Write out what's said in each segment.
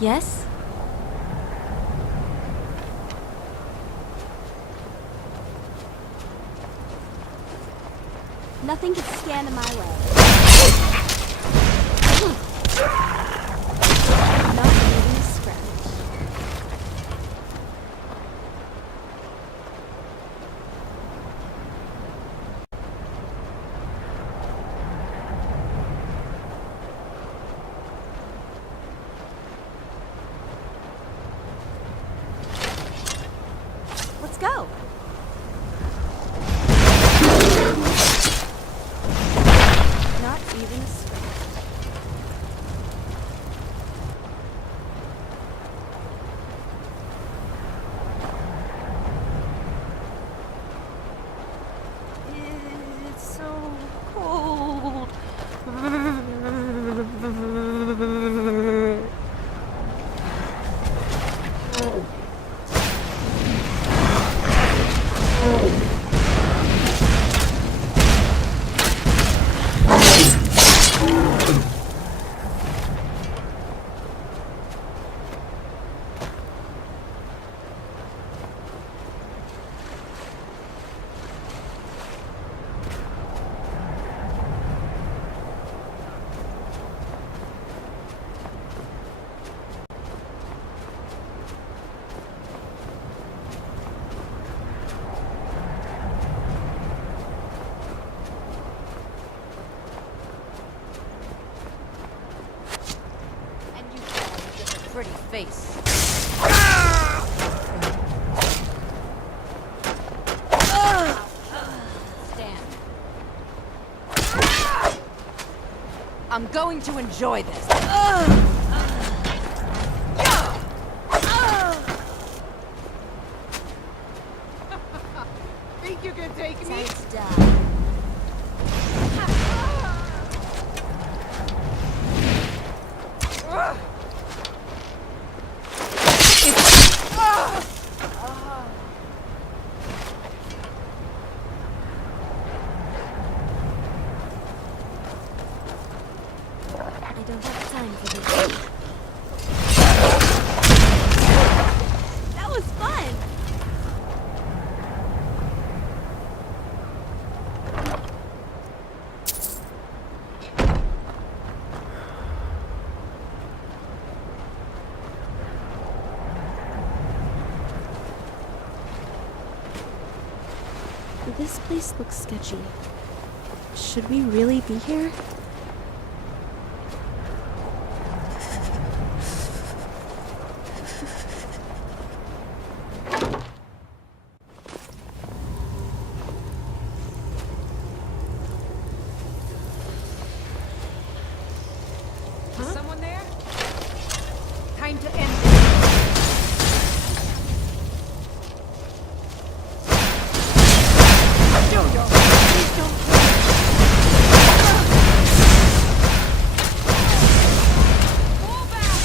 Yes? Nothing can stand in my way. Not even a scratch. Let's go. Not even a scratch. It's so cold. And you got a pretty face. Stand. I'm going to enjoy this. Think you can take me? Time to die. I don't have time for this. That was fun! This place looks sketchy. Should we really be here? Someone there? Time to end this. Jojo, please don't kill me. Fall back!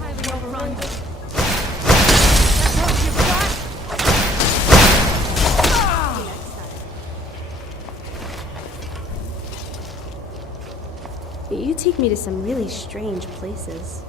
Highly overrun. That's all you've got? You take me to some really strange places.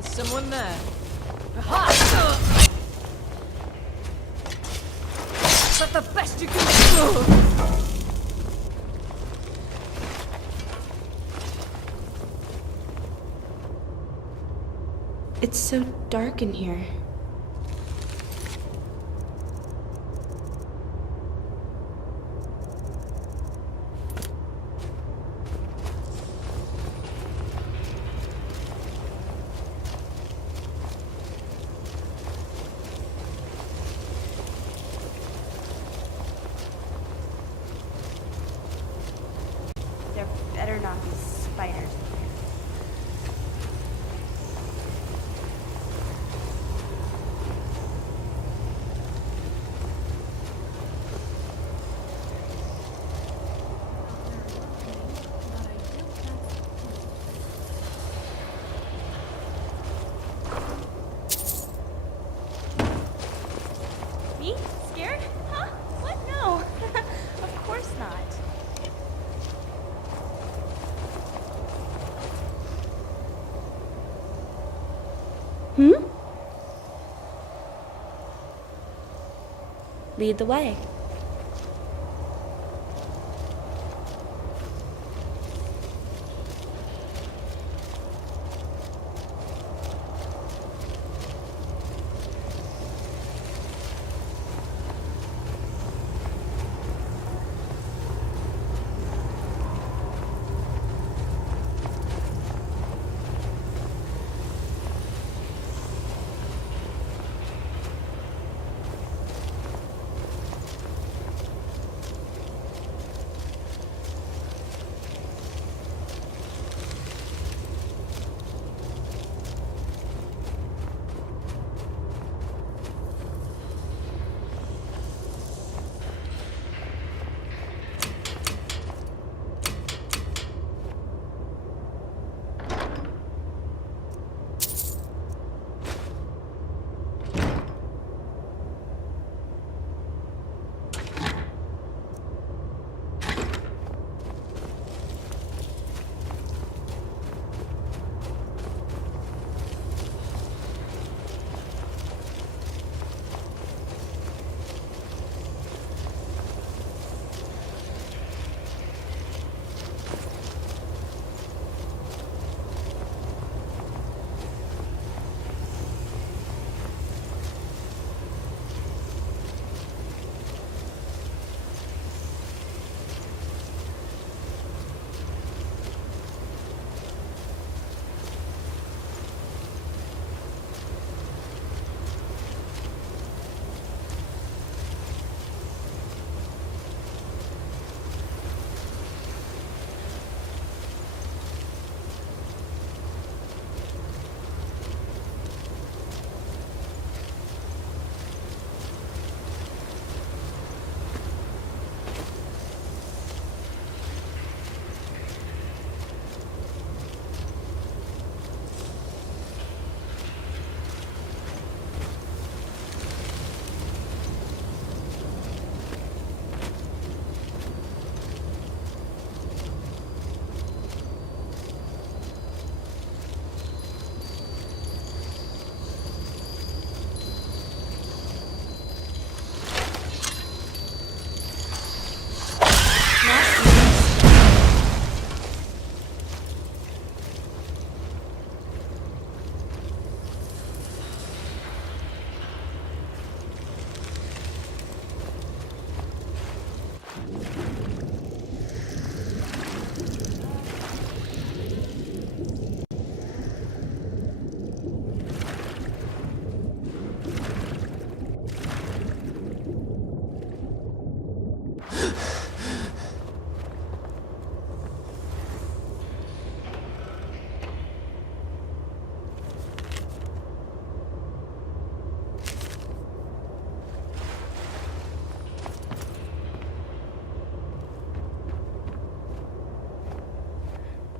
Someone there. Aha! But the best you can do. It's so dark in here. Lead the way.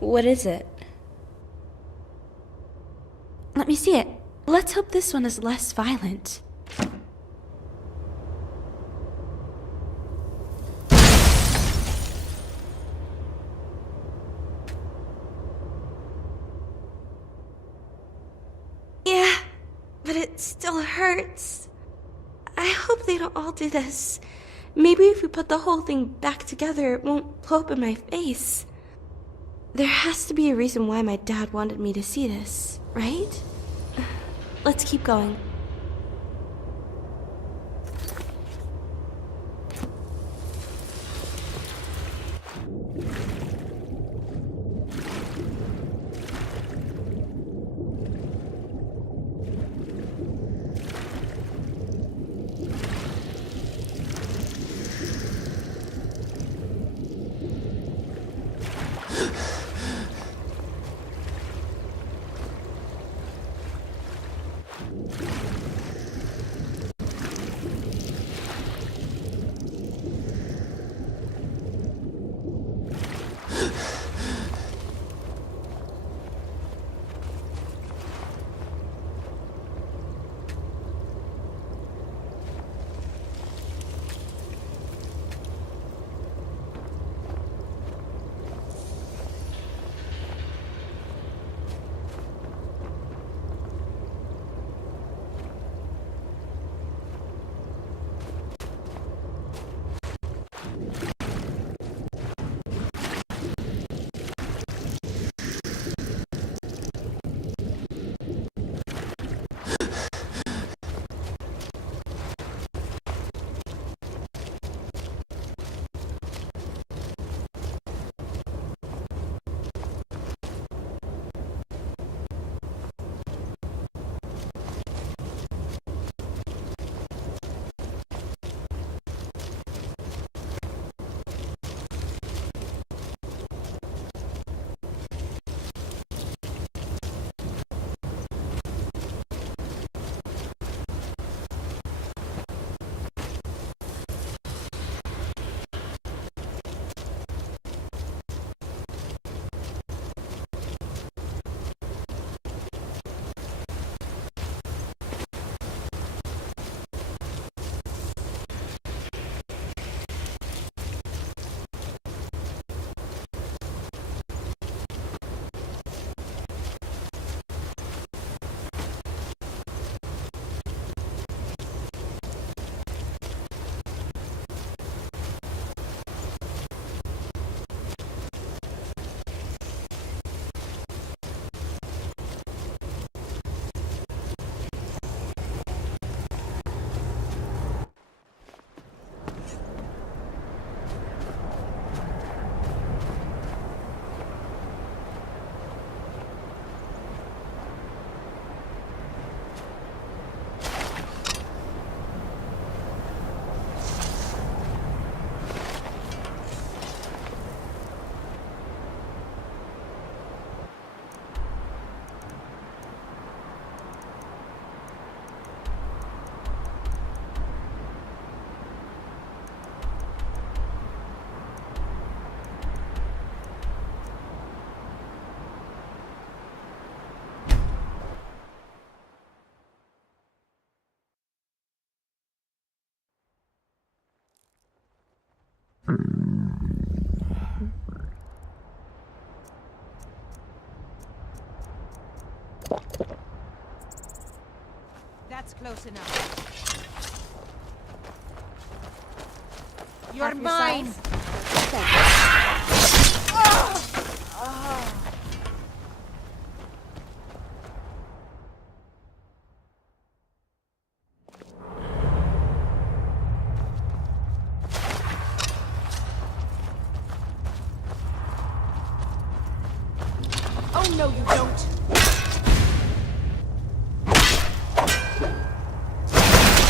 What is it? Let me see it. Let's hope this one is less violent. Yeah, but it still hurts. I hope they don't all do this. Maybe if we put the whole thing back together, it won't blow up in my face. There has to be a reason why my dad wanted me to see this, right? Let's keep going. Close enough. You're mine! Oh no, you don't!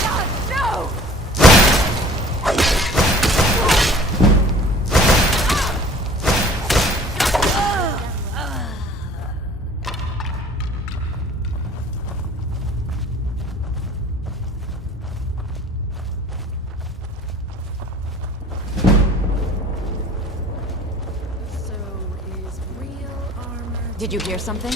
God, no! Did you hear something?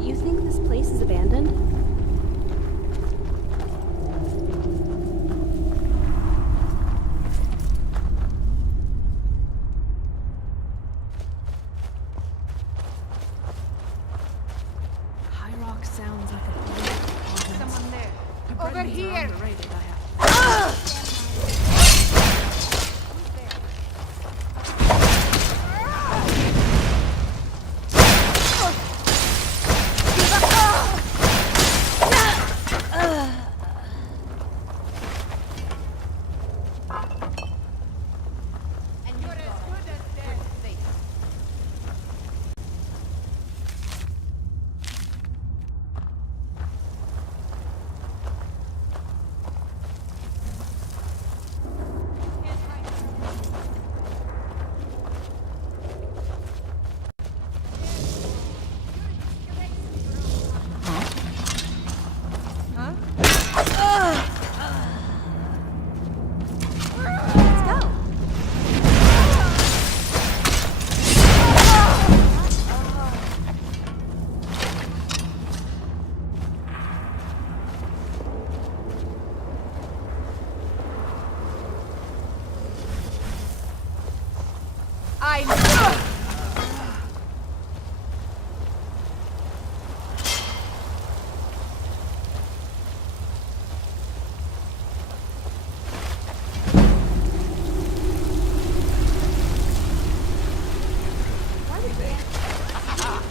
You think this place is abandoned? High Rock sounds like a place. Someone there. The Over Brednings are here. underrated, I have. And you're as good as dead.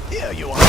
Here you are.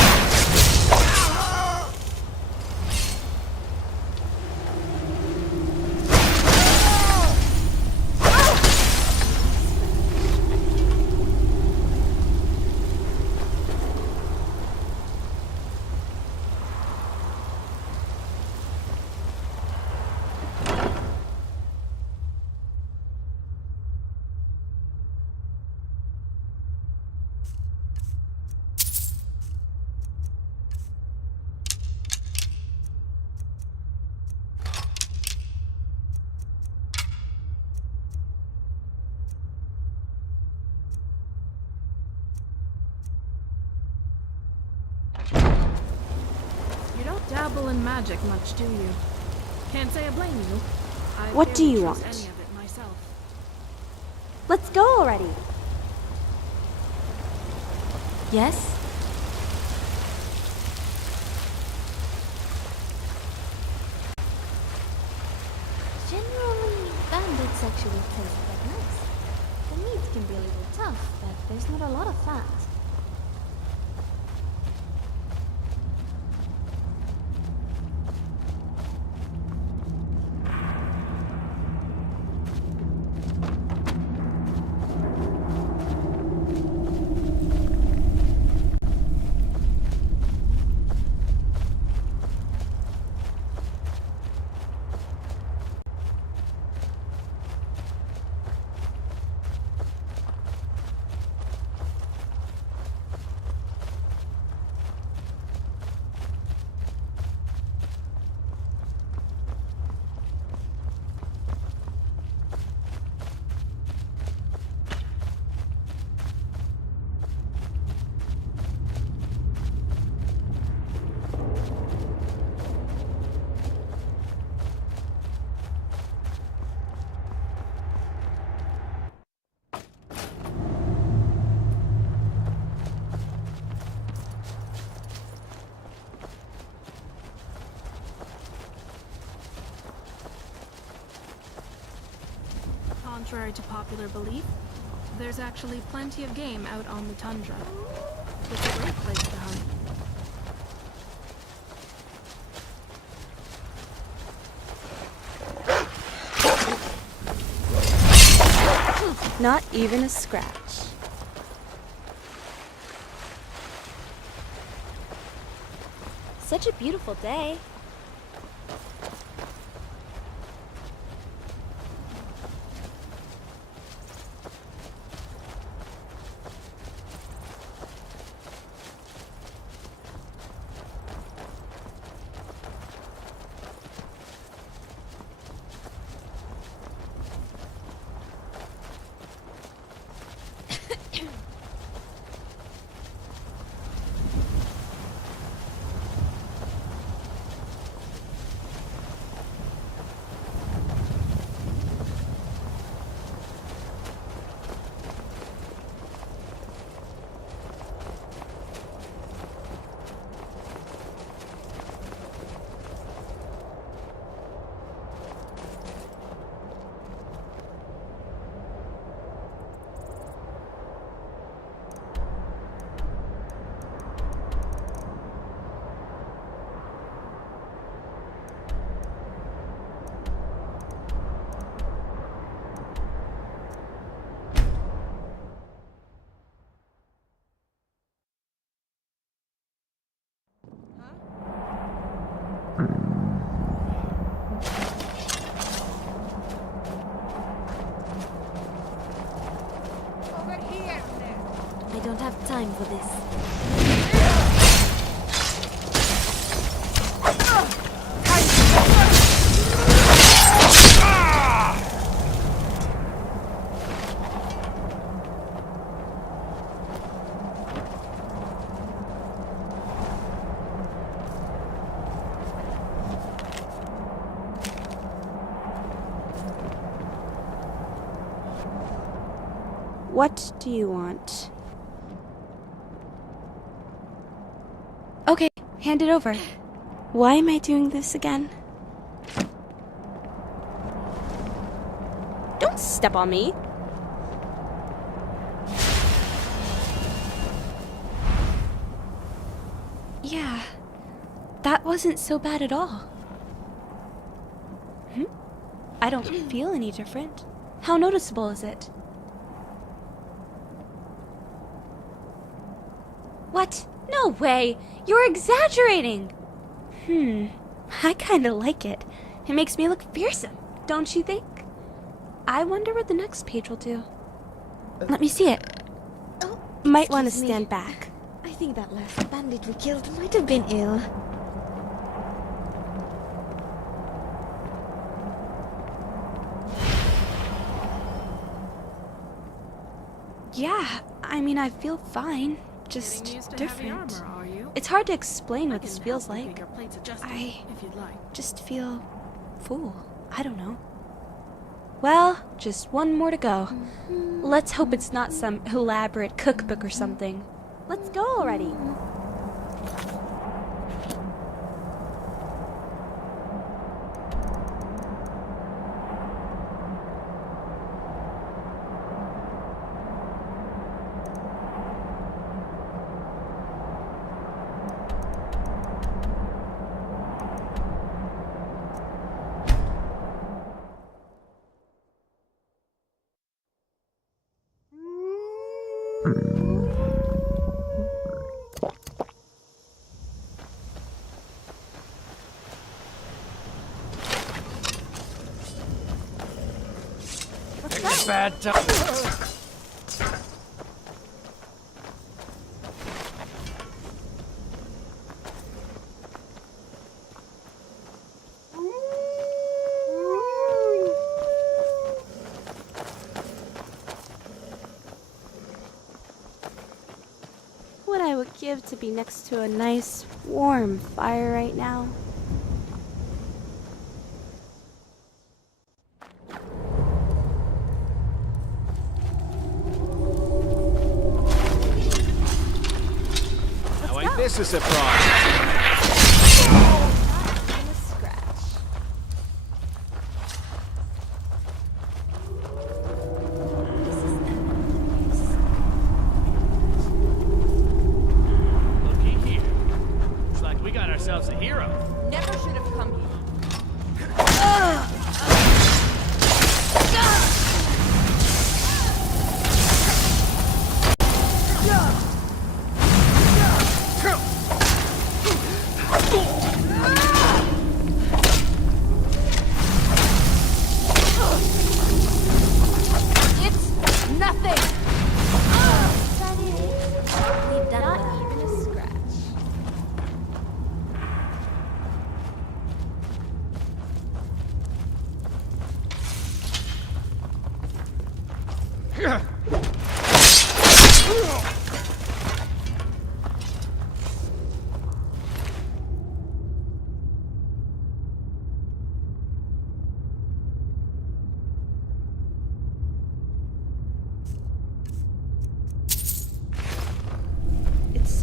You don't dabble in magic much, do you? Can't say I blame you. I What do barely you trust want? any of it myself. Let's go already. Yes? Generally, bandits actually taste quite nice. The meat can be a little tough, but there's not a lot of fat. Contrary to popular belief, there's actually plenty of game out on the tundra. It's a great place to hunt. Not even a scratch. Such a beautiful day. Over here, I don't have time for this. What do you want? Okay, hand it over. Why am I doing this again? Don't step on me. Yeah, that wasn't so bad at all. I don't feel any different. How noticeable is it? What? No way! You're exaggerating! I kinda like it. It makes me look fearsome, don't you think? I wonder what the next page will do. Let me see it. Oh, Might want to excuse me. stand back. I think that last bandit we killed might have been ill. Yeah, I mean, I feel fine. Just Getting used to heavy different. armor, are you? It's hard to explain I what this can feels help you like. get your plates adjusted, I- if you'd like. Just feel full. I don't know. Well, just one more to go. Let's hope it's not some elaborate cookbook or something. Let's go already. It's a bad time. What I would give to be next to a nice, warm fire right now. Now ain't this a surprise? And a scratch.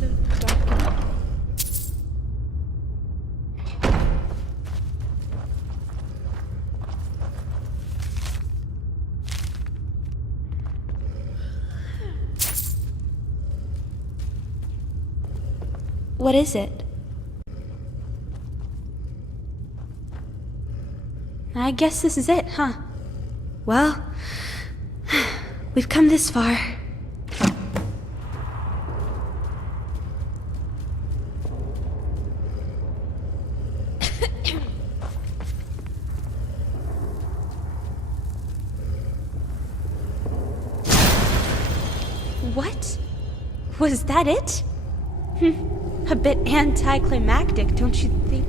so dark. What is it? I guess this is it, huh? Well, we've come this far. What? Was that it? A bit anticlimactic, don't you think?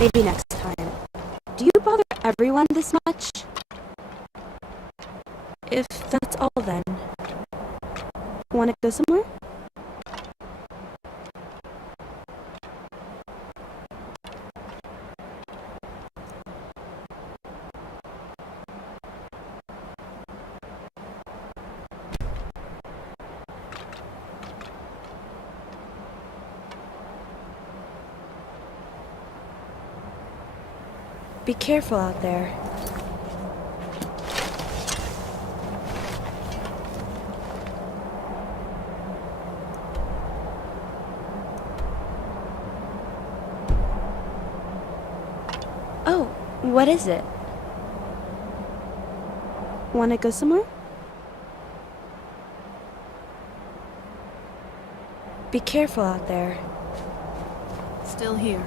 Maybe next time. Do you bother everyone this much? If that's all, then. Wanna go somewhere? Be careful out there. Oh, what is it? Wanna go somewhere? Be careful out there. Still here.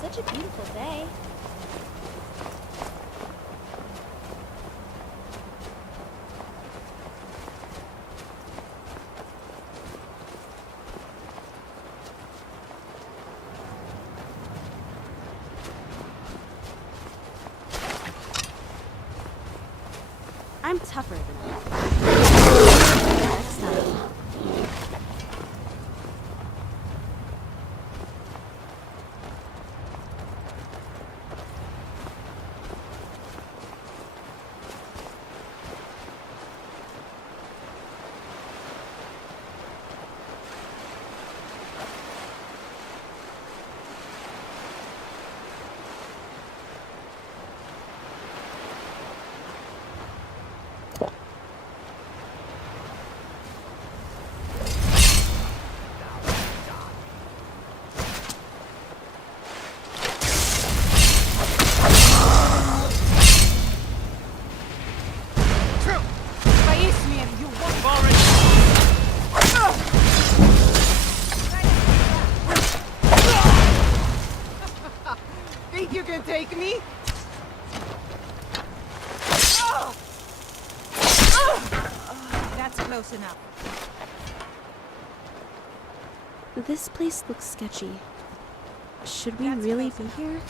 Such a beautiful day. I'm tougher than that. Next time. Think you can take me? That's close enough. This place looks sketchy. Should we really be here?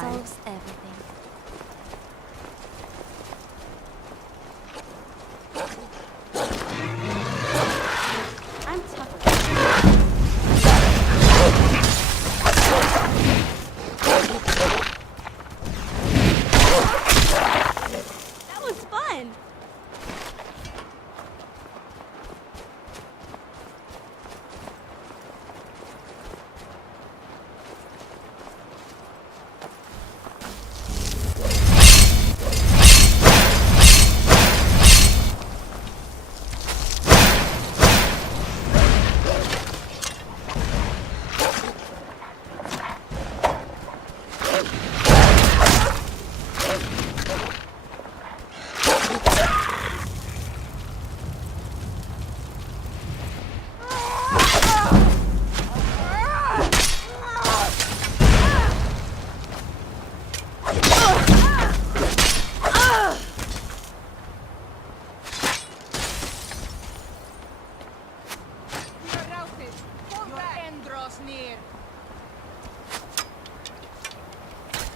time. Solves everything. I'm tougher. That was fun!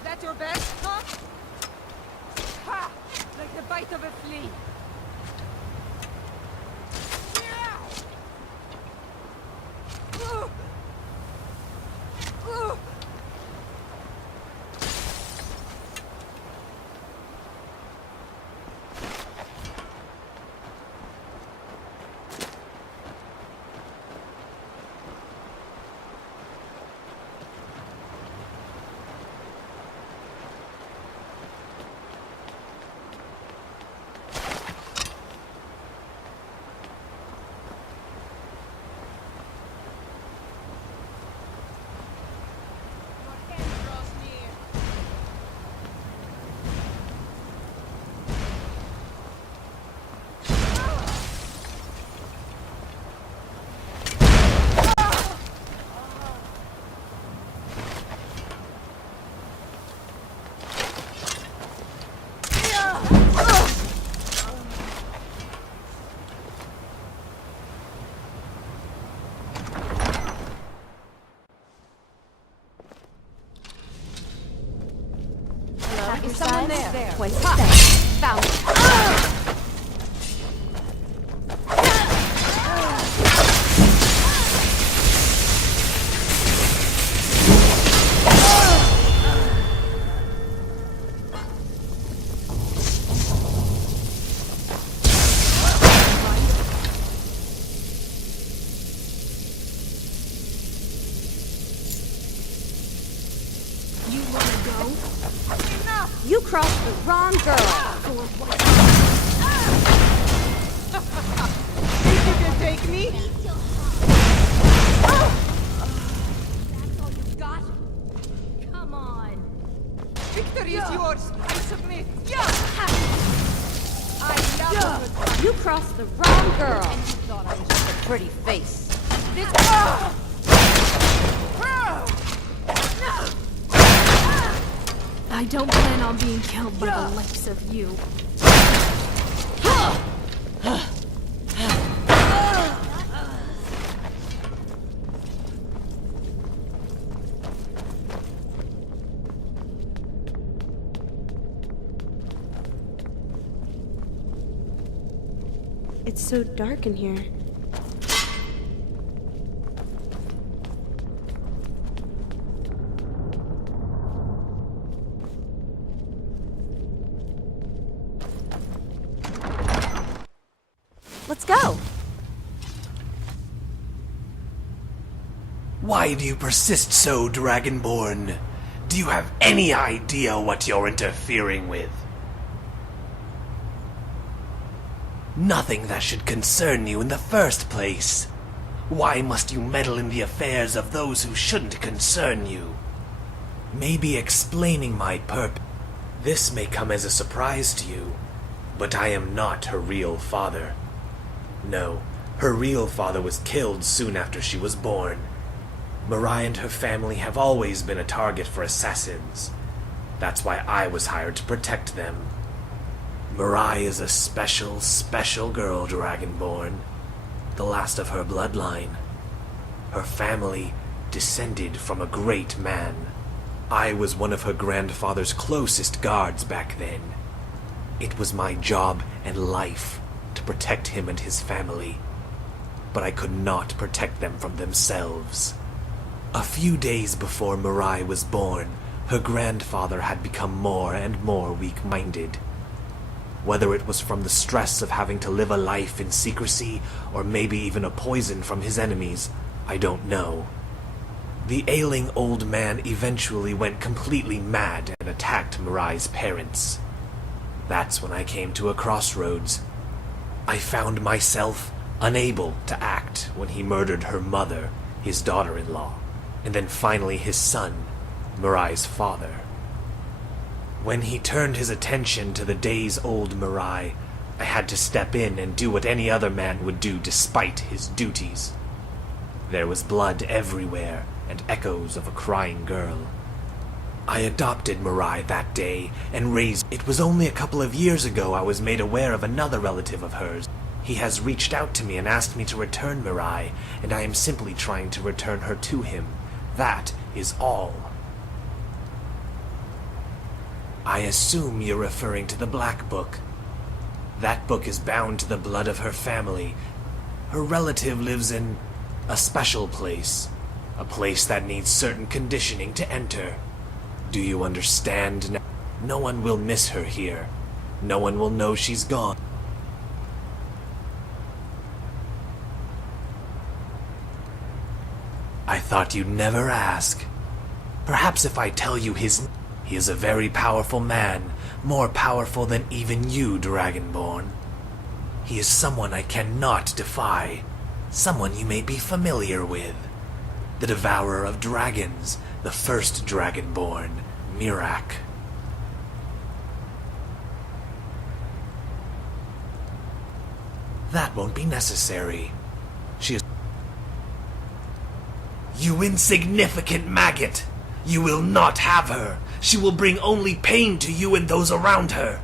That your best, huh? Ha! Like the bite of a flea. Is someone there? What's that? Found it. You wanna go? You crossed the wrong girl. For what? Think you can take me? That's all you got? Come on. Victory is yours. I submit. I love a good fight. You crossed the wrong girl. And you thought I was just a pretty face. I don't plan on being killed by the likes of you. It's so dark in here. Let's go! Why do you persist so, Dragonborn? Do you have any idea what you're interfering with? Nothing that should concern you in the first place. Why must you meddle in the affairs of those who shouldn't concern you? Maybe explaining my purpose. This may come as a surprise to you, but I am not her real father. No, her real father was killed soon after she was born. Mirai and her family have always been a target for assassins. That's why I was hired to protect them. Mirai is a special, special girl, Dragonborn. The last of her bloodline. Her family descended from a great man. I was one of her grandfather's closest guards back then. It was my job and life to protect him and his family, but I could not protect them from themselves. A few days before Mirai was born, her grandfather had become more and more weak-minded. Whether it was from the stress of having to live a life in secrecy, or maybe even a poison from his enemies, I don't know. The ailing old man eventually went completely mad and attacked Mirai's parents. That's when I came to a crossroads. I found myself unable to act when he murdered her mother, his daughter-in-law, and then finally his son, Mirai's father. When he turned his attention to the days-old Mirai, I had to step in and do what any other man would do despite his duties. There was blood everywhere and echoes of a crying girl. I adopted Mirai that day and raised. It was only a couple of years ago I was made aware of another relative of hers. He has reached out to me and asked me to return Mirai, and I am simply trying to return her to him. That is all. I assume you're referring to the Black Book. That book is bound to the blood of her family. Her relative lives in a special place. A place that needs certain conditioning to enter. Do you understand now? No one will miss her here. No one will know she's gone. I thought you'd never ask. Perhaps if I tell you he is a very powerful man, more powerful than even you, Dragonborn. He is someone I cannot defy, someone you may be familiar with. The Devourer of Dragons, the first Dragonborn, Miraak. That won't be necessary. She is... You insignificant maggot! You will not have her! She will bring only pain to you and those around her!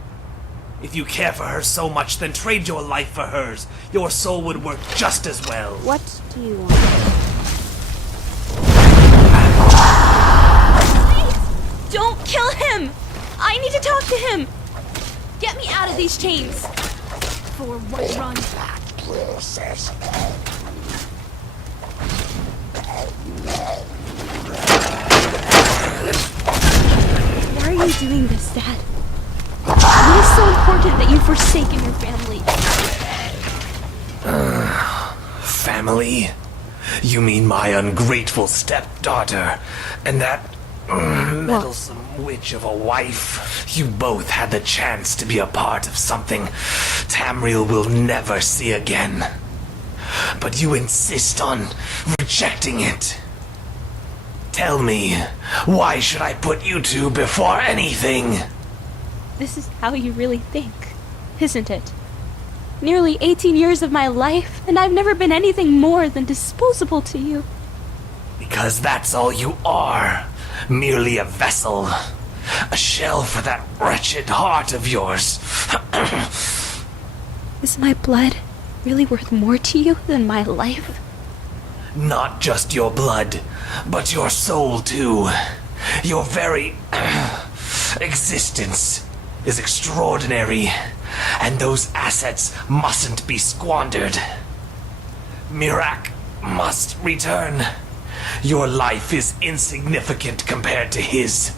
If you care for her so much, then trade your life for hers. Your soul would work just as well. What do you want? Don't kill him! I need to talk to him! Get me out of these chains! For what run? Why are you doing this, Dad? What is so important that you've forsaken your family? Family? You mean my ungrateful stepdaughter and that meddlesome witch of a wife? You both had the chance to be a part of something Tamriel will never see again. But you insist on rejecting it. Tell me, why should I put you two before anything? This is how you really think, isn't it? Nearly 18 years of my life, and I've never been anything more than disposable to you. Because that's all you are. Merely a vessel. A shell for that wretched heart of yours. Is my blood really worth more to you than my life? Not just your blood, but your soul too. Your very existence is extraordinary, and those assets mustn't be squandered. Miraak must return. Your life is insignificant compared to his.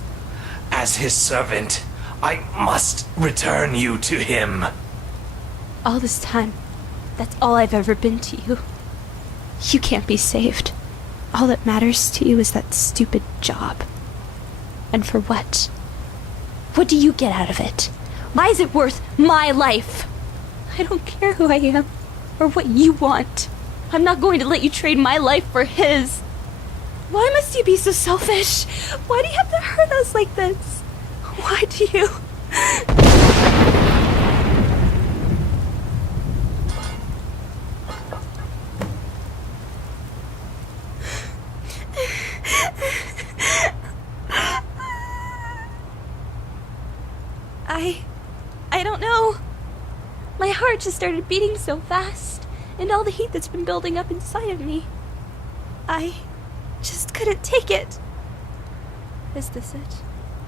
As his servant, I must return you to him. All this time, that's all I've ever been to you. You can't be saved. All that matters to you is that stupid job. And for what? What do you get out of it? Why is it worth my life? I don't care who I am or what you want. I'm not going to let you trade my life for his. Why must you be so selfish? Why do you have to hurt us like this? Why do you? I don't know. My heart just started beating so fast, and all the heat that's been building up inside of me. I just couldn't take it. Is this it?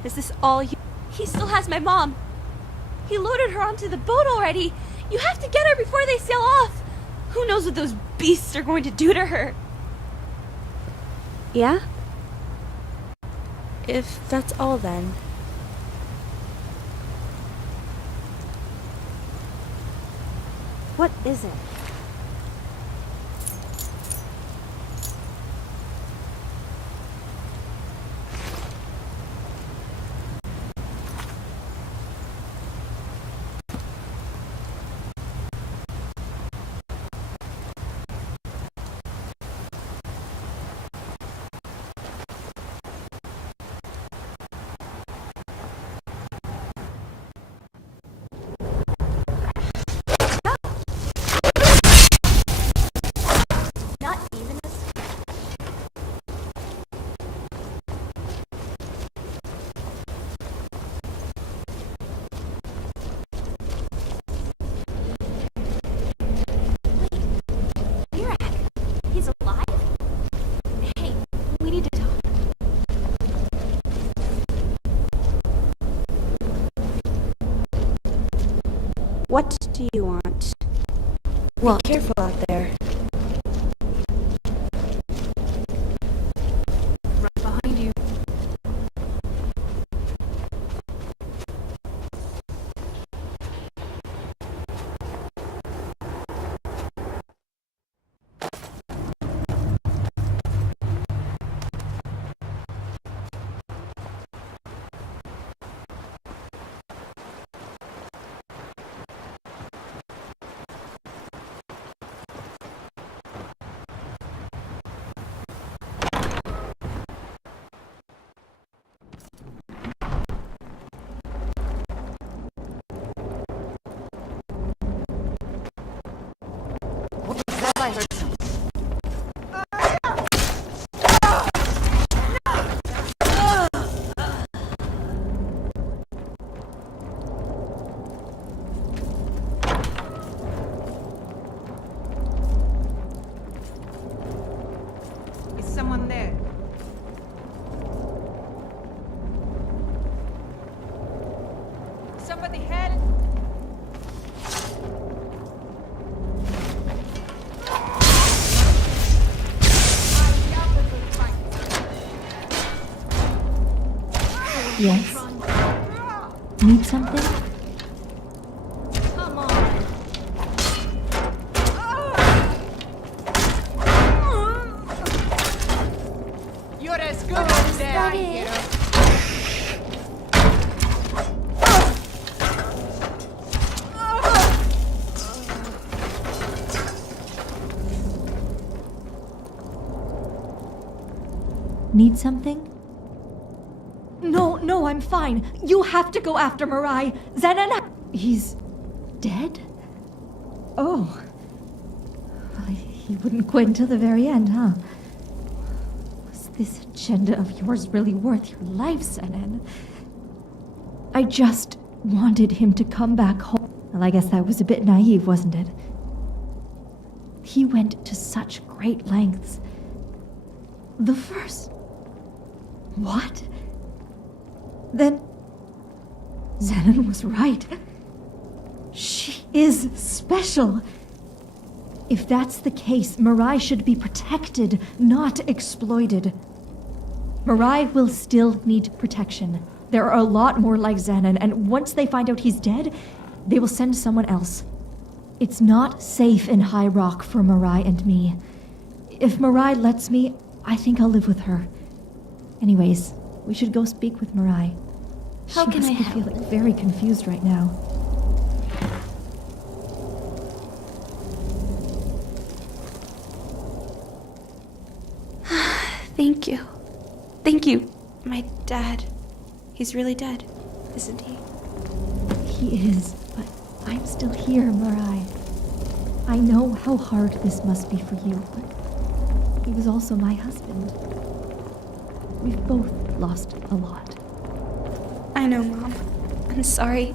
Is this all you... He still has my mom. He loaded her onto the boat already. You have to get her before they sail off. Who knows what those beasts are going to do to her? Yeah? If that's all then. What is it? Not even a Virak, he's alive? Hey, we need to talk. What do you want? Well, be careful out there. Right behind you. I heard something. Is someone there? Somebody help! Yes. Need something? Come on. You're as good as dead, that I it? hear. Need something? No, I'm fine. You have to go after Mirai. Zenon... He's... dead? Oh. Well, he wouldn't quit until the very end, huh? Was this agenda of yours really worth your life, Zenon? I just wanted him to come back home. Well, I guess that was a bit naive, wasn't it? He went to such great lengths. The first... What? Then... Zenon was right. She is special. If that's the case, Mirai should be protected, not exploited. Mirai will still need protection. There are a lot more like Zenon, and once they find out he's dead, they will send someone else. It's not safe in High Rock for Mirai and me. If Mirai lets me, I think I'll live with her. Anyways, we should go speak with Mirai. How can I She must be help? feeling very confused right now. Thank you. Thank you, my dad. He's really dead, isn't he? He is, but I'm still here, Mirai. I know how hard this must be for you, but he was also my husband. We've both lost a lot. I know, Mom. I'm sorry.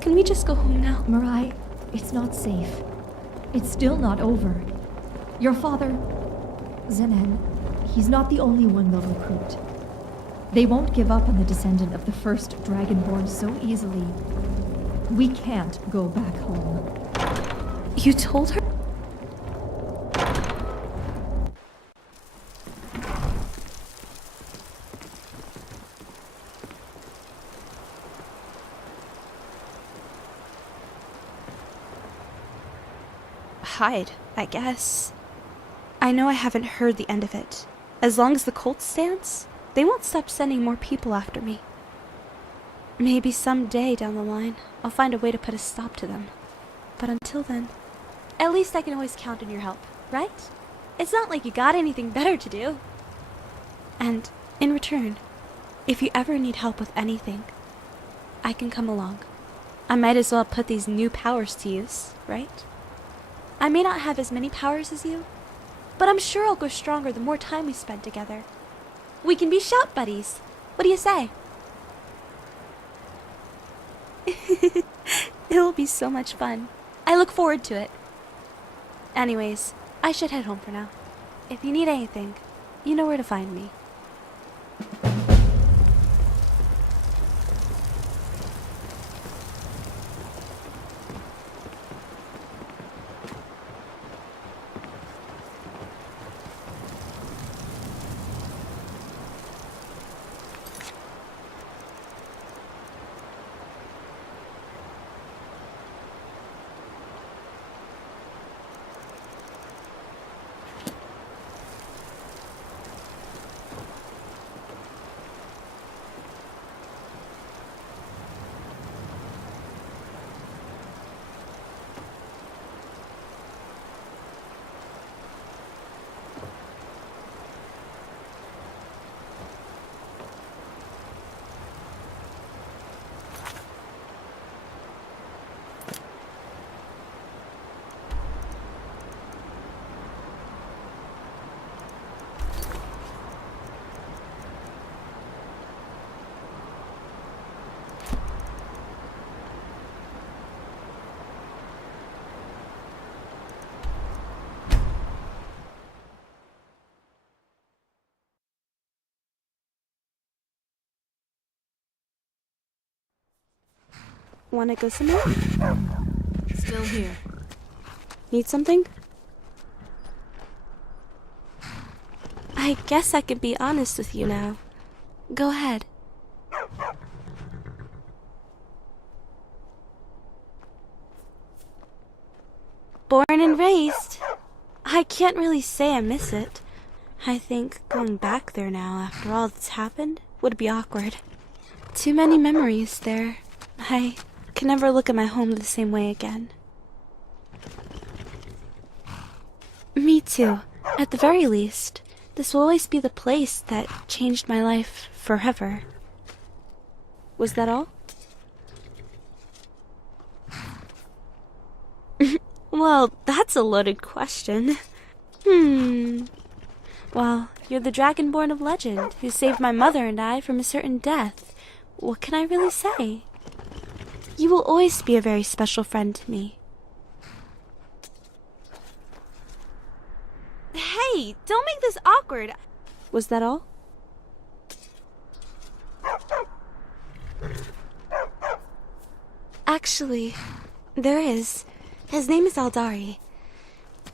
Can we just go home now? Mirai, it's not safe. It's still not over. Your father, Zenon, He's not the only one they'll recruit. They won't give up on the descendant of the first Dragonborn so easily. We can't go back home. You told her? Hide, I guess. I know I haven't heard the end of it. As long as the cult stands, they won't stop sending more people after me. Maybe someday down the line, I'll find a way to put a stop to them. But until then, at least I can always count on your help, right? It's not like you got anything better to do. And in return, if you ever need help with anything, I can come along. I might as well put these new powers to use, right? I may not have as many powers as you, but I'm sure I'll go stronger the more time we spend together. We can be shout buddies. What do you say? It'll be so much fun. I look forward to it. Anyways, I should head home for now. If you need anything, you know where to find me. Wanna go somewhere? Still here. Need something? I guess I could be honest with you now. Go ahead. Born and raised. I can't really say I miss it. I think going back there now after all that's happened would be awkward. Too many memories there. I can never look at my home the same way again. Me too. At the very least, this will always be the place that changed my life forever. Was that all? Well, that's a loaded question. Well, you're the Dragonborn of legend who saved my mother and I from a certain death. What can I really say? You will always be a very special friend to me. Hey, don't make this awkward. Was that all? Actually, there is. His name is Aldari.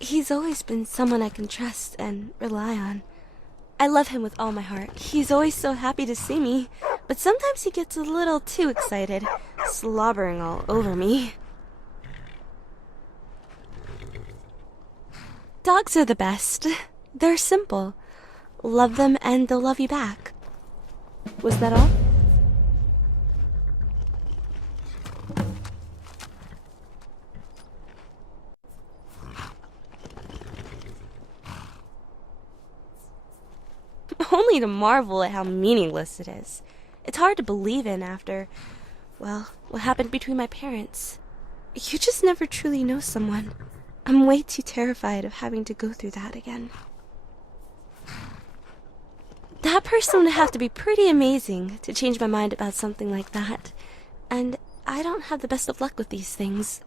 He's always been someone I can trust and rely on. I love him with all my heart. He's always so happy to see me, but sometimes he gets a little too excited, slobbering all over me. Dogs are the best. They're simple. Love them and they'll love you back. Was that all? Only to marvel at how meaningless it is. It's hard to believe in after, well, what happened between my parents. You just never truly know someone. I'm way too terrified of having to go through that again. That person would have to be pretty amazing to change my mind about something like that. And I don't have the best of luck with these things.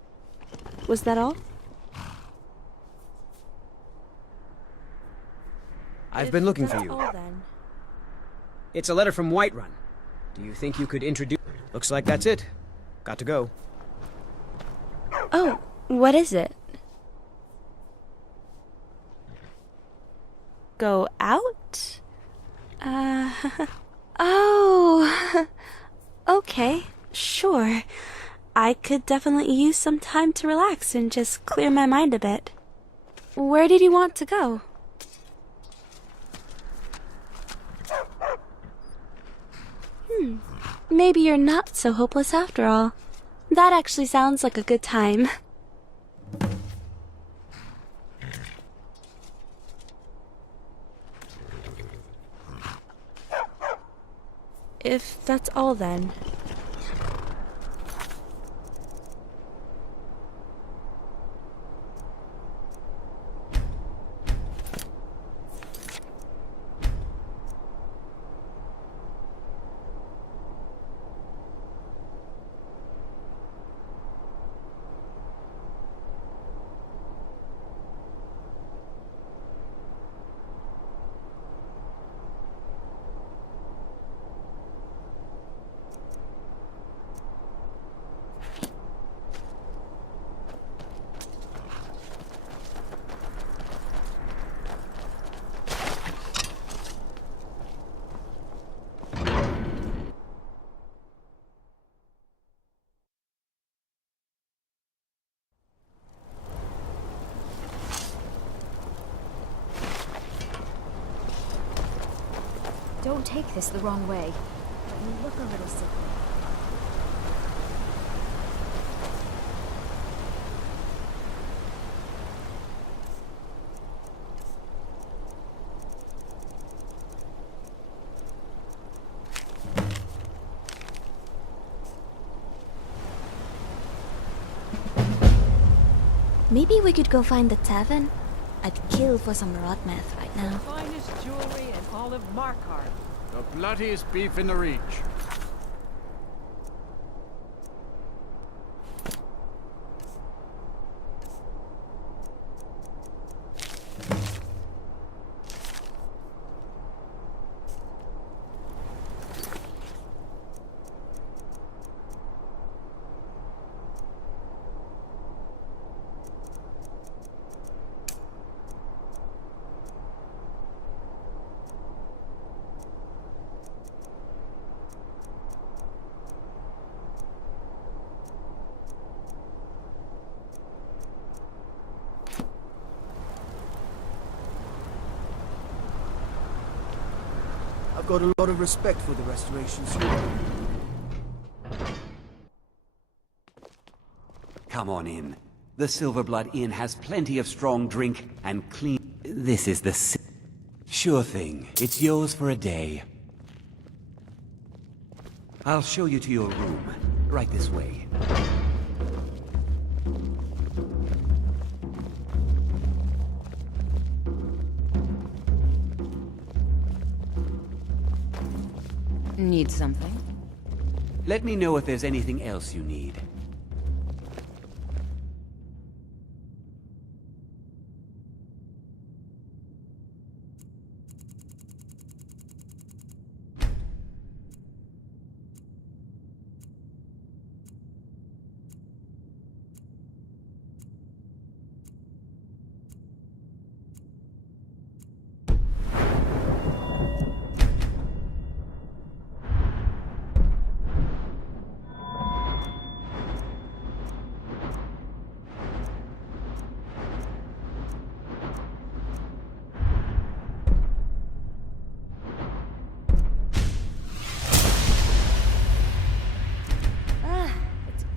Was that all? I've been looking for That's you. all then. It's a letter from Whiterun. Do you think you could introduce... Looks like that's it. Got to go. Oh, what is it? Go out? Oh. Okay, sure. I could definitely use some time to relax and just clear my mind a bit. Where did you want to go? Maybe you're not so hopeless after all. That actually sounds like a good time. If that's all then. Don't take this the wrong way, but you look a little sickly. Maybe we could go find the tavern? I'd kill for some Rodmeth right now. Finest jewelry in all of Markarth. The bloodiest beef in the Reach. I've got a lot of respect for the Restoration School. Come on in. The Silverblood Inn has plenty of strong drink and clean... This is the... Sure thing. It's yours for a day. I'll show you to your room. Right this way. Need something? Let me know if there's anything else you need.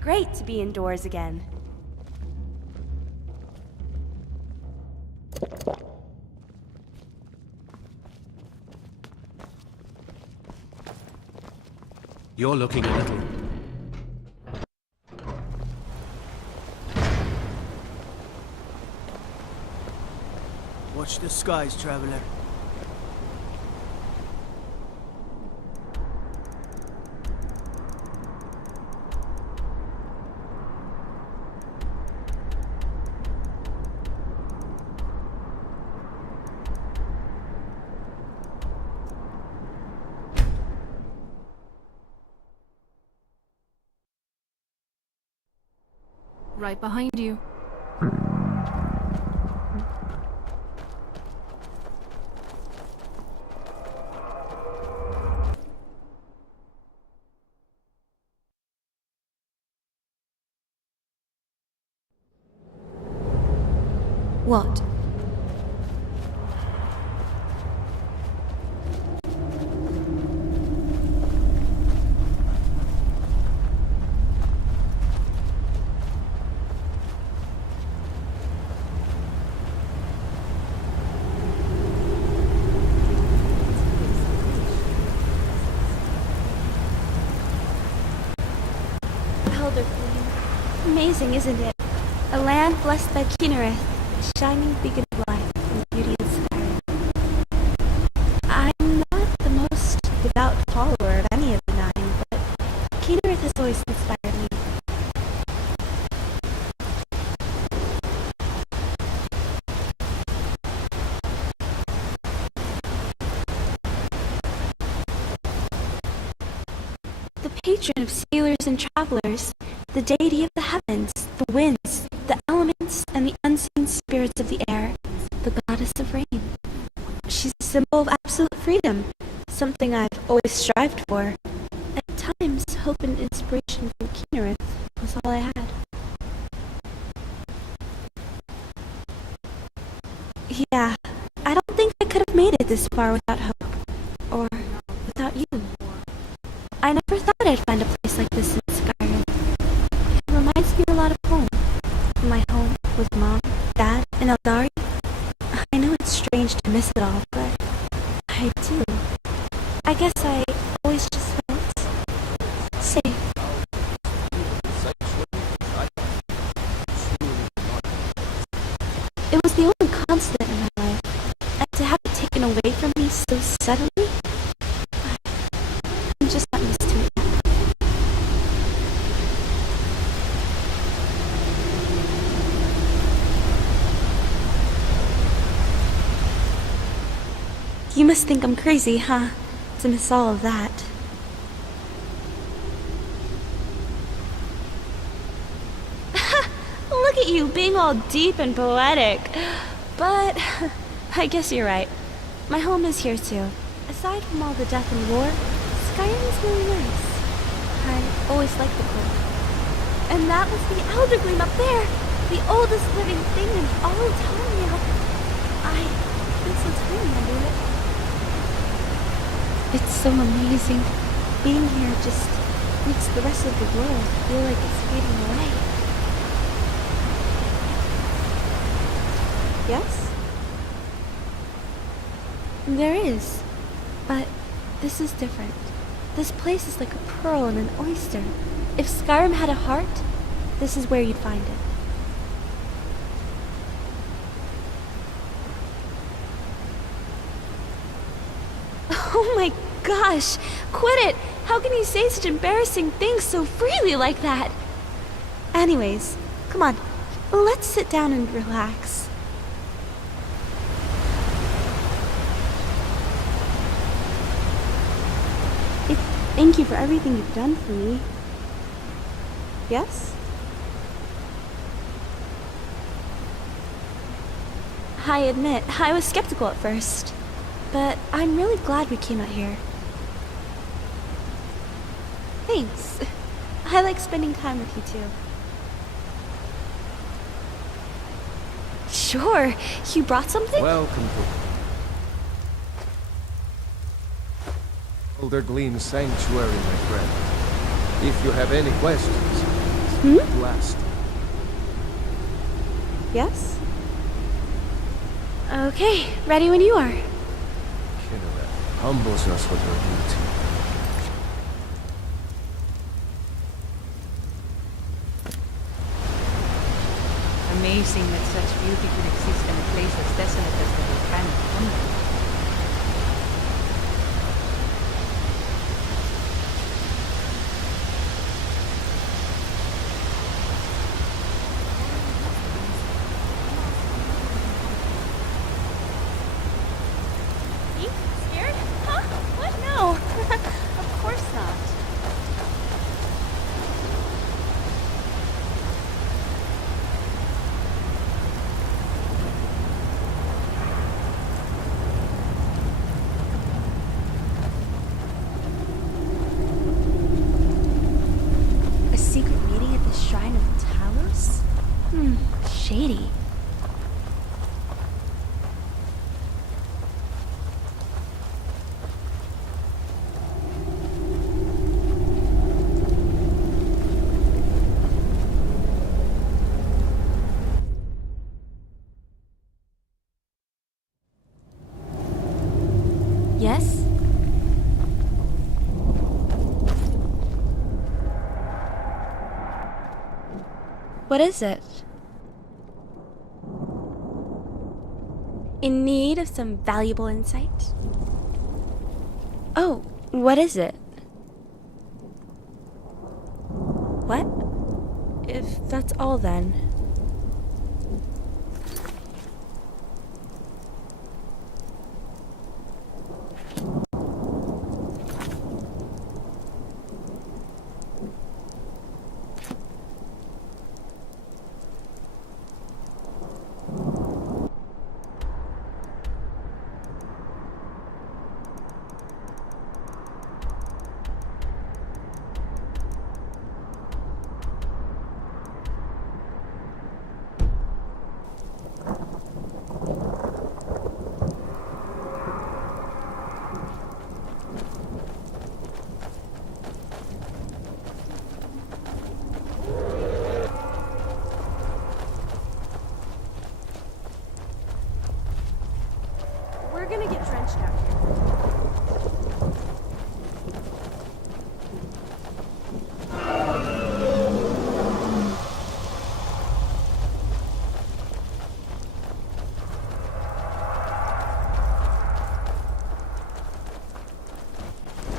Great to be indoors again. You're looking a little... Watch the skies, traveler. Right behind you. What? Elder Queen. Amazing, isn't it? A land blessed by Kynareth, a shining beacon of light and beauty and Skyrim. I'm not the most devout follower of any of the nine, but Kynareth has always inspired me. The patron of sailors and travelers, the deity of the heavens, the winds, the elements, and the unseen spirits of the air, the goddess of rain. She's a symbol of absolute freedom, something I've always strived for. At times, hope and inspiration from Kynareth was all I had. Yeah, I don't think I could have made it this far without hope, or without you. I never thought I'd find a place like this in Skyrim. It reminds me a lot of home. My home with Mom, Dad, and Eldari. I know it's strange to miss it all, but I do. I guess I always just felt safe. It was the only constant in my life, and to have it taken away from me so suddenly, I'm just not used to it yet. You must think I'm crazy, huh? To miss all of that. Look at you, being all deep and poetic. But I guess you're right. My home is here too. Aside from all the death and war, Skyrim is really nice. I always liked the cold. And that was the Elder Gleam up there, the oldest living thing in all of Tamriel. I feel so tiny under it. It's so amazing. Being here just makes the rest of the world feel like it's fading away. Yes? There is. But this is different. This place is like a pearl in an oyster. If Skyrim had a heart, this is where you'd find it. Oh my gosh! Quit it! How can you say such embarrassing things so freely like that? Anyways, come on. Let's sit down and relax. Thank you for everything you've done for me. Yes? I admit, I was skeptical at first. But I'm really glad we came out here. Thanks. I like spending time with you too. Sure. You brought something? Welcome to Elder Gleam Sanctuary, my friend. If you have any questions, to ask. Yes? Okay, ready when you are. Kynareth humbles us with her beauty. Amazing that such beauty could exist in a place as desolate as the volcanic tundra. Scared? Huh? What? No. Of course not. shady. Yes? What is it? In need of some valuable insight? Oh, what is it? What? If that's all, then. We're gonna get drenched out here.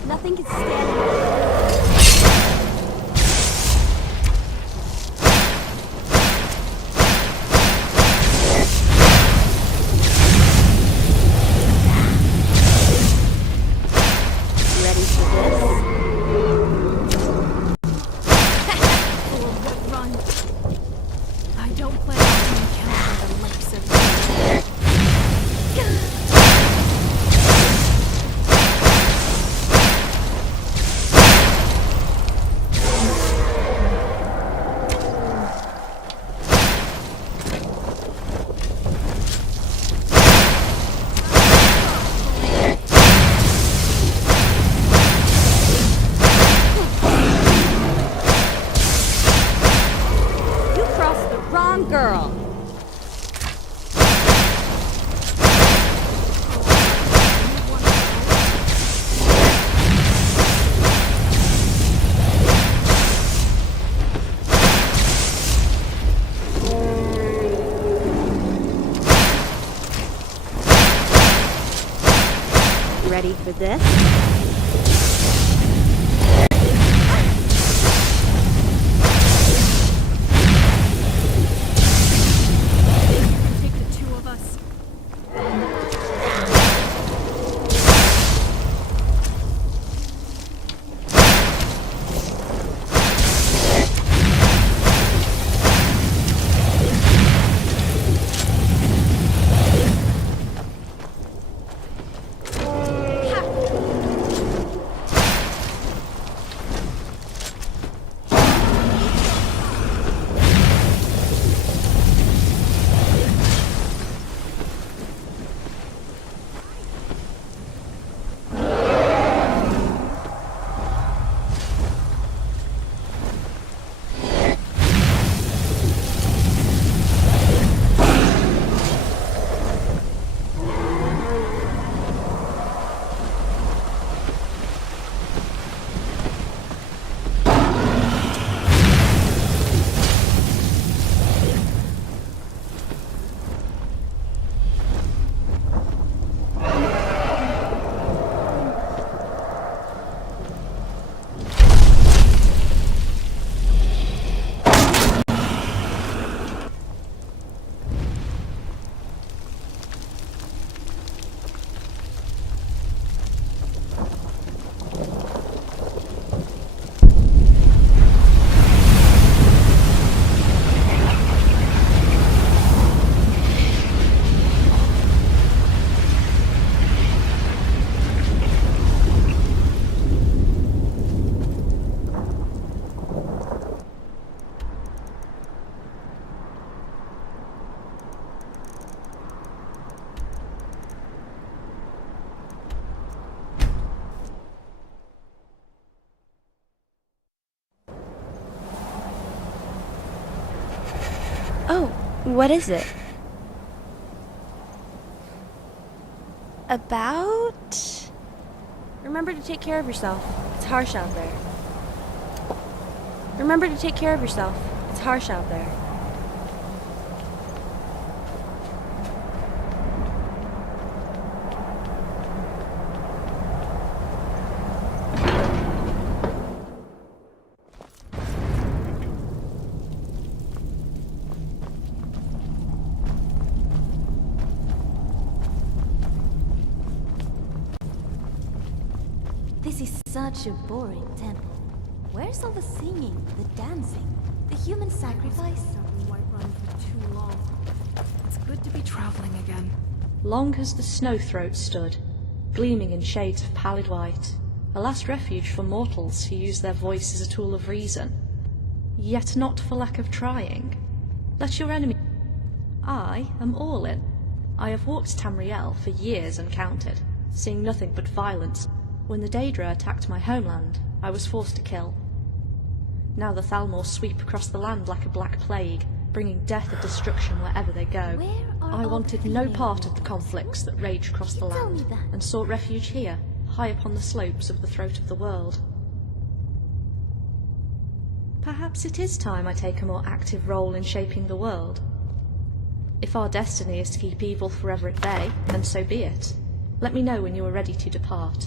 Nothing can stand. Ready for this? Forward run. I don't plan on encountering the likes of you. You crossed the wrong girl. Ready for this? Take the two of us. What is it? About? Remember to take care of yourself. It's harsh out there. Remember to take care of yourself. It's harsh out there. This is such a boring temple. Where's all the singing, the dancing, the human sacrifice? Stuck in Whiterun for too long. It's good to be traveling again. Long has the Snowthroat stood, gleaming in shades of pallid white, a last refuge for mortals who use their voice as a tool of reason. Yet not for lack of trying. Let your enemy... I am Orlin. I have walked Tamriel for years uncounted, seeing nothing but violence. When the Daedra attacked my homeland, I was forced to kill. Now the Thalmor sweep across the land like a black plague, bringing death and destruction wherever they go. I wanted no part of the conflicts that rage across the land, and sought refuge here, high upon the slopes of the throat of the world. Perhaps it is time I take a more active role in shaping the world. If our destiny is to keep evil forever at bay, then so be it. Let me know when you are ready to depart.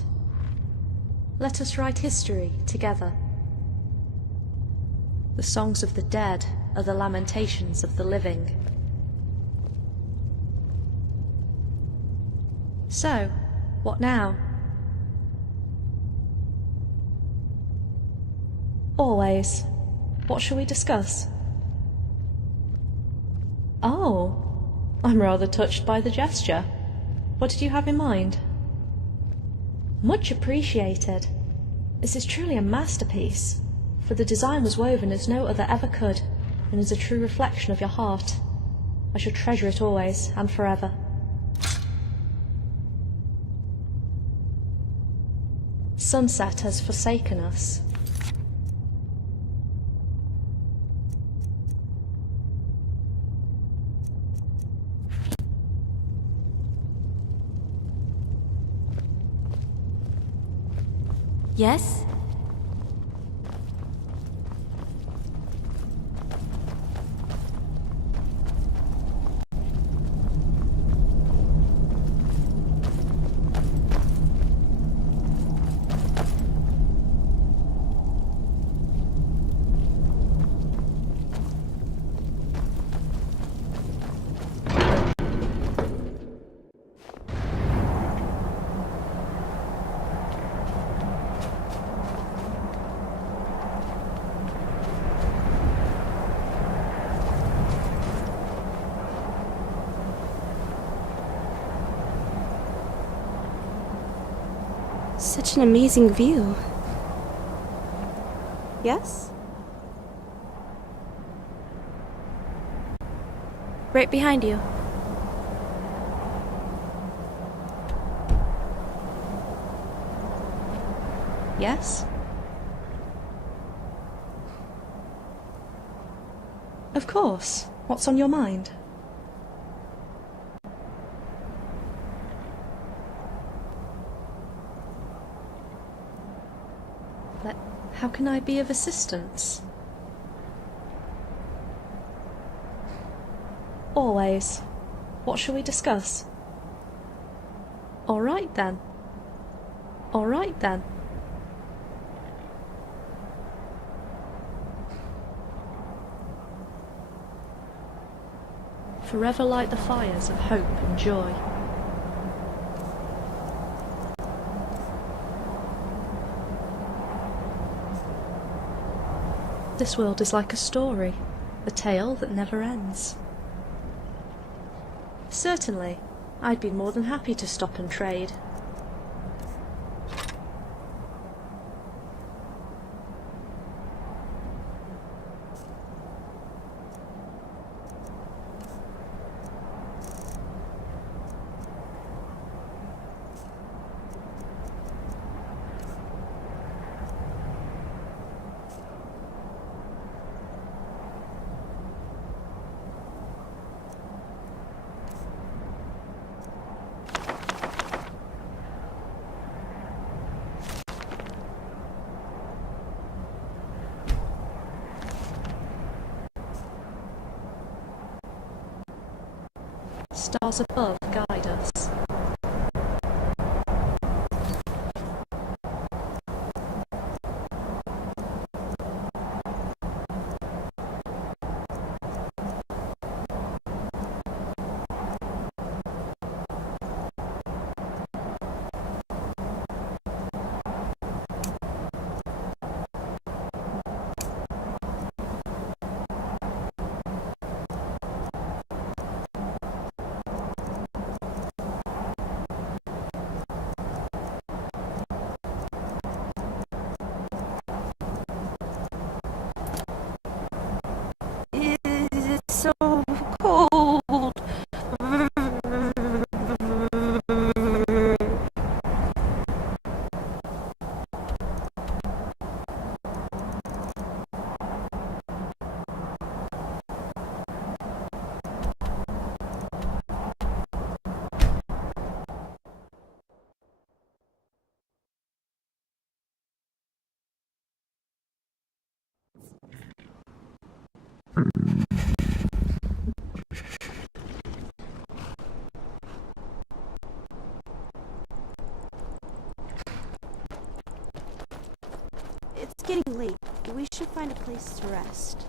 Let us write history together. The songs of the dead are the lamentations of the living. So, what now? Always. What shall we discuss? Oh, I'm rather touched by the gesture. What did you have in mind? Much appreciated. This is truly a masterpiece, for the design was woven as no other ever could, and is a true reflection of your heart. I shall treasure it always and forever. Sunset has forsaken us. Yes? Such an amazing view. Yes? Right behind you. Yes? Of course. What's on your mind? How can I be of assistance? Always. What shall we discuss? All right then. All right then. Forever light the fires of hope and joy. This world is like a story, a tale that never ends. Certainly, I'd be more than happy to stop and trade. Stars above guide us. It's so cold. It's getting late. We should find a place to rest.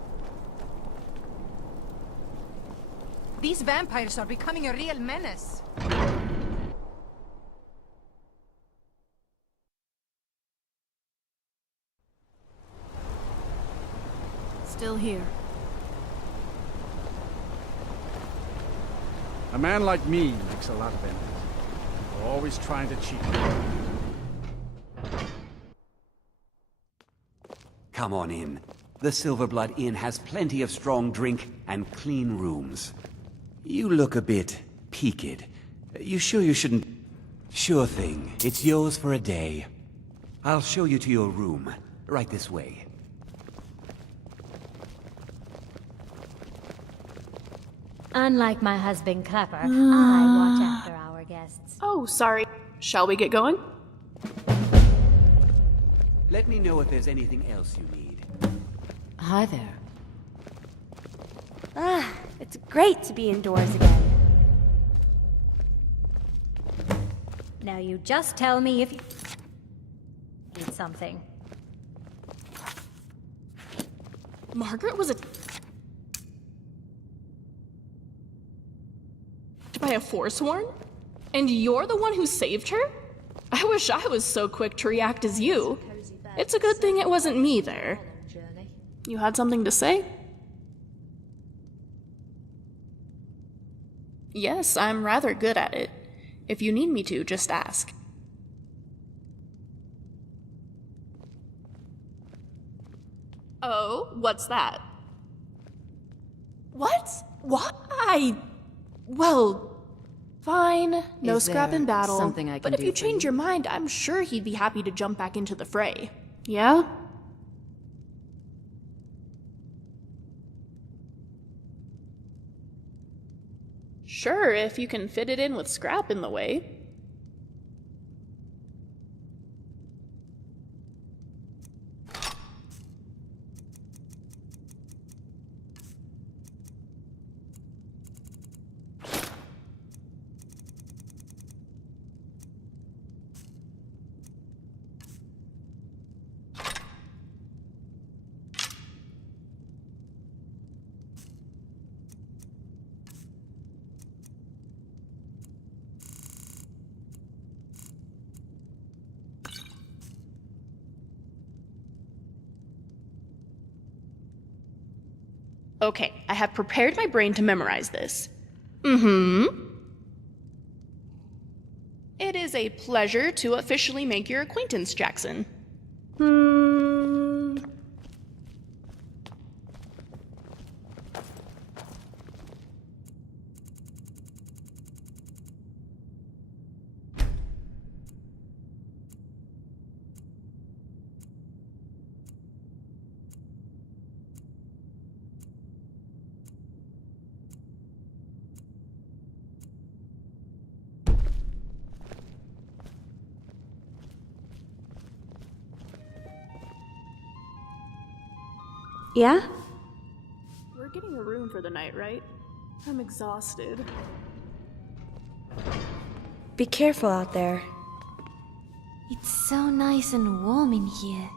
These vampires are becoming a real menace. Still here. A man like me makes a lot of enemies. Always trying to cheat me. Come on in. The Silverblood Inn has plenty of strong drink and clean rooms. You look a bit peaked. You sure you shouldn't... Sure thing. It's yours for a day. I'll show you to your room. Right this way. Unlike my husband Clapper, I watch after our guests. Oh, sorry. Shall we get going? Let me know if there's anything else you need. Hi there. Ah, it's great to be indoors again. Now you just tell me if you need something. Margaret was by a Forsworn? And you're the one who saved her? I wish I was so quick to react as you. It's a good thing it wasn't me there. You had something to say? Yes, I'm rather good at it. If you need me to, just ask. Oh, what's that? What? Why? Well, fine. No scrap in battle. Something I can but if do you for change you? your mind, I'm sure he'd be happy to jump back into the fray. Yeah? Sure, if you can fit it in with scrap in the way. Okay, I have prepared my brain to memorize this. It is a pleasure to officially make your acquaintance, Jackson. Yeah? We're getting a room for the night, right? I'm exhausted. Be careful out there. It's so nice and warm in here.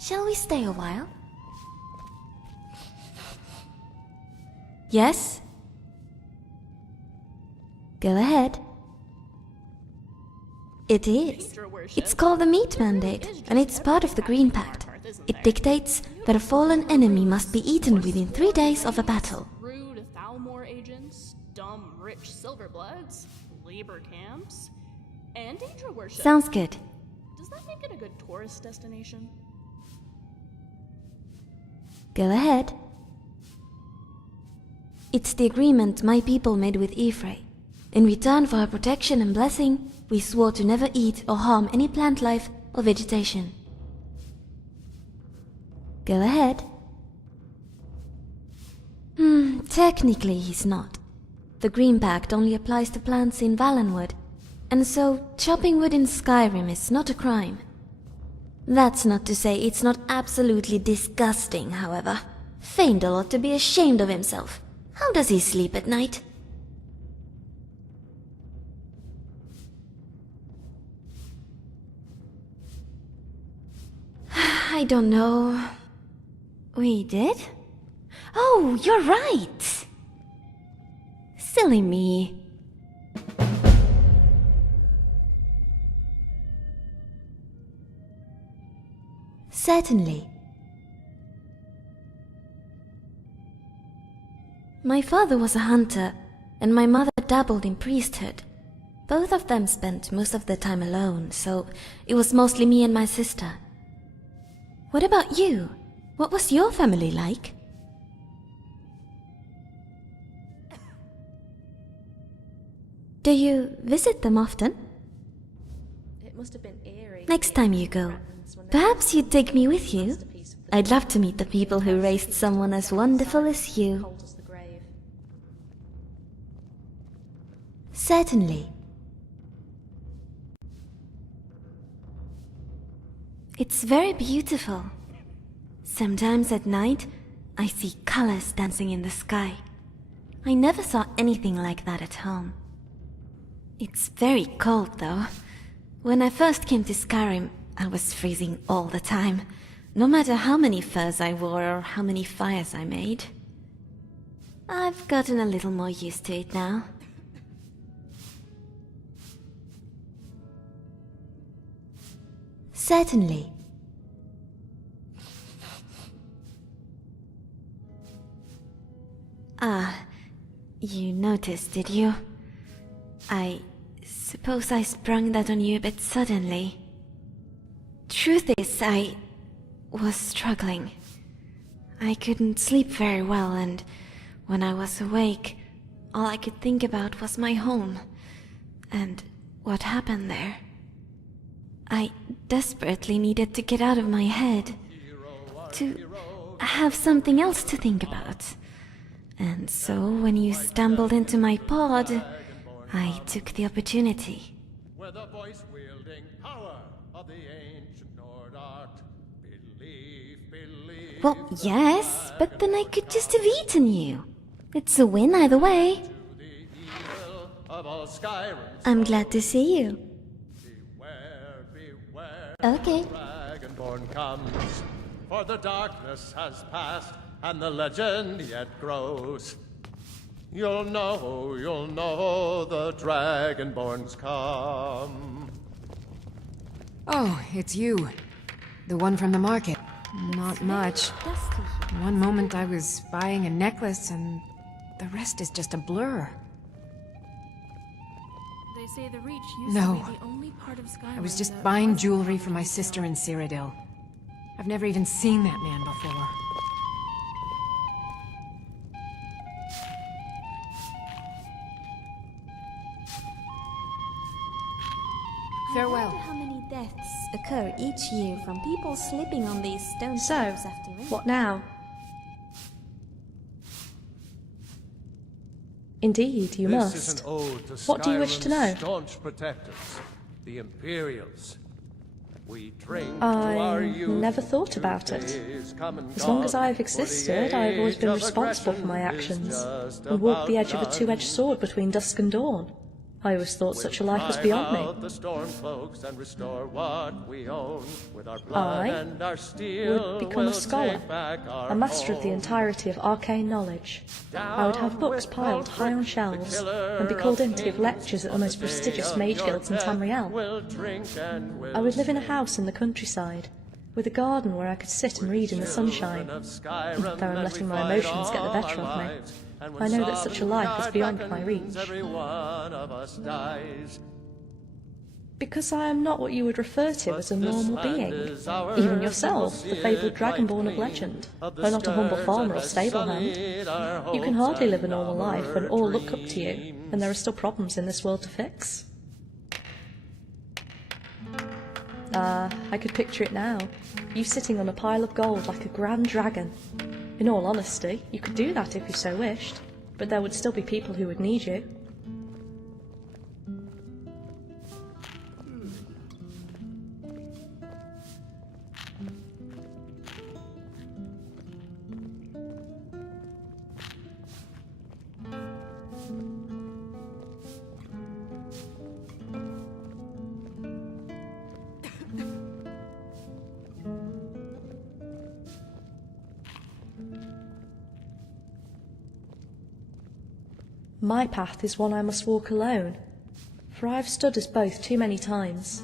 Shall we stay a while? Yes? Go ahead. It is. It's called the Meat Mandate, and it's part of the Green Pact. It dictates that a fallen enemy must be eaten within 3 days of a battle. Rude Thalmor agents, dumb rich Silverbloods, labor camps, and Daedra worship. Sounds good. Does that make it a good tourist destination? Go ahead. It's the agreement my people made with Ephraim. In return for her protection and blessing, we swore to never eat or harm any plant life or vegetation. Go ahead. Technically he's not. The Green Pact only applies to plants in Valenwood, and so chopping wood in Skyrim is not a crime. That's not to say it's not absolutely disgusting, however. Faendal ought to be ashamed of himself. How does he sleep at night? I don't know. We did? Oh, you're right! Silly me. Certainly. My father was a hunter, and my mother dabbled in priesthood. Both of them spent most of their time alone, so it was mostly me and my sister. What about you? What was your family like? Do you visit them often? It must have been eerie. Next time you go, perhaps you'd take me with you? I'd love to meet the people who raised someone as wonderful as you. Certainly. It's very beautiful. Sometimes at night, I see colors dancing in the sky. I never saw anything like that at home. It's very cold, though. When I first came to Skyrim, I was freezing all the time, no matter how many furs I wore or how many fires I made. I've gotten a little more used to it now. Certainly. Ah, you noticed, did you? I suppose I sprung that on you a bit suddenly. Truth is, I was struggling. I couldn't sleep very well, and when I was awake, all I could think about was my home and what happened there. I desperately needed to get out of my head, to have something else to think about. And so when you stumbled into my pod, I took the opportunity. With the voice-wielding power of the ancient Nord art, believe. Well, yes, but then I could just have eaten you. It's a win either way. I'm glad to see you. Okay. Dragonborn comes, for the darkness has passed, and the legend yet grows. You'll know the Dragonborn's come. Oh, it's you. The one from the market. Not much. One moment I was buying a necklace, and the rest is just a blur. They say the Reach used No. to be the only part of Skyrim I was just that buying wasn't jewelry covered for my in sister in snow. Cyrodiil. I've never even seen that man before. Farewell. I wonder how many deaths occur each year from people slipping on these stone slopes after rain. What now? Indeed, you This must. is an ode to What do you wish to know? Skyrim's staunch protectors, the Imperials. We drink to our I youth. never thought about it. As long as I have existed, I have always been responsible for my actions, and walked the edge of a two-edged sword between dusk and dawn. I always thought such a life was beyond me. The storm cloaks and restore what we own. With our I blood and our steel, would become a we'll scholar, take back our a master of the home. entirety of arcane knowledge. I would have books piled high on shelves, and be called in to give lectures at the most prestigious mage guilds in Tamriel. I would live in a house in the countryside, with a garden where I could sit and read in the sunshine. Though I'm letting my emotions get the better of me, I know that such a life is beyond my reach. Because I am not what you would refer to as a normal being. Even yourself, the fabled dragonborn of legend, are not a humble farmer or stable hand. You can hardly live a normal life when all look up to you, and there are still problems in this world to fix. I could picture it now. You sitting on a pile of gold like a grand dragon. In all honesty, you could do that if you so wished, but there would still be people who would need you. My path is one I must walk alone, for I have stood as both too many times.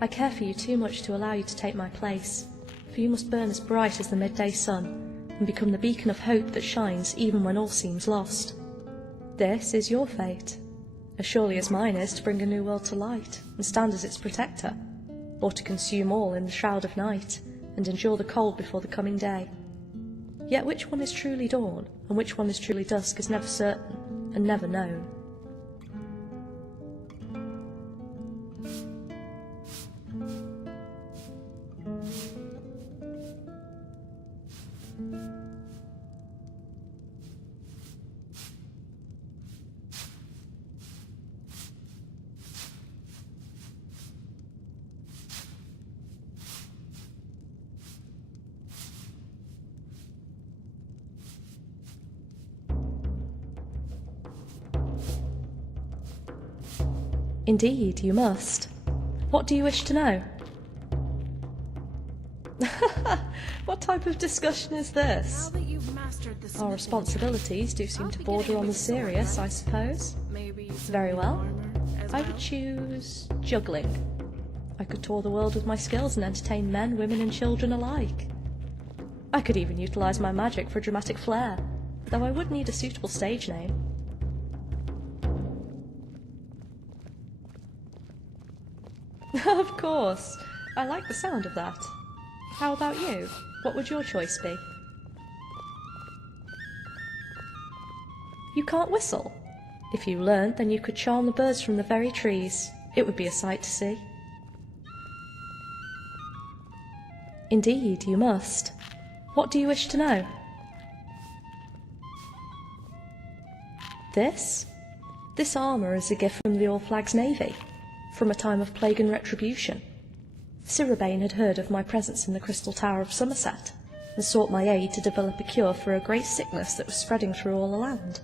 I care for you too much to allow you to take my place, for you must burn as bright as the midday sun, and become the beacon of hope that shines even when all seems lost. This is your fate, as surely as mine is to bring a new world to light, and stand as its protector, or to consume all in the shroud of night, and endure the cold before the coming day. Yet which one is truly dawn, and which one is truly dusk is never certain, and never known. Indeed, you must. What do you wish to know? What type of discussion is this? Now that you've mastered the Our responsibilities do seem to border on the serious, I suppose. Very well. I would choose juggling. I could tour the world with my skills and entertain men, women and children alike. I could even utilise my magic for dramatic flair, though I would need a suitable stage name. Of course. I like the sound of that. How about you? What would your choice be? You can't whistle? If you learned, then you could charm the birds from the very trees. It would be a sight to see. Indeed, you must. What do you wish to know? This? This armour is a gift from the All Flags Navy, from a time of plague and retribution. Sirabane had heard of my presence in the Crystal Tower of Somerset, and sought my aid to develop a cure for a great sickness that was spreading through all the land.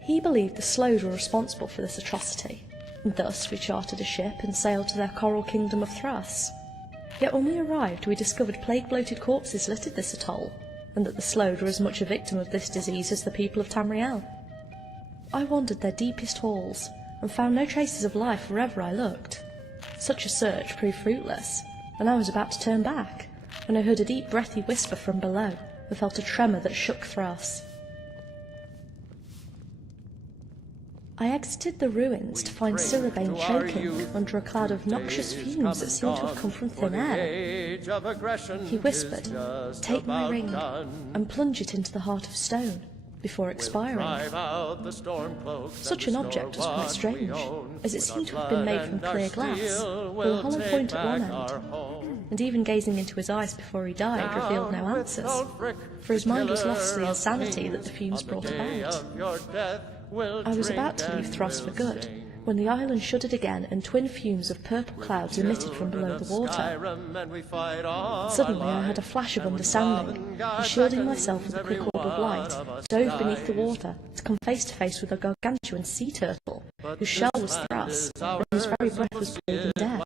He believed the Slows were responsible for this atrocity, and thus we chartered a ship and sailed to their coral kingdom of Thras. Yet when we arrived, we discovered plague-bloated corpses littered this atoll, and that the Slows were as much a victim of this disease as the people of Tamriel. I wandered their deepest halls, and found no traces of life wherever I looked. Such a search proved fruitless, and I was about to turn back, when I heard a deep breathy whisper from below, and felt a tremor that shook Thras. I exited the ruins to find Sirabane choking under a cloud of noxious fumes that seemed to have come from thin air. He whispered, "Take my ring, and plunge it into the heart of stone, before expiring." Such an object was quite strange, as it seemed to have been made from clear glass, with a hollow point at one end, and even gazing into his eyes before he died revealed no answers, for his mind was lost to the insanity that the fumes brought about. I was about to leave Thras for good, when the island shuddered again and twin fumes of purple clouds emitted from below the water. Suddenly I had a flash of understanding, and shielding myself with a quick orb of light, dove beneath the water to come face to face with a gargantuan sea turtle whose shell was Thras, and whose very breath was breathing death.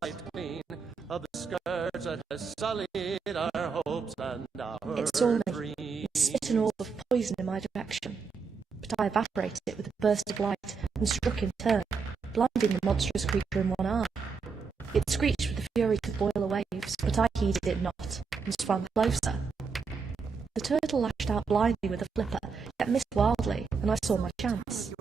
It saw me, and spit an orb of poison in my direction, but I evaporated it with a burst of light and struck in turn, blinding the monstrous creature in one eye. It screeched with the fury to boil the waves, but I heeded it not, and swam closer. The turtle lashed out blindly with a flipper, yet missed wildly, and I saw my chance.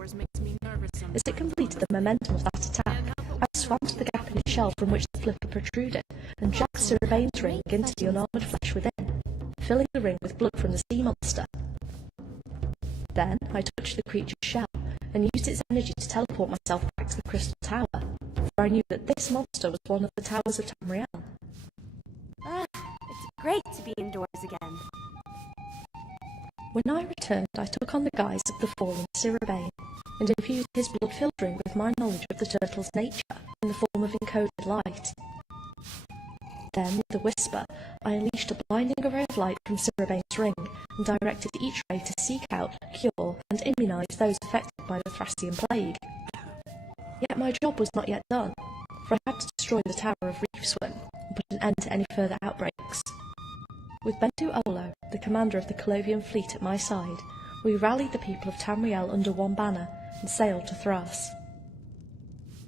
As it completed the momentum of that attack, I swam to the gap in its shell from which the flipper protruded, and jacked Sirabane's ring into the unarmoured flesh within, filling the ring with blood from the sea monster. Then I touched the creature's shell, and used its energy to teleport myself back to the Crystal Tower, for I knew that this monster was one of the towers of Tamriel. Ah, it's great to be indoors again. When I returned, I took on the guise of the fallen Sirabane, and infused his blood-filled ring with my knowledge of the turtle's nature in the form of encoded light. Then, with a whisper, I unleashed a blinding array of light from Sirabane's ring, and directed each ray to seek out, cure, and immunise those affected by the Thracian plague. Yet my job was not yet done, for I had to destroy the Tower of Reefswyn, and put an end to any further outbreaks. With Bendu Olo, the commander of the Colovian fleet at my side, we rallied the people of Tamriel under one banner, and sailed to Thras.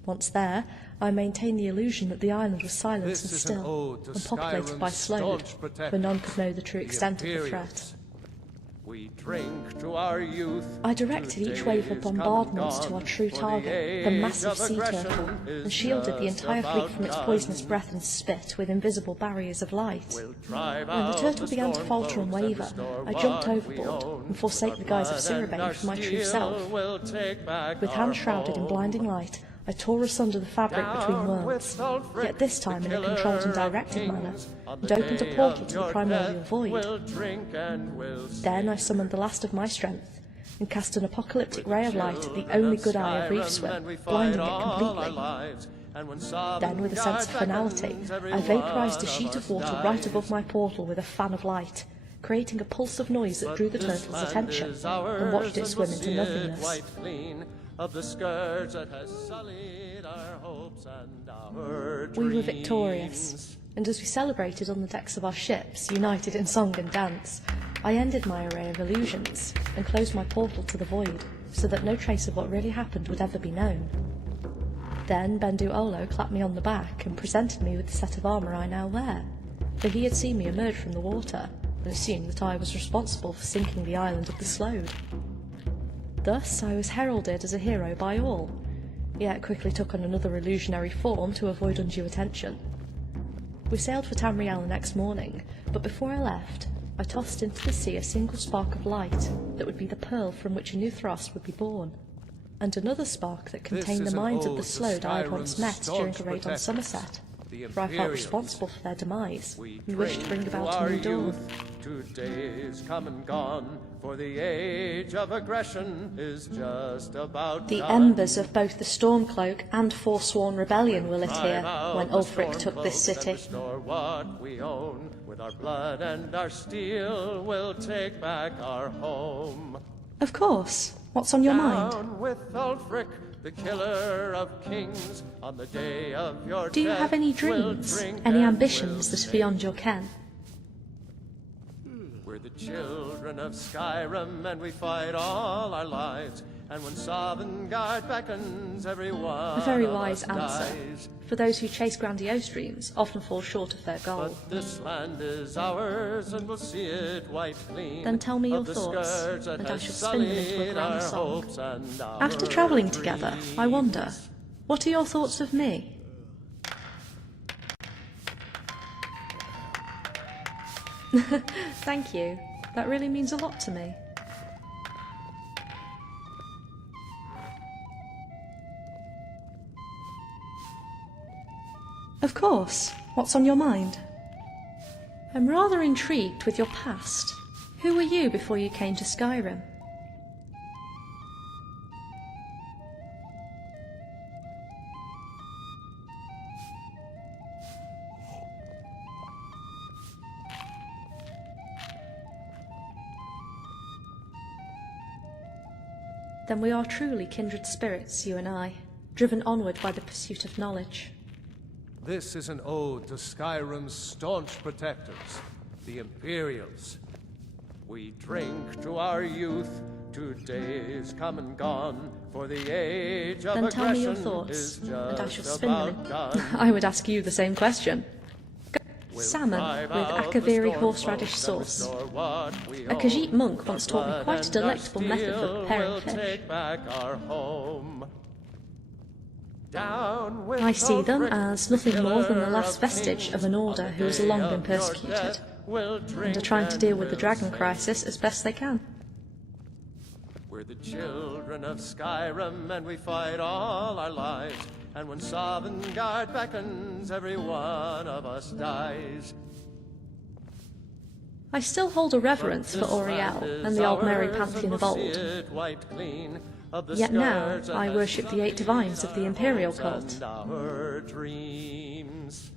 Once there, I maintained the illusion that the island was silent and still, and populated by Slode, where none could know the true extent of the threat. We drink to our youth. I directed each wave of bombardments to our true target, the massive sea turtle, and shielded the entire fleet from its poisonous breath and spit with invisible barriers of light. When the turtle began to falter and waver, I jumped overboard and forsake the guise of Sirabane for my true self. With hands shrouded in blinding light, I tore asunder the fabric between worlds, yet this time in a controlled and directed manner, and opened a portal to the primordial void. Then I summoned the last of my strength, and cast an apocalyptic ray of light at the only good eye of Reefswyn, blinding it completely. Then, with a sense of finality, I vaporized a sheet of water right above my portal with a fan of light, creating a pulse of noise that drew the turtle's attention, and watched it swim into nothingness. Of the scourge that has sullied our hopes and our dreams. We were victorious, and as we celebrated on the decks of our ships, united in song and dance, I ended my array of illusions, and closed my portal to the void, so that no trace of what really happened would ever be known. Then Bendu Olo clapped me on the back, and presented me with the set of armour I now wear, for he had seen me emerge from the water, and assumed that I was responsible for sinking the island of the Slode. Thus I was heralded as a hero by all, yet quickly took on another illusionary form to avoid undue attention. We sailed for Tamriel the next morning, but before I left, I tossed into the sea a single spark of light that would be the pearl from which a new Thras would be born, and another spark that contained the minds of the Slode I had once met during a raid on Somerset, for I felt responsible for their demise, and wished to bring about a new dawn. Today's come and gone, for the age of aggression is just about The done. embers of both the Stormcloak and Forsworn Rebellion will lit here when Ulfric took this city. Restore what we own. With our blood and our steel, we'll take back our home. Of course. What's on your mind? Down with Ulfric, the killer of kings, on the day of your Do you death, have any we'll dreams, drink any and ambitions that are beyond your ken? We're the children of Skyrim, and we fight all our lives. And when Sovngarde beckons, everyone A very of wise us answer, dies. for those who chase grandiose dreams often fall short of their goal. But this land is ours, and we'll see it wiped clean. Then tell me your of the thoughts, scourge that and I has shall spin them into a sullied grand our song. hopes and our After travelling together, I wonder, what are your thoughts of me? Thank you. That really means a lot to me. Of course. What's on your mind? I'm rather intrigued with your past. Who were you before you came to Skyrim? Then we are truly kindred spirits, you and I. driven onward by the pursuit of knowledge. This is an ode to Skyrim's staunch protectors, the Imperials. We drink to our youth, to days come and gone, for the age of Then tell me your aggression thoughts, is and I shall just spin them about in. done. I would ask you the same question. We'll Salmon drive with out the akaviri storm horseradish clouds and sauce. restore what we A Khajiit own. monk once taught me Blood quite a and delectable our method for steel preparing will fish. take back our home. Down with I see them Ulfric, as nothing more than the killer last of vestige kings. of an order On the who has day long of been your persecuted, death, we'll and drink are trying to deal with the we'll dragon sing. crisis as best they can. We're the children of Skyrim, and we fight all our lives. And when Sovngarde beckons, every one of us dies. I still hold a reverence for Auriel and the old Merry pantheon of old. Yet now I worship the 8 divines of the Imperial cult. Our dreams.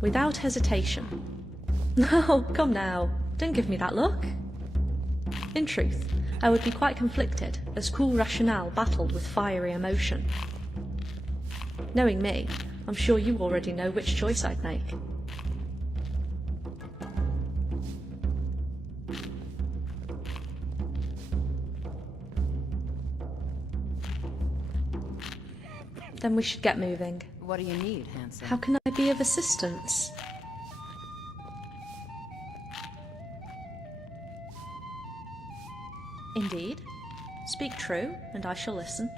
Without hesitation. No, come now, don't give me that look. In truth, I would be quite conflicted as cool rationale battled with fiery emotion. Knowing me, I'm sure you already know which choice I'd make. Then we should get moving. What do you need, Hanson? How can I be of assistance? Indeed. Speak true, and I shall listen.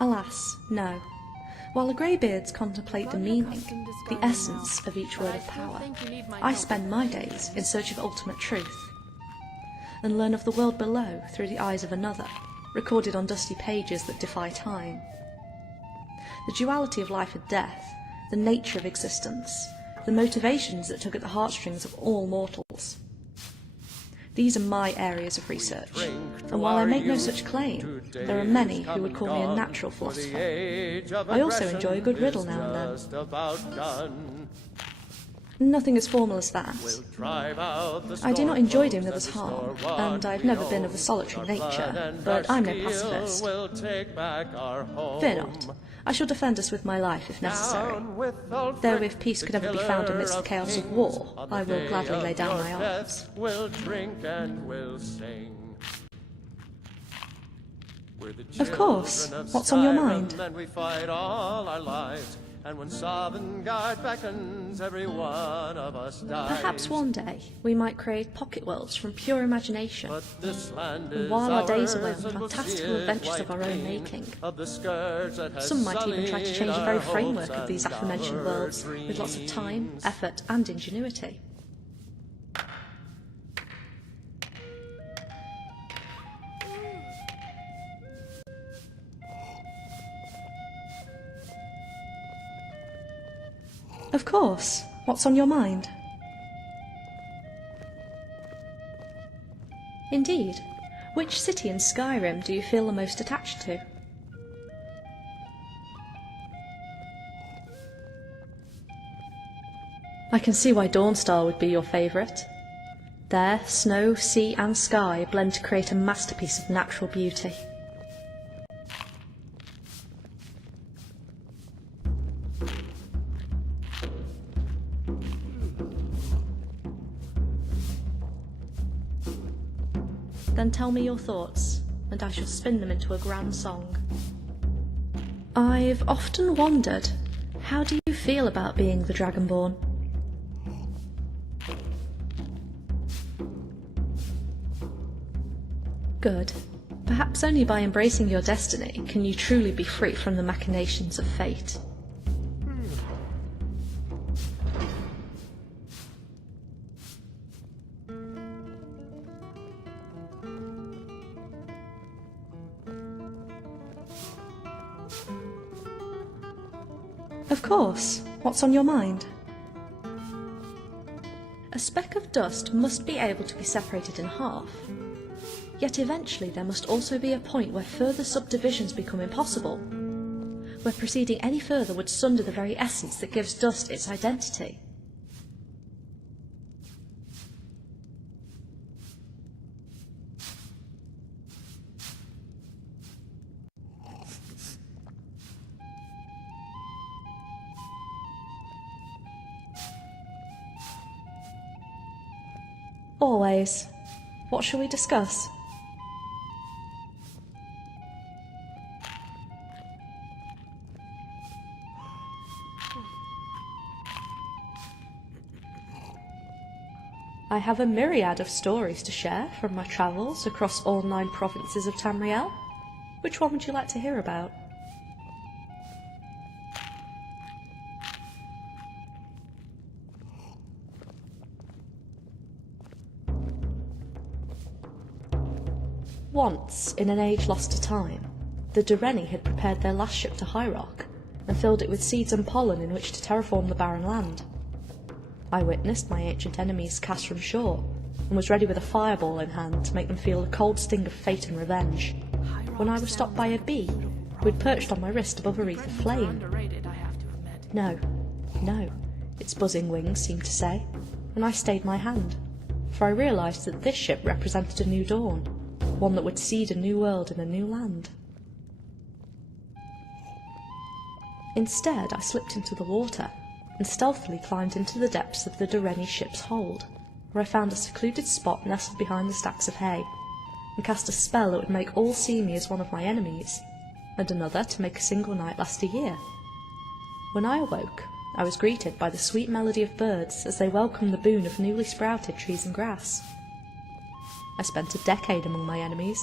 Alas, no. While the greybeards contemplate the meaning, the essence of each word of power, I spend my days in search of ultimate truth, and learn of the world below through the eyes of another, recorded on dusty pages that defy time. The duality of life and death, the nature of existence, the motivations that tug at the heartstrings of all mortals. These are my areas of research, and while I make no such claim, there are many who would call me a natural philosopher. I also enjoy a good riddle now and then. Nothing as formal as that. I do not enjoy doing others harm, and I've never been of a solitary nature, but I'm no pacifist. Fear not. I shall defend us with my life if necessary. Though if peace could ever be found amidst the chaos of war, I will gladly lay down my arms. We'll drink and we'll sing. Of course. What's on your mind? And we fight all our lives. And when Sovngarde beckons, every one of us dies. Perhaps one day we might create pocket worlds from pure imagination. But this land And is while our days are ours, on and we'll fantastical see it adventures of our own white making, of the scourge that has some might even try to change the very sullied our framework hopes of these and aforementioned our worlds with lots of time, dreams. effort, and ingenuity. Of course. What's on your mind? Indeed. Which city in Skyrim do you feel the most attached to? I can see why Dawnstar would be your favourite. There, snow, sea and sky blend to create a masterpiece of natural beauty. Then tell me your thoughts, and I shall spin them into a grand song. I've often wondered, how do you feel about being the Dragonborn? Good. Perhaps only by embracing your destiny can you truly be free from the machinations of fate. Of course. What's on your mind? A speck of dust must be able to be separated in half. Yet eventually there must also be a point where further subdivisions become impossible, where proceeding any further would sunder the very essence that gives dust its identity. Always. What shall we discuss? I have a myriad of stories to share from my travels across all 9 provinces of Tamriel. Which one would you like to hear about? Once, in an age lost to time, the Dureni had prepared their last ship to High Rock, and filled it with seeds and pollen in which to terraform the barren land. I witnessed my ancient enemies cast from shore, and was ready with a fireball in hand to make them feel the cold sting of fate and revenge, when I was stopped by a bee, who had perched on my wrist above a wreath of flame. No, no, its buzzing wings seemed to say, and I stayed my hand, for I realised that this ship represented a new dawn, one that would seed a new world in a new land. Instead, I slipped into the water, and stealthily climbed into the depths of the Dureni ship's hold, where I found a secluded spot nestled behind the stacks of hay, and cast a spell that would make all see me as one of my enemies, and another to make a single night last a year. When I awoke, I was greeted by the sweet melody of birds as they welcomed the boon of newly sprouted trees and grass. I spent a decade among my enemies,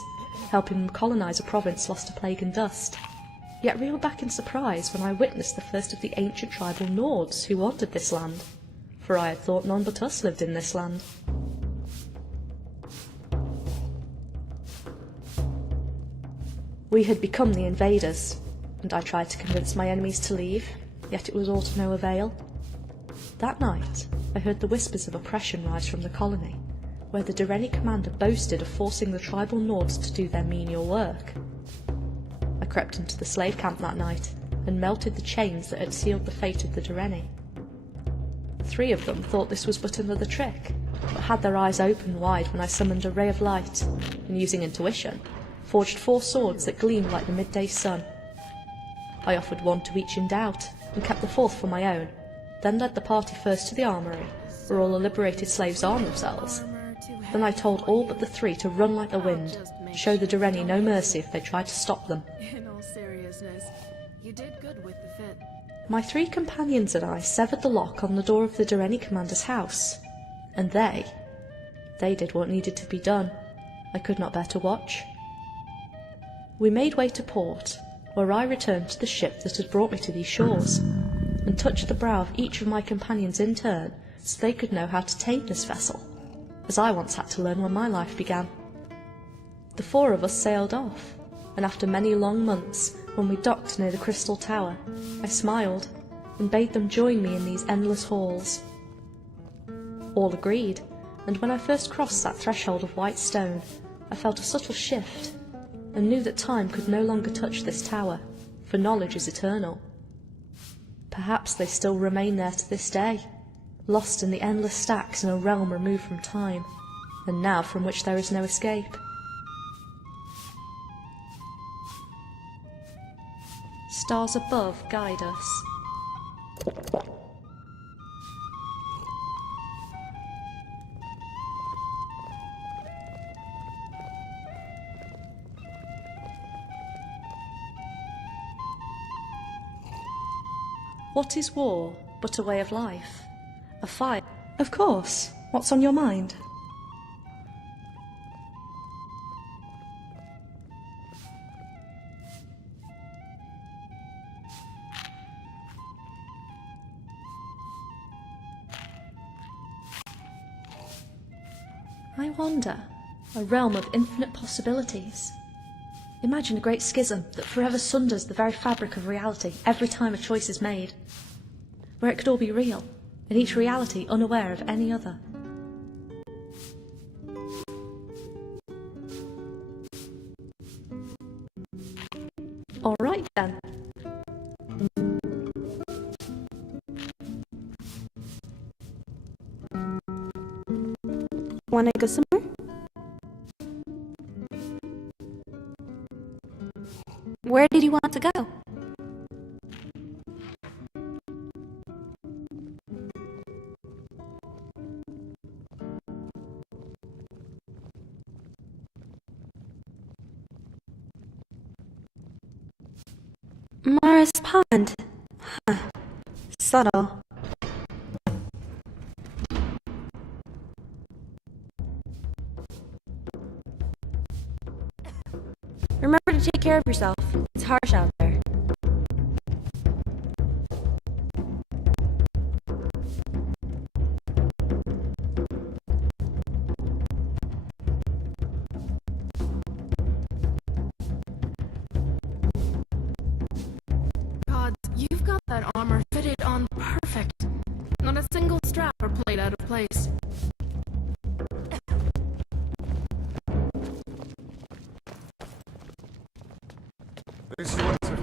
helping them colonise a province lost to plague and dust, yet reeled back in surprise when I witnessed the first of the ancient tribal Nords who wandered this land, for I had thought none but us lived in this land. We had become the invaders, and I tried to convince my enemies to leave, yet it was all to no avail. That night, I heard the whispers of oppression rise from the colony, where the Dureni commander boasted of forcing the tribal Nords to do their menial work. I crept into the slave camp that night, and melted the chains that had sealed the fate of the Dureni. 3 of them thought this was but another trick, but had their eyes open wide when I summoned a ray of light, and using intuition, forged 4 swords that gleamed like the midday sun. I offered 1 to each in doubt, and kept the 4th for my own, then led the party first to the armoury, where all the liberated slaves armed themselves. Then I told all but the 3 to run like the wind, show the Dureni no mercy if they tried to stop them. In all seriousness, you did good with the fit. My 3 companions and I severed the lock on the door of the Dureni commander's house, and they did what needed to be done. I could not bear to watch. We made way to port, where I returned to the ship that had brought me to these shores, and touched the brow of each of my companions in turn so they could know how to tame this vessel, as I once had to learn when my life began. The 4 of us sailed off, and after many long months, when we docked near the Crystal Tower, I smiled, and bade them join me in these endless halls. All agreed, and when I first crossed that threshold of white stone, I felt a subtle shift, and knew that time could no longer touch this tower, for knowledge is eternal. Perhaps they still remain there to this day, lost in the endless stacks in a realm removed from time, and now from which there is no escape. Stars above guide us. What is war but a way of life? A fire? Of course. What's on your mind? I wonder. A realm of infinite possibilities. Imagine a great schism that forever sunders the very fabric of reality every time a choice is made, where it could all be real, and each reality unaware of any other. right then. Wanna go somewhere? Where did you want to go? Mara's Pond. Huh. Subtle. Remember to take care of yourself. It's harsh out there. God, you've got that armor fitted on perfect. Not a single strap or plate out of place. This one, sir.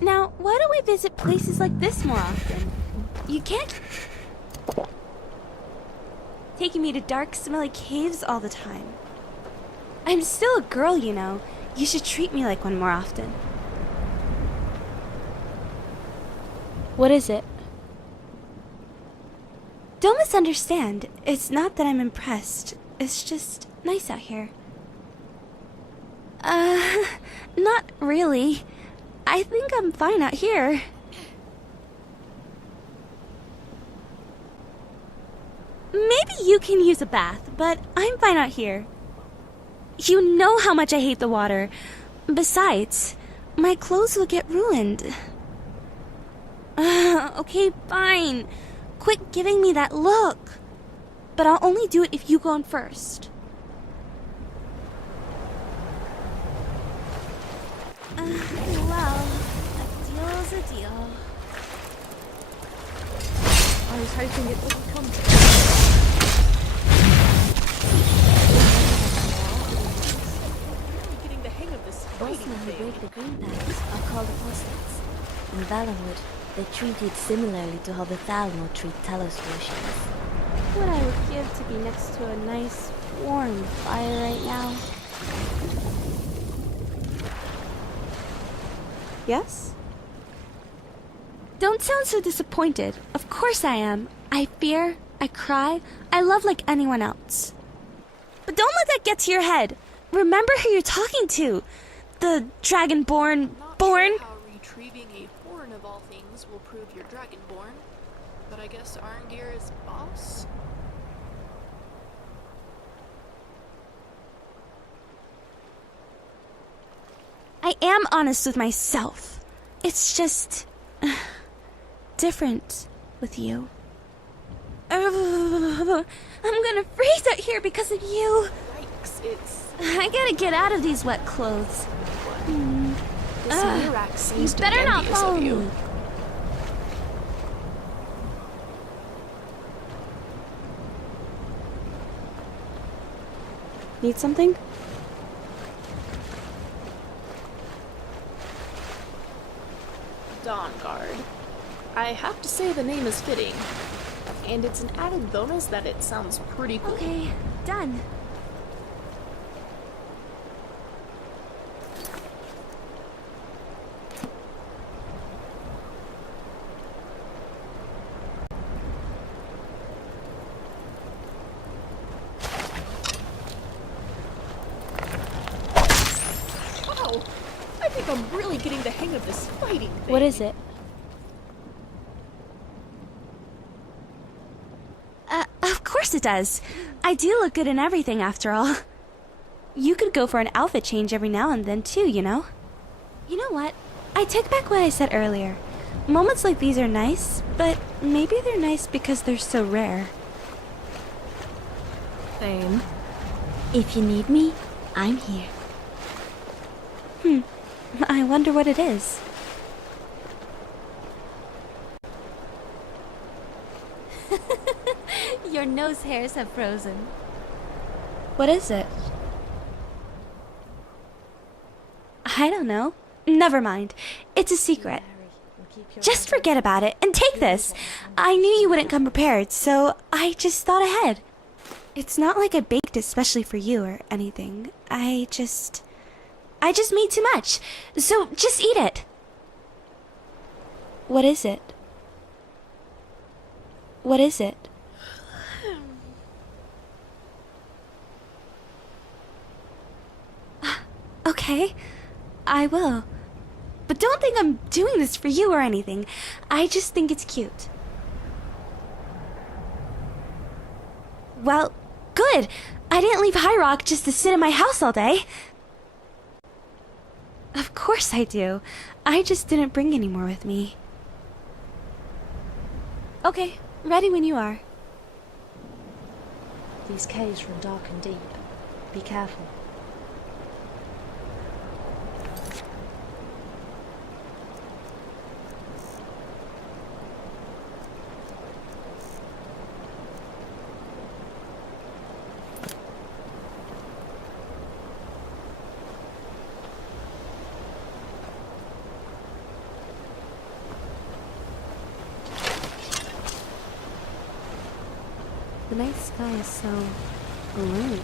Now, why don't we visit places like this more often? You can't taking me to dark, smelly caves all the time. I'm still a girl, you know. You should treat me like one more often. What is it? Don't misunderstand. It's not that I'm impressed. It's just nice out here. Not really. I think I'm fine out here. Maybe you can use a bath, but I'm fine out here. You know how much I hate the water. Besides, my clothes will get ruined. Okay, fine. Quit giving me that look. But I'll only do it if you go in first. Well, a deal's a deal. I was hoping it wouldn't come to getting the hang of this Boston who break the green paths are called apostates. In Valenwood, they're treated similarly to how the Thalmor treat Talos worshippers. What I would give to be next to a nice, warm fire right now. Yes? Don't sound so disappointed. Of course I am. I fear, I cry, I love like anyone else. But don't let that get to your head. Remember who you're talking to. The Dragonborn born. How retrieving a horn of all things will prove you're Dragonborn, but I guess Arngir is boss? I am honest with myself. It's just different with you. I'm gonna freeze out here because of you. Yikes, it's... I gotta get out of these wet clothes. This Mirax seems You to better be not envious follow of you. me. Need something? Dawnguard. I have to say the name is fitting. And it's an added bonus that it sounds pretty cool. Okay, done. Wow! I think I'm really getting the hang of this fighting thing. What is it? Of course it does. I do look good in everything, after all. You could go for an outfit change every now and then, too, you know? You know what? I take back what I said earlier. Moments like these are nice, but maybe they're nice because they're so rare. Same. If you need me, I'm here. I wonder what it is. Your nose hairs have frozen. What is it? I don't know. Never mind. It's a secret. Just forget about it and take this. I knew you wouldn't come prepared, so I just thought ahead. It's not like I baked especially for you or anything. I just made too much. So just eat it. What is it? What is it? Okay, I will. But don't think I'm doing this for you or anything. I just think it's cute. Well, good. I didn't leave High Rock just to sit in my house all day. Of course I do. I just didn't bring any more with me. Okay, ready when you are. These caves run dark and deep. Be careful. The night sky is so blue.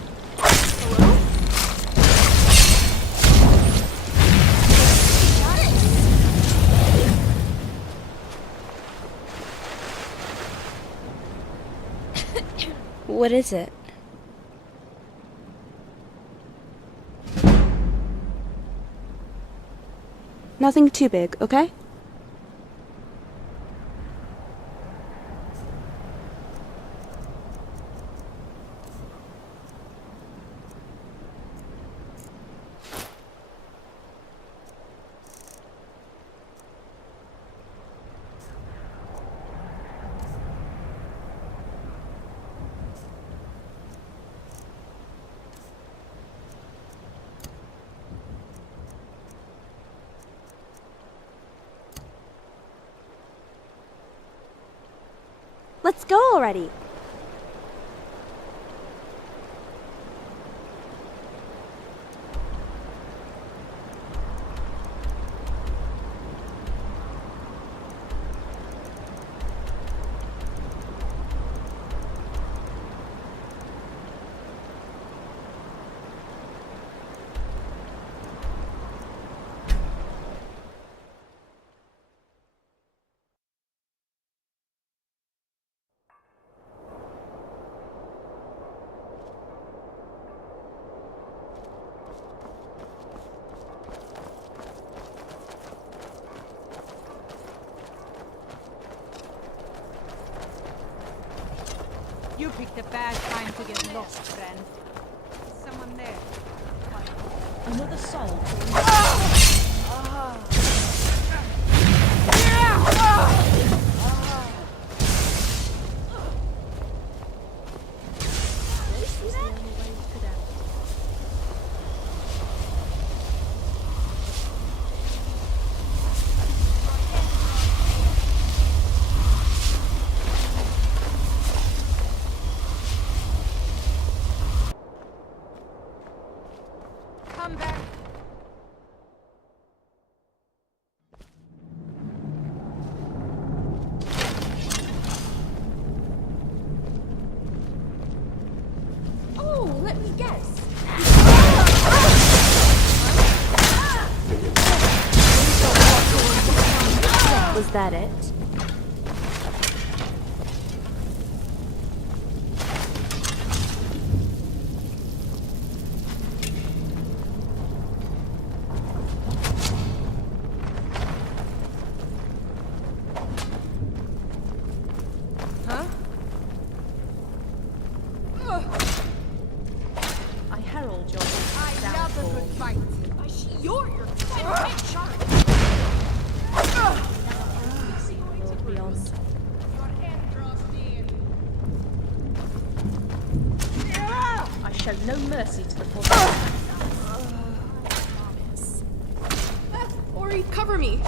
What is it? Nothing too big, okay? Let's go already. You picked a bad time to get lost, friend. Is someone there? Another soul. Come back. that it? Huh? I herald your I love a good fight. You're your shot. see the world beyond. I show no mercy to the poor. Ori, cover me.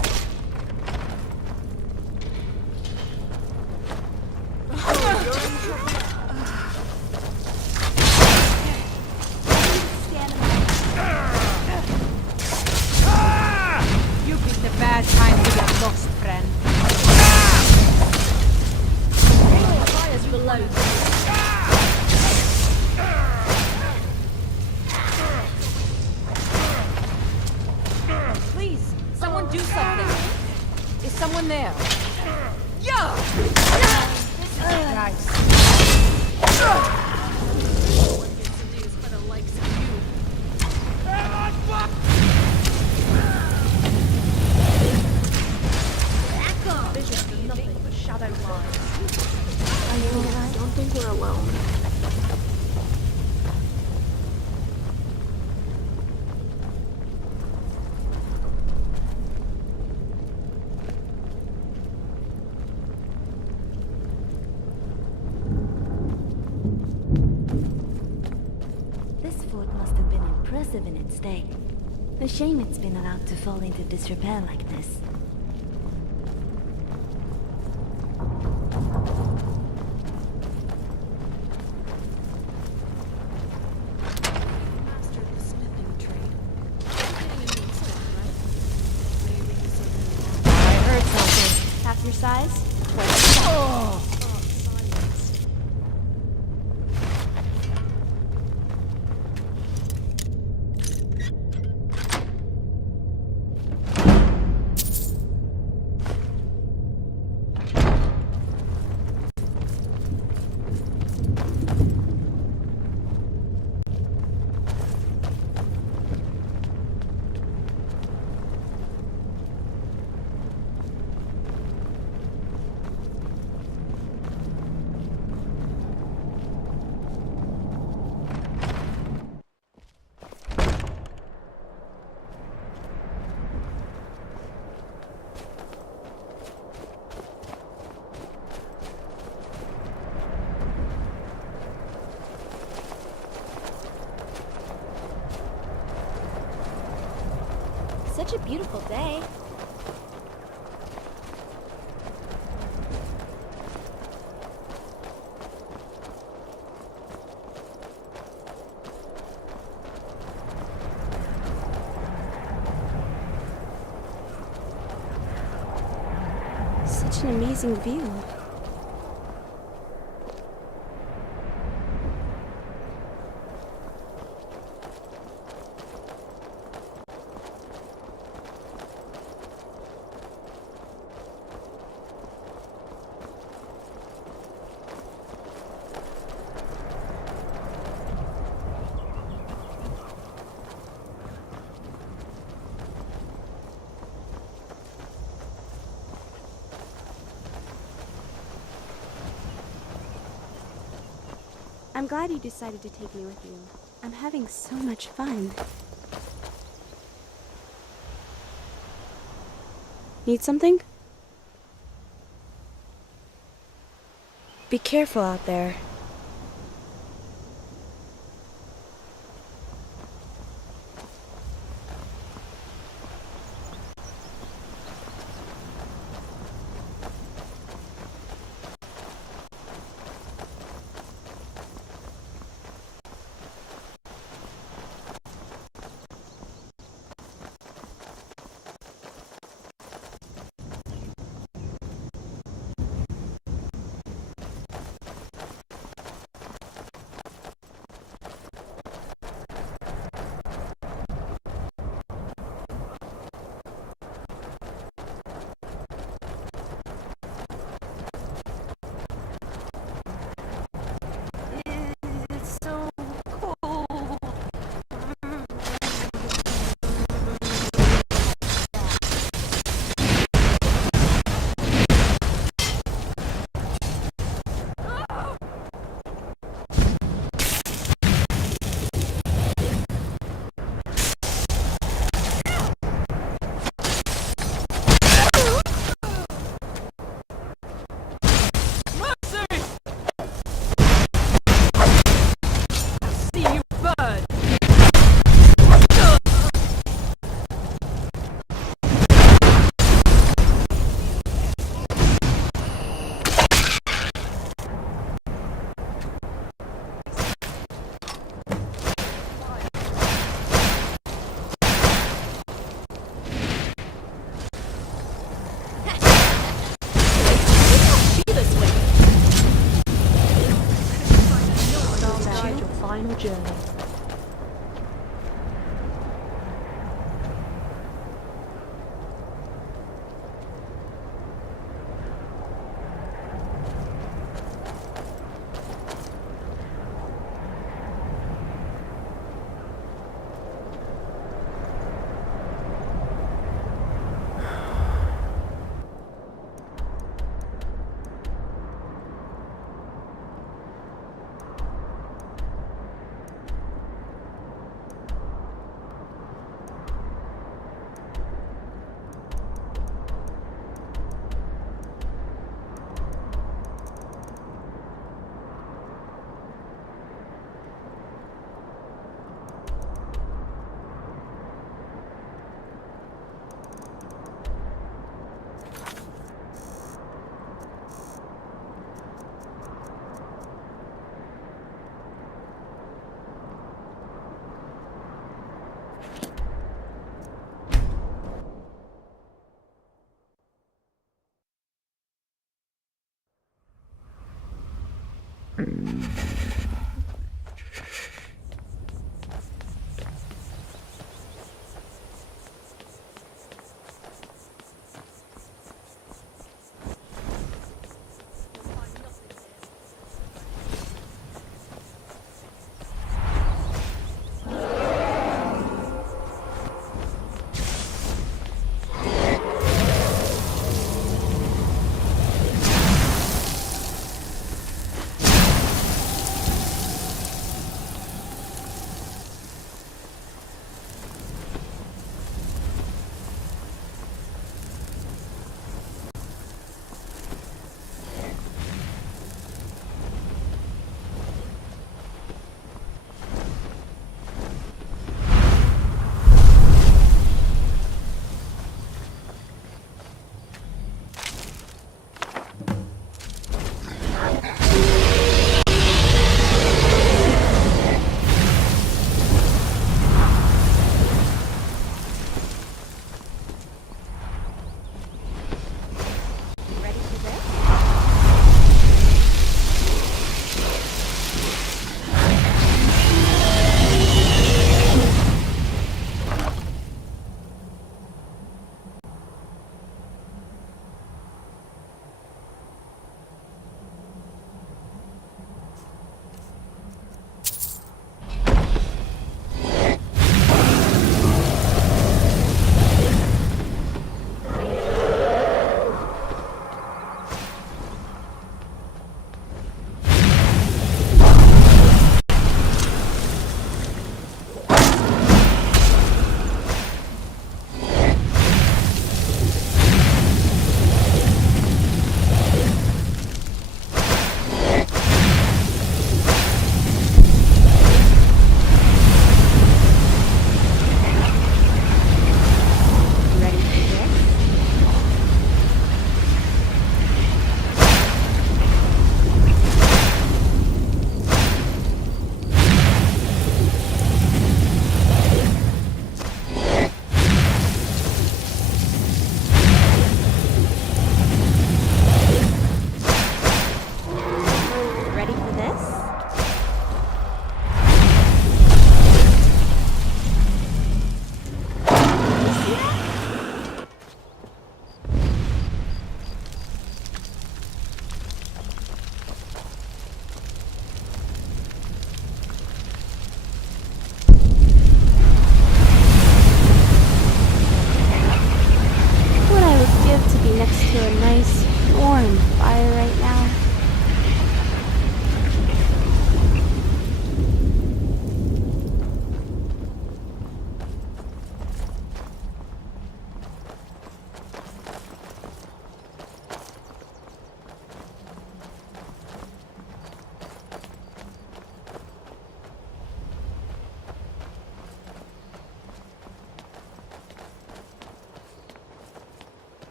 You picked a bad time to get lost, friend. Fires below. Please, someone do something. Is someone there? Yeah! Nice. Visions are nothing but shadow lines. I don't think we're alone. This fort must have been impressive in its day. A shame it's been allowed to fall into disrepair like this. Mastered the smithing trade. Getting a new sword, right? Maybe he's I heard something. Half your size? Oh! Such a beautiful day. Such an amazing view. I'm glad you decided to take me with you. I'm having so much fun. Need something? Be careful out there.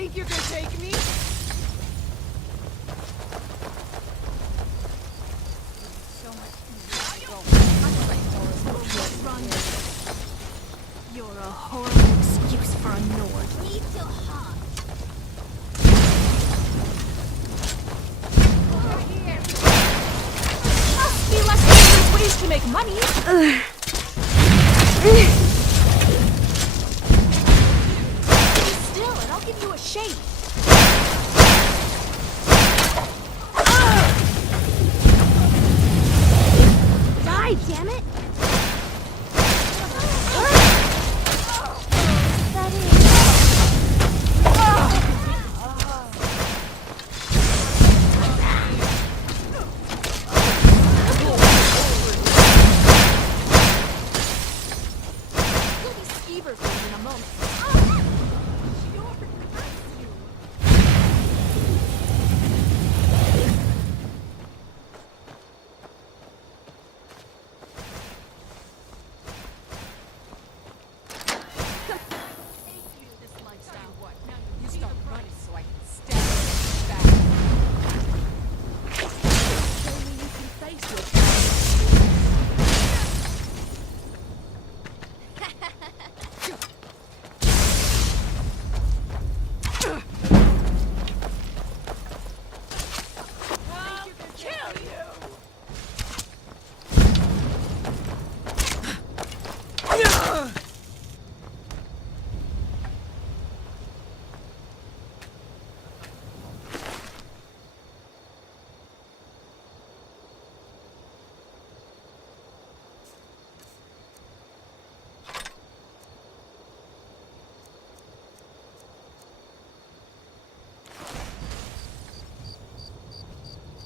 Think you can take me? So much You're a horrible excuse for a Nord. Leave till hot. ways to make money. Still, and I'll give you a shake. Die, damn it!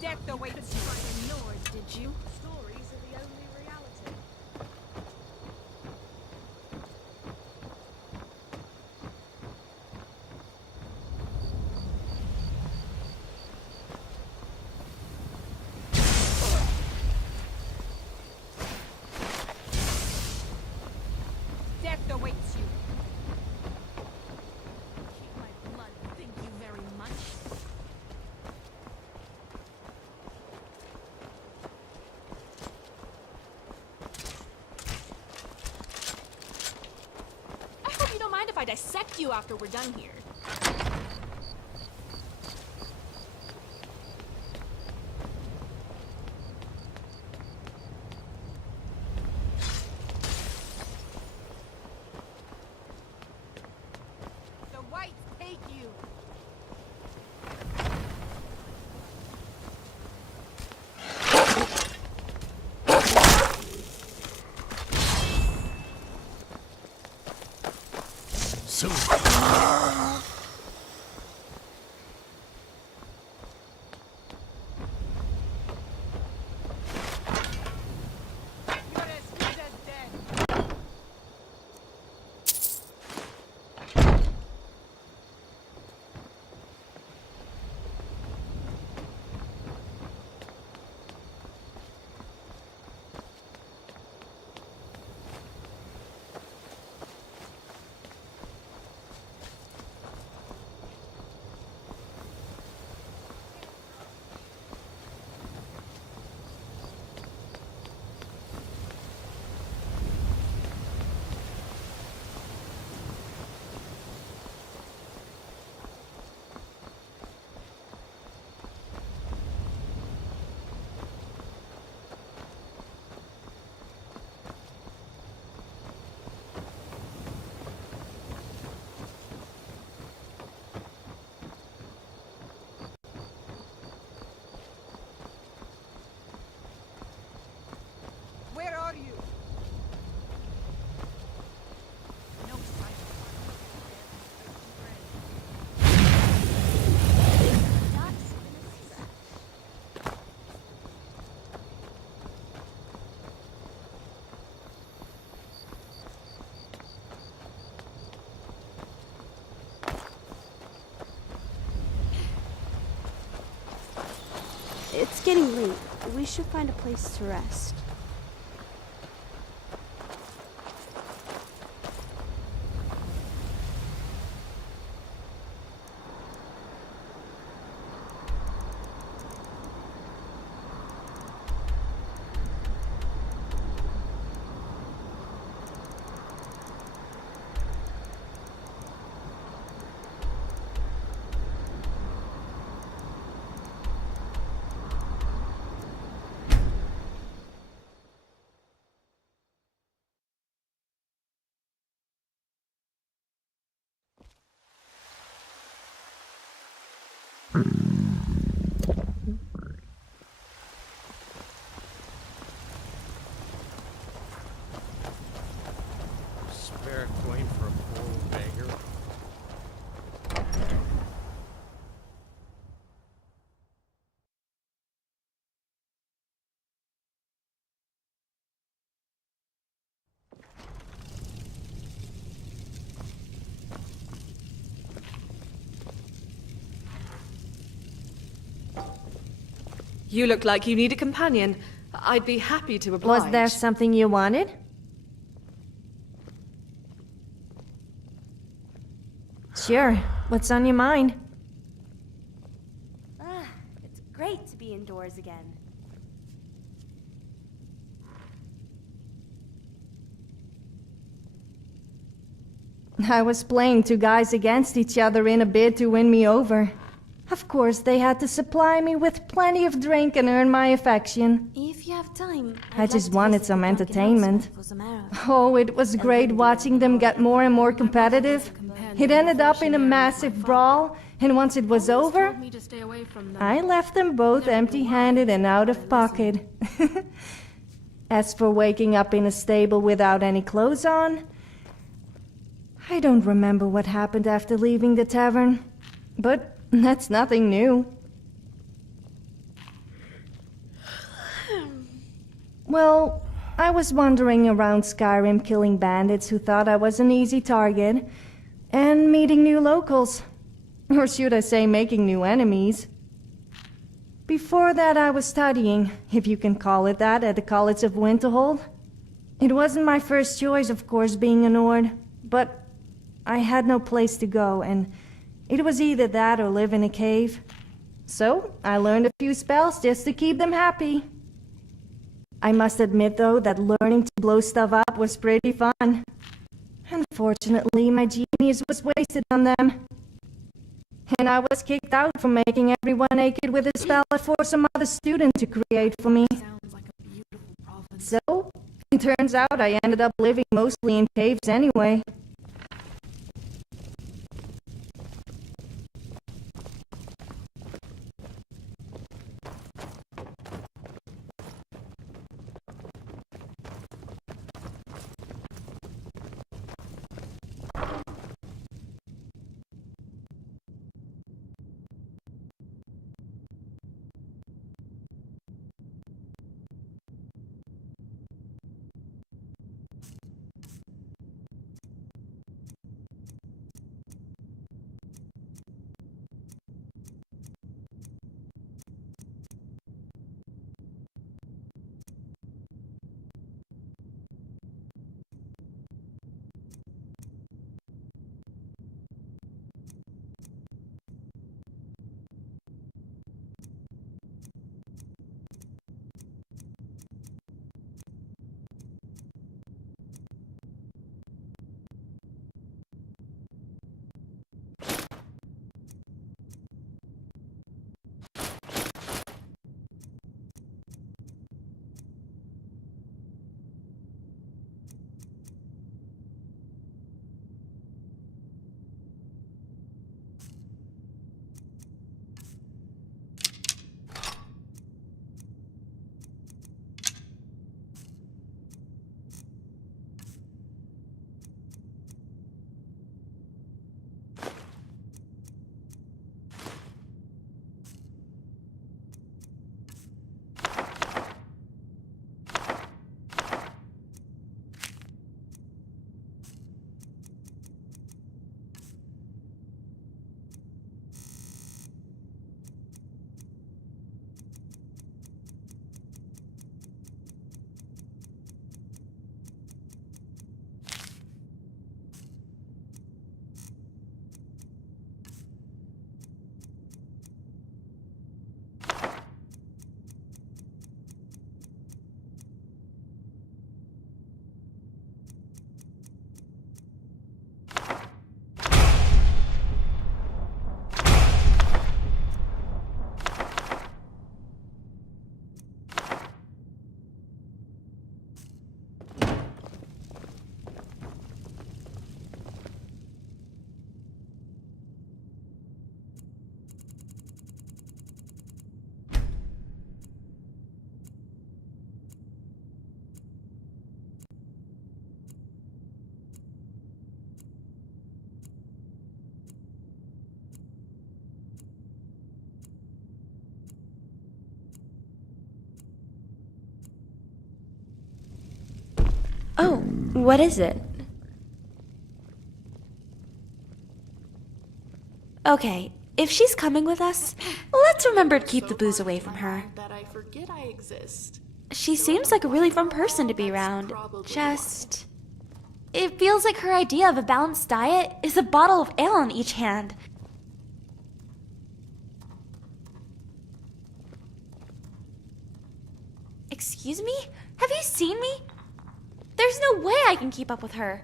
Deck the weights. Ignored, did you? Stories are the only reality. Deck the weights, you. Keep my blood, thank you very much. I hope you don't mind if I dissect you after we're done here. The whites take you. You're as good as dead. Where are you? No sign of It's getting late. We should find a place to rest. You look like you need a companion. I'd be happy to oblige. Was there something you wanted? Sure. What's on your mind? It's great to be indoors again. I was playing two guys against each other in a bid to win me over. Of course, they had to supply me with plenty of drink and earn my affection. If you have time, I just wanted some entertainment. Oh, it was great watching them get more and more competitive. It ended up in a massive brawl, and once it was over, I left them both empty-handed and out of pocket. As for waking up in a stable without any clothes on, I don't remember what happened after leaving the tavern, but that's nothing new. Well, I was wandering around Skyrim killing bandits who thought I was an easy target, and meeting new locals. Or should I say making new enemies. Before that I was studying, if you can call it that, at the College of Winterhold. It wasn't my first choice, of course, being a Nord, but I had no place to go, and it was either that or live in a cave. So, I learned a few spells just to keep them happy. I must admit, though, that learning to blow stuff up was pretty fun. Unfortunately, my genius was wasted on them. And I was kicked out for making everyone naked with a spell I forced some other student to create for me. So, it turns out I ended up living mostly in caves anyway. Oh, what is it? Okay, If she's coming with us, let's remember to keep the booze away from her. That I forget I exist. She seems like a really fun person to be around. Just... it feels like her idea of a balanced diet is a bottle of ale in each hand. Excuse me? Have you seen me? There's no way I can keep up with her.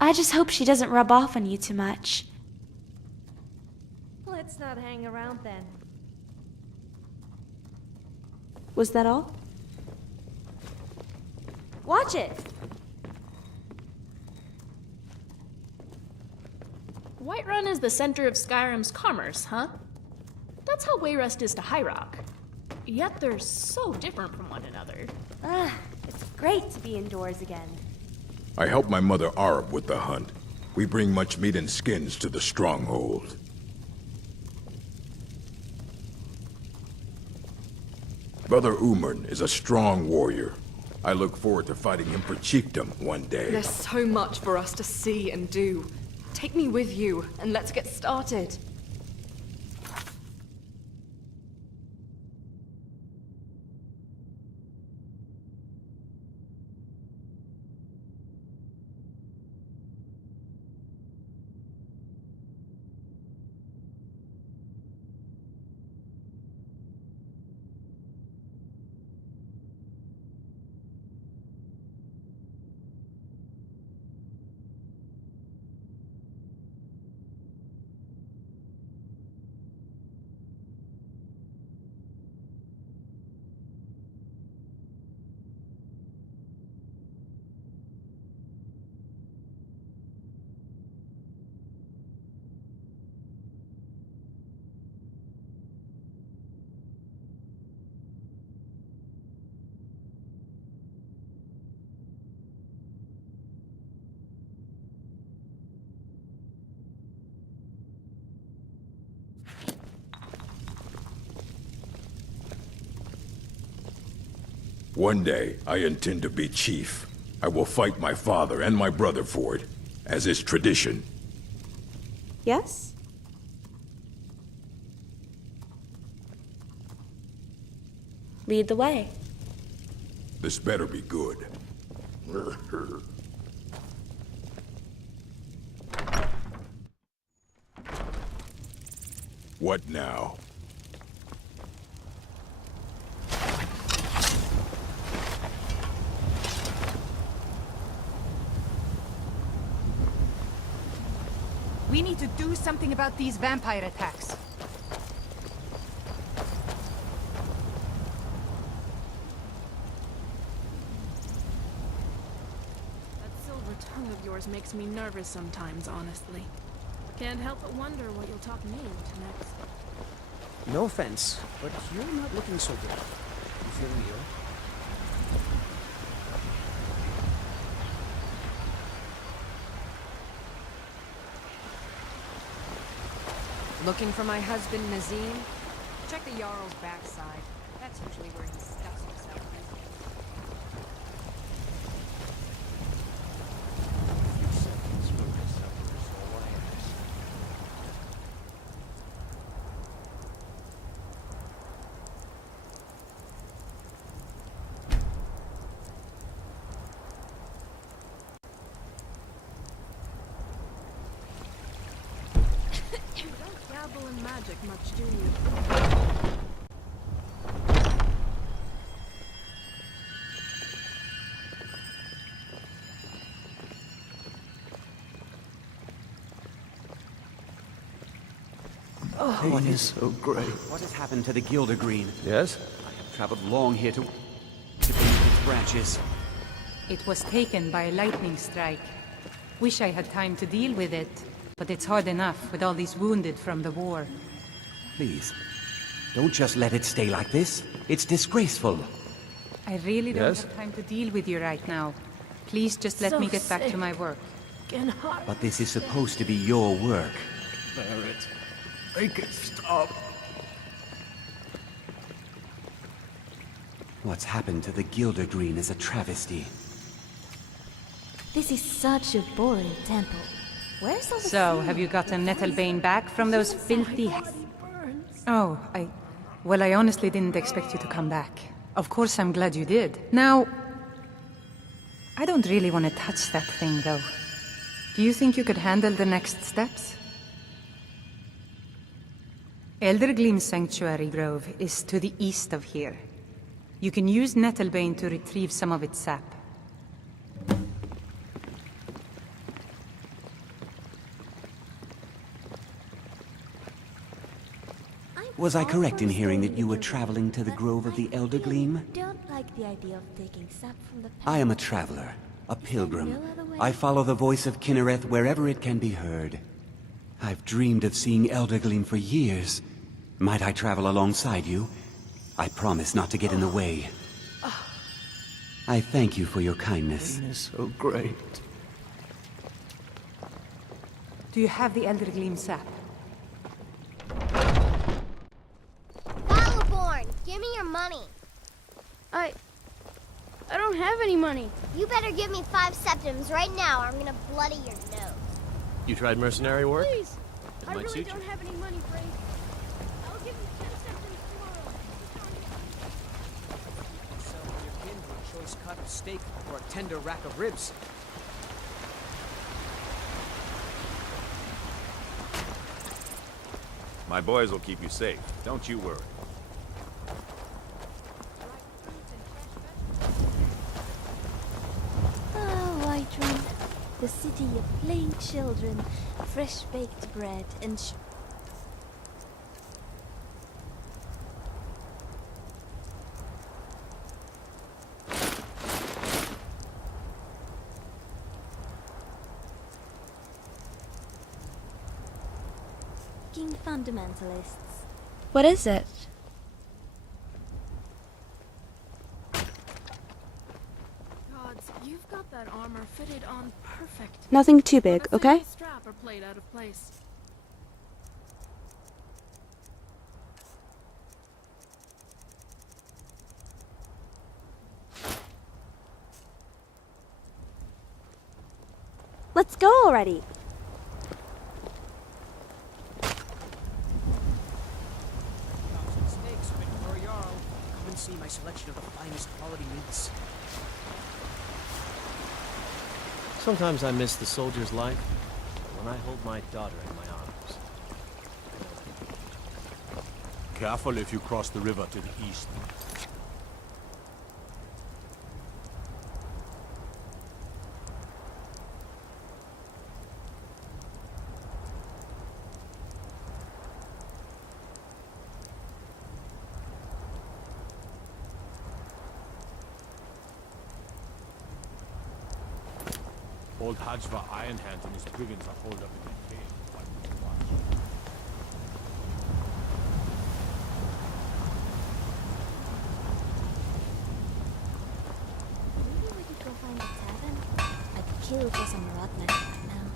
I just hope she doesn't rub off on you too much. Let's not hang around then. Was that all? Watch it! Whiterun is the center of Skyrim's commerce, huh? That's how Wayrest is to High Rock. Yet they're so different from one another. It's great to be indoors again. I help my mother Arb with the hunt. We bring much meat and skins to the stronghold. Brother Umern is a strong warrior. I look forward to fighting him for chiefdom one day. There's so much for us to see and do. Take me with you, and let's get started. One day, I intend to be chief. I will fight my father and my brother for it, as is tradition. Yes? Lead the way. This better be good. What now? We need to do something about these vampire attacks. That silver tongue of yours makes me nervous sometimes, honestly. Can't help but wonder what you'll talk me into next. No offense, but you're not looking so good. You feeling ill? Looking for my husband, Nazim? Check the Jarl's backside. That's usually where he stuffs himself. Dabble in magic much, do you? Oh, What is so great? What has happened to the Gildergreen? Yes? I have traveled long here to beneath its branches. It was taken by a lightning strike. Wish I had time to deal with it, but it's hard enough with all these wounded from the war. Please, don't just let it stay like this. It's disgraceful. I really don't Yes? have time to deal with you right now. Please just let So me get back to sick. my work. But this is supposed to be your work. Barrett, make it stop. What's happened to the Gildergreen is a travesty. This is such a boring temple. Where's all the So, have you gotten Nettlebane back from those filthy... Oh, Well, I honestly didn't expect you to come back. Of course I'm glad you did. Now... I don't really want to touch that thing, though. Do you think you could handle the next steps? Eldergleam Sanctuary Grove is to the east of here. You can use Nettlebane to retrieve some of its sap. Was I correct in hearing that you were traveling to the Grove of the Eldergleam? Don't like the idea of taking sap from the I am a traveler, a pilgrim. I follow the voice of Kinnereth wherever it can be heard. I've dreamed of seeing Eldergleam for years. Might I travel alongside you? I promise not to get in the way. I thank you for your kindness. Pain is so great. Do you have the Eldergleam sap? Battleborn, give me your money. I don't have any money. You better give me 5 septims right now or I'm gonna bloody your nose. You tried mercenary work? Please. It I might really suit don't you. have any money, Frank. I'll give you 10 septims tomorrow. Sell your kin for a choice cut of steak or a tender rack of ribs. My boys will keep you safe. Don't you worry. Oh, Whiterun, the city of playing children, fresh baked bread, and fundamentalists. What is it? Gods, you've got that armor fitted on perfect. Nothing too big, The okay? fitting strap are played out of place. Let's go already. Steaks, Victor Jarl. Come and see my selection of the finest quality meats. Sometimes I miss the soldier's life when I hold my daughter in my arms. Careful if you cross the river to the east. Old Hajva Ironhand and his brigands are holed up in the cave. While we watch. maybe we could go find a tavern. I'd kill for some rotten right now.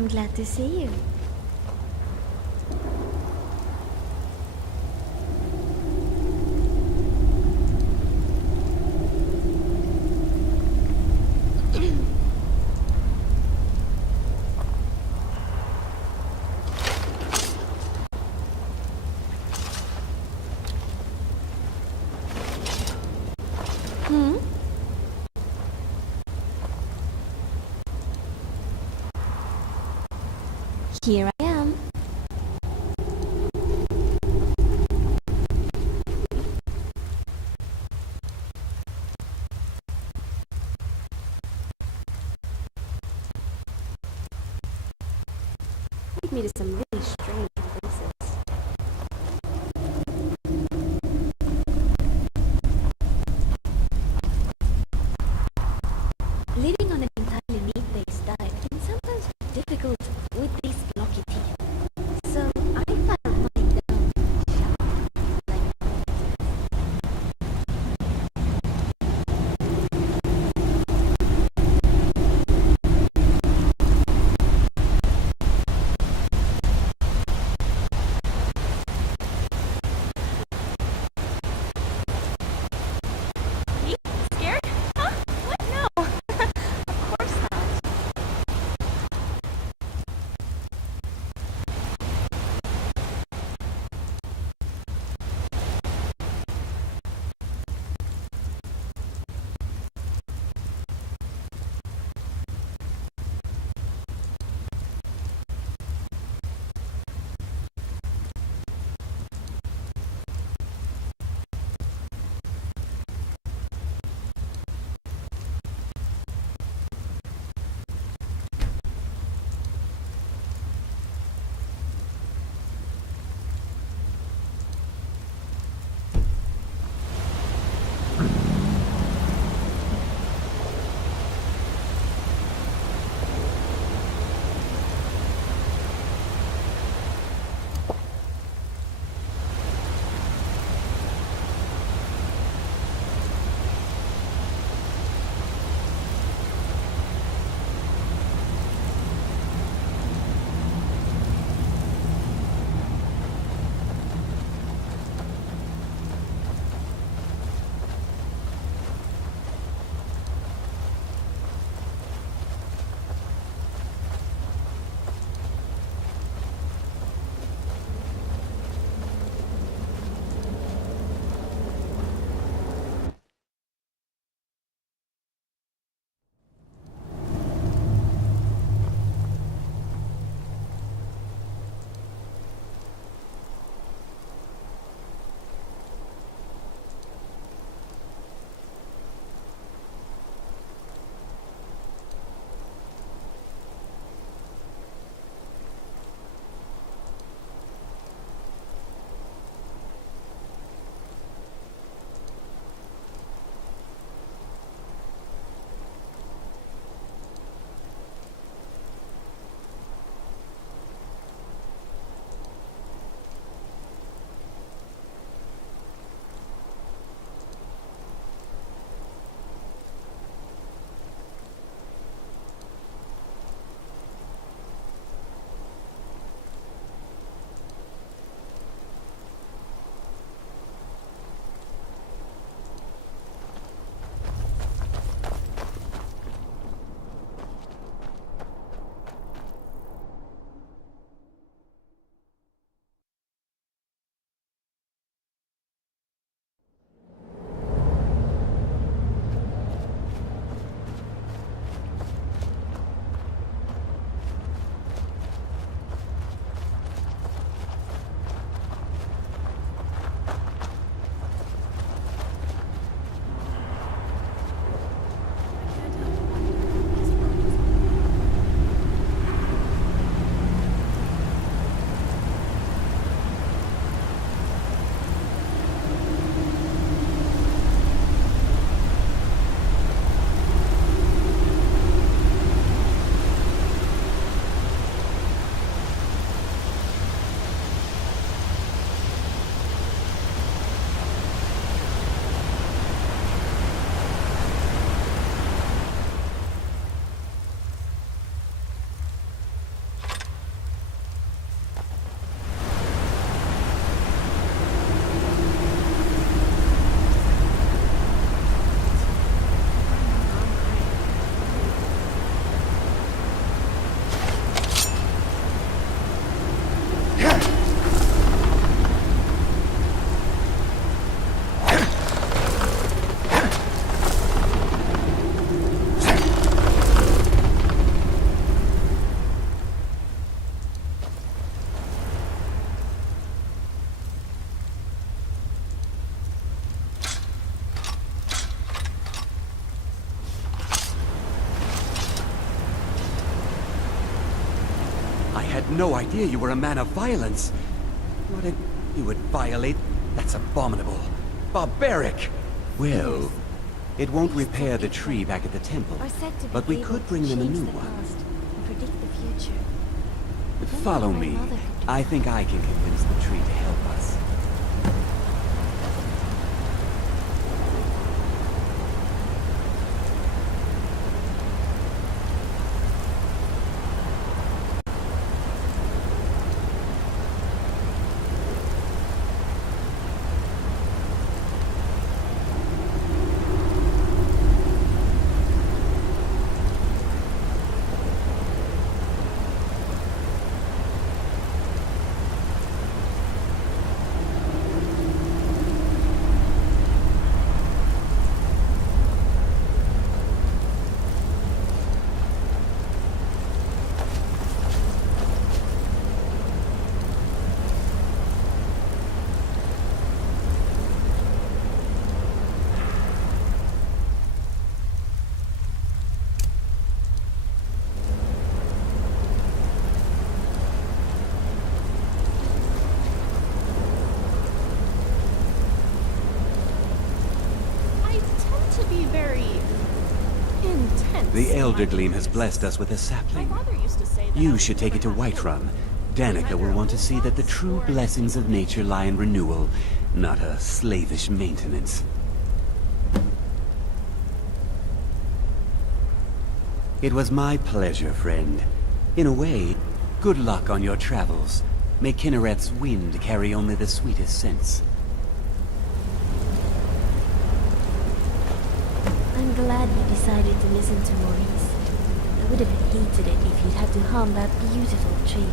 I'm glad to see you. Hmm? Here I am. Take me to some really strange places. Living on an entirely meat-based diet can sometimes be difficult with these blocky teeth. So I found running down sharp like no idea you were a man of violence. What if you would violate? That's abominable. Barbaric! Well, it won't repair the tree back at the temple, Are said to be but we able could to bring them a change new the one. past and predict the future. Follow me. I think I can convince the tree to help us. To be very intense. The Elder Gleam has blessed us with a sapling. Father used to say that I You would should take it to never have Whiterun. Danica will want to see that the true blessings of nature lie in renewal, not a slavish maintenance. It was my pleasure, friend. In a way, good luck on your travels. May Kinnaret's wind carry only the sweetest scents. I'm glad you decided to listen to Maurice. I would have hated it if you'd had to harm that beautiful tree.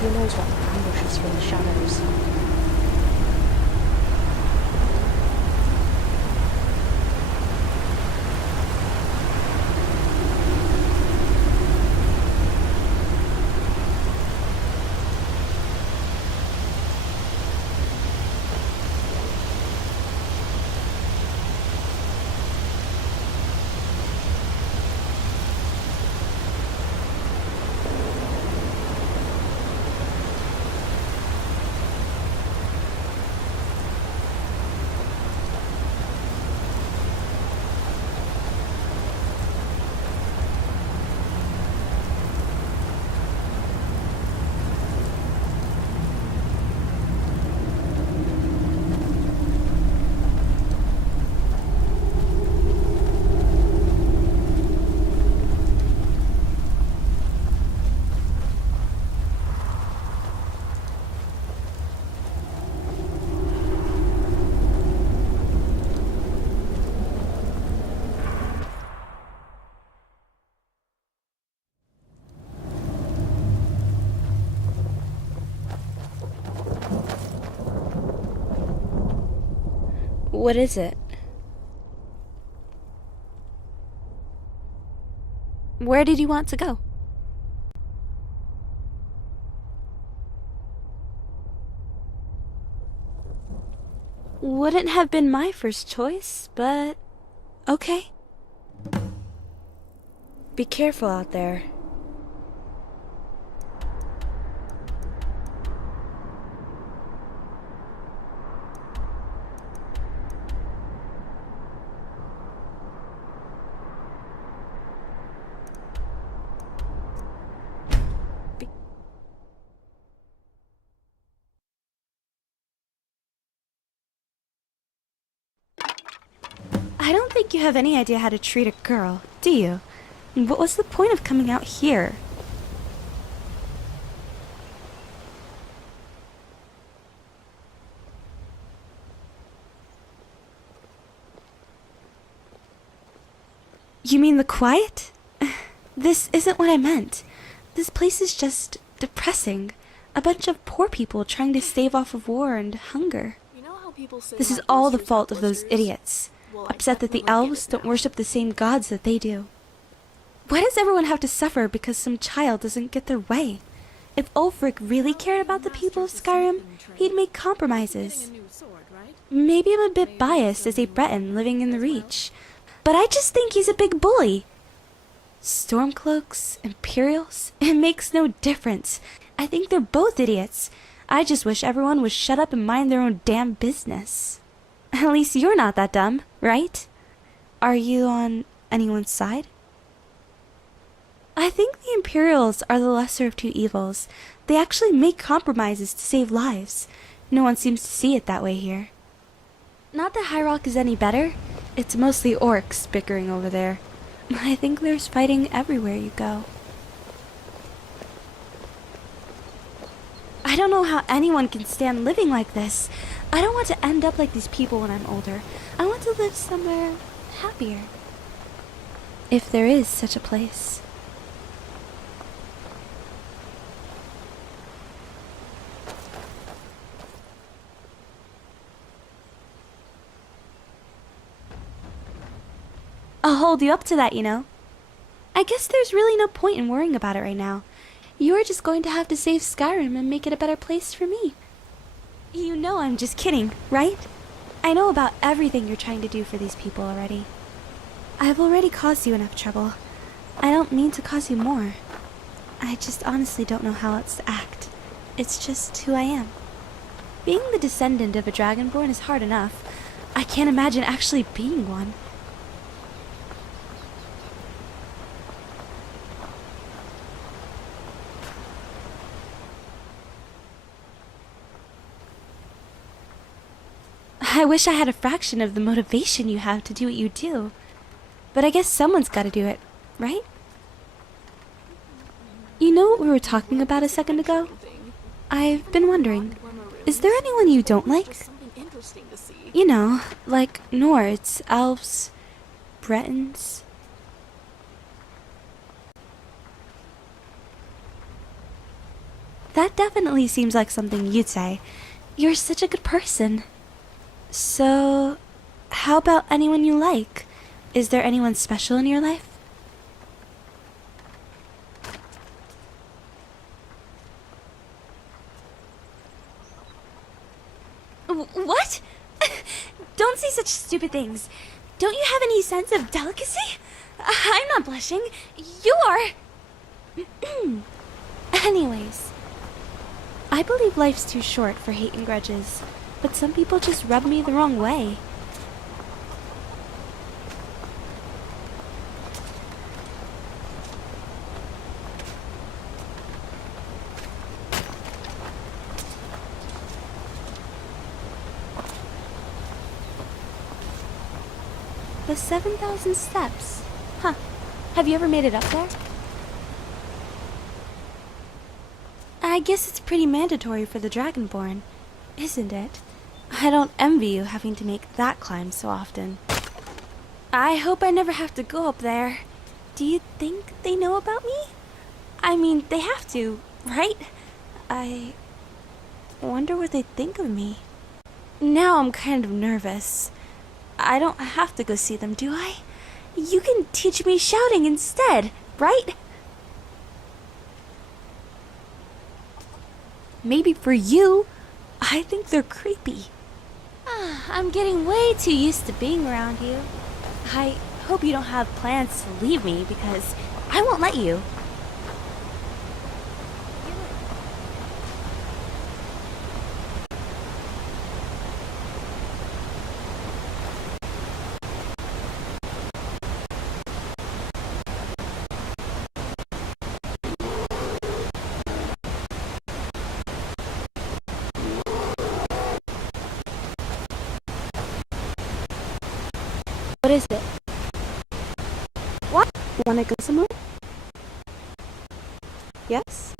Who knows what ambushes from the shadows? What is it? Where did you want to go? Wouldn't have been my first choice, but okay. Be careful out there. think you have any idea how to treat a girl, do you? What was the point of coming out here? You mean the quiet? This isn't what I meant. This place is just depressing. A bunch of poor people trying to stave off of war and hunger. This is all the fault of those idiots, upset that the elves don't worship the same gods that they do. Why does everyone have to suffer because some child doesn't get their way? If Ulfric really cared about the people of Skyrim, he'd make compromises. Maybe I'm a bit biased as a Breton living in the Reach, but I just think he's a big bully. Stormcloaks, Imperials, it makes no difference. I think they're both idiots. I just wish everyone would shut up and mind their own damn business. At least you're not that dumb, right? Are you on anyone's side? I think the Imperials are the lesser of two evils. They actually make compromises to save lives. No one seems to see it that way here. Not that High Rock is any better. It's mostly orcs bickering over there. I think there's fighting everywhere you go. I don't know how anyone can stand living like this. I don't want to end up like these people when I'm older. I want to live somewhere happier. If there is such a place. I'll hold you up to that, you know. I guess there's really no point in worrying about it right now. You're just going to have to save Skyrim and make it a better place for me. You know I'm just kidding, right? I know about everything you're trying to do for these people already. I've already caused you enough trouble. I don't mean to cause you more. I just honestly don't know how else to act. It's just who I am. Being the descendant of a Dragonborn is hard enough. I can't imagine actually being one. I wish I had a fraction of the motivation you have to do what you do. But I guess someone's got to do it, right? You know what we were talking about a second ago? I've been wondering, is there anyone you don't like? You know, like Nords, Elves, Bretons. That definitely seems like something you'd say. You're such a good person. So, how about anyone you like? Is there anyone special in your life? What? Don't say such stupid things. Don't you have any sense of delicacy? I'm not blushing. You are. Anyways, I believe life's too short for hate and grudges. But some people just rub me the wrong way. The 7,000 steps. Huh. Have you ever made it up there? I guess it's pretty mandatory for the Dragonborn, isn't it? I don't envy you having to make that climb so often. I hope I never have to go up there. Do you think they know about me? I mean, they have to, right? I wonder what they think of me. Now I'm kind of nervous. I don't have to go see them, do I? You can teach me shouting instead, right? Maybe for you. I think they're creepy. I'm getting way too used to being around you. I hope you don't have plans to leave me because I won't let you. What is it? Wanna go somewhere? Yes?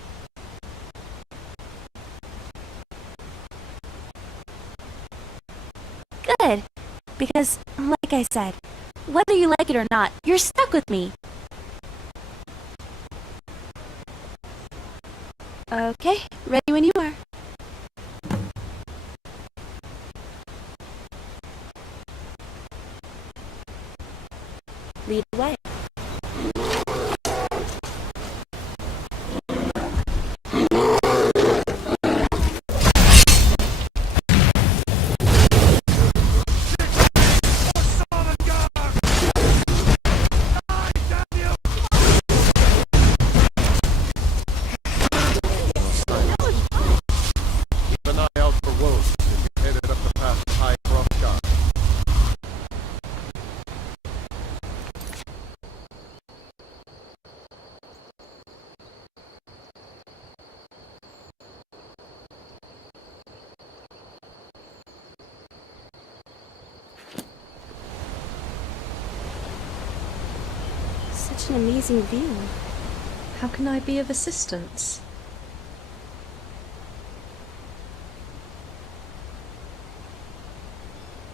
Good. Because, like I said, whether you like it or not, you're stuck with me. Okay, ready when you are. Lead the way. Keep an eye out for wolves if you're headed up the path to High Hrothgar. Such an amazing view. How can I be of assistance?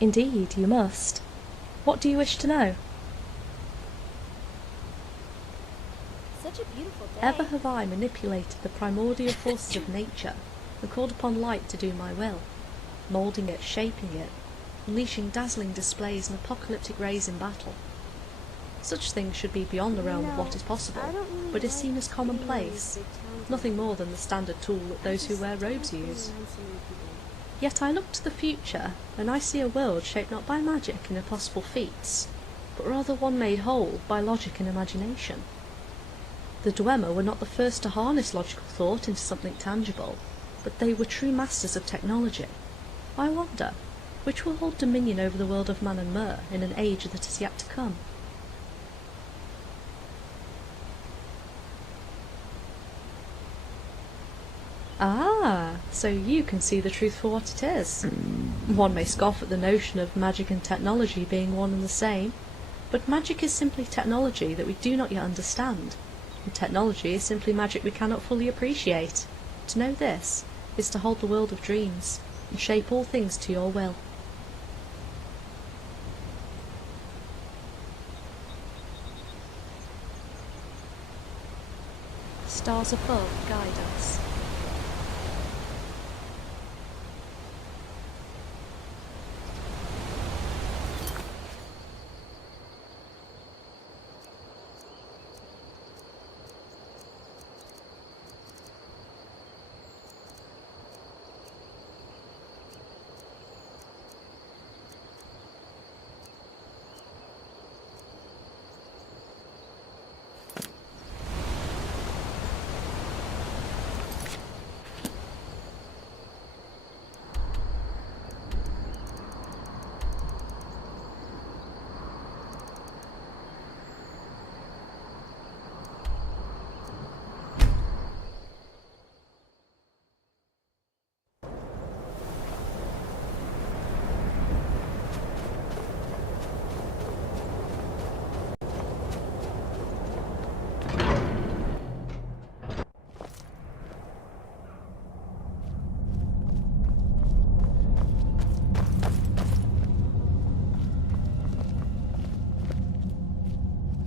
Indeed, you must. What do you wish to know? Such a beautiful day. Ever have I manipulated the primordial forces of nature and called upon light to do my will, moulding it, shaping it, unleashing dazzling displays and apocalyptic rays in battle. Such things should be beyond the realm of what is possible, but is seen as commonplace, nothing more than the standard tool that those who wear robes use. Yet I look to the future, and I see a world shaped not by magic and impossible feats, but rather one made whole by logic and imagination. The Dwemer were not the first to harness logical thought into something tangible, but they were true masters of technology. I wonder, which will hold dominion over the world of man and Mer in an age that is yet to come? Ah, so you can see the truth for what it is. One may scoff at the notion of magic and technology being one and the same, but magic is simply technology that we do not yet understand, and technology is simply magic we cannot fully appreciate. To know this is to hold the world of dreams, and shape all things to your will. Stars above guide us.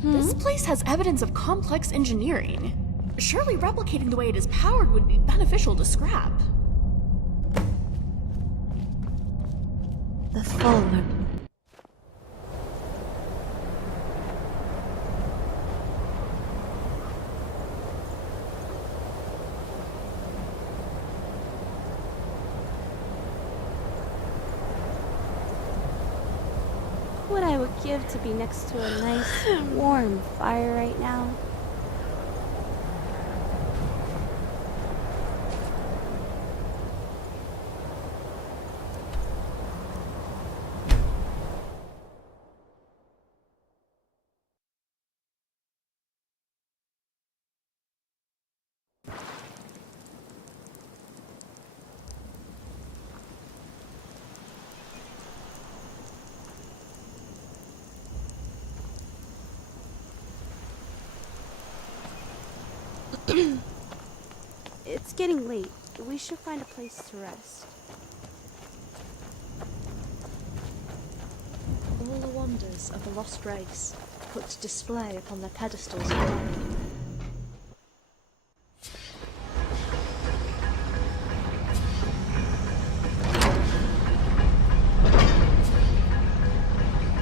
This place has evidence of complex engineering. Surely replicating the way it is powered would be beneficial to Scrap. The Fulmer. What I would give to be next to a nice, warm fire right now. It's getting late. We should find a place to rest. All the wonders of the lost race put to display upon their pedestals of life.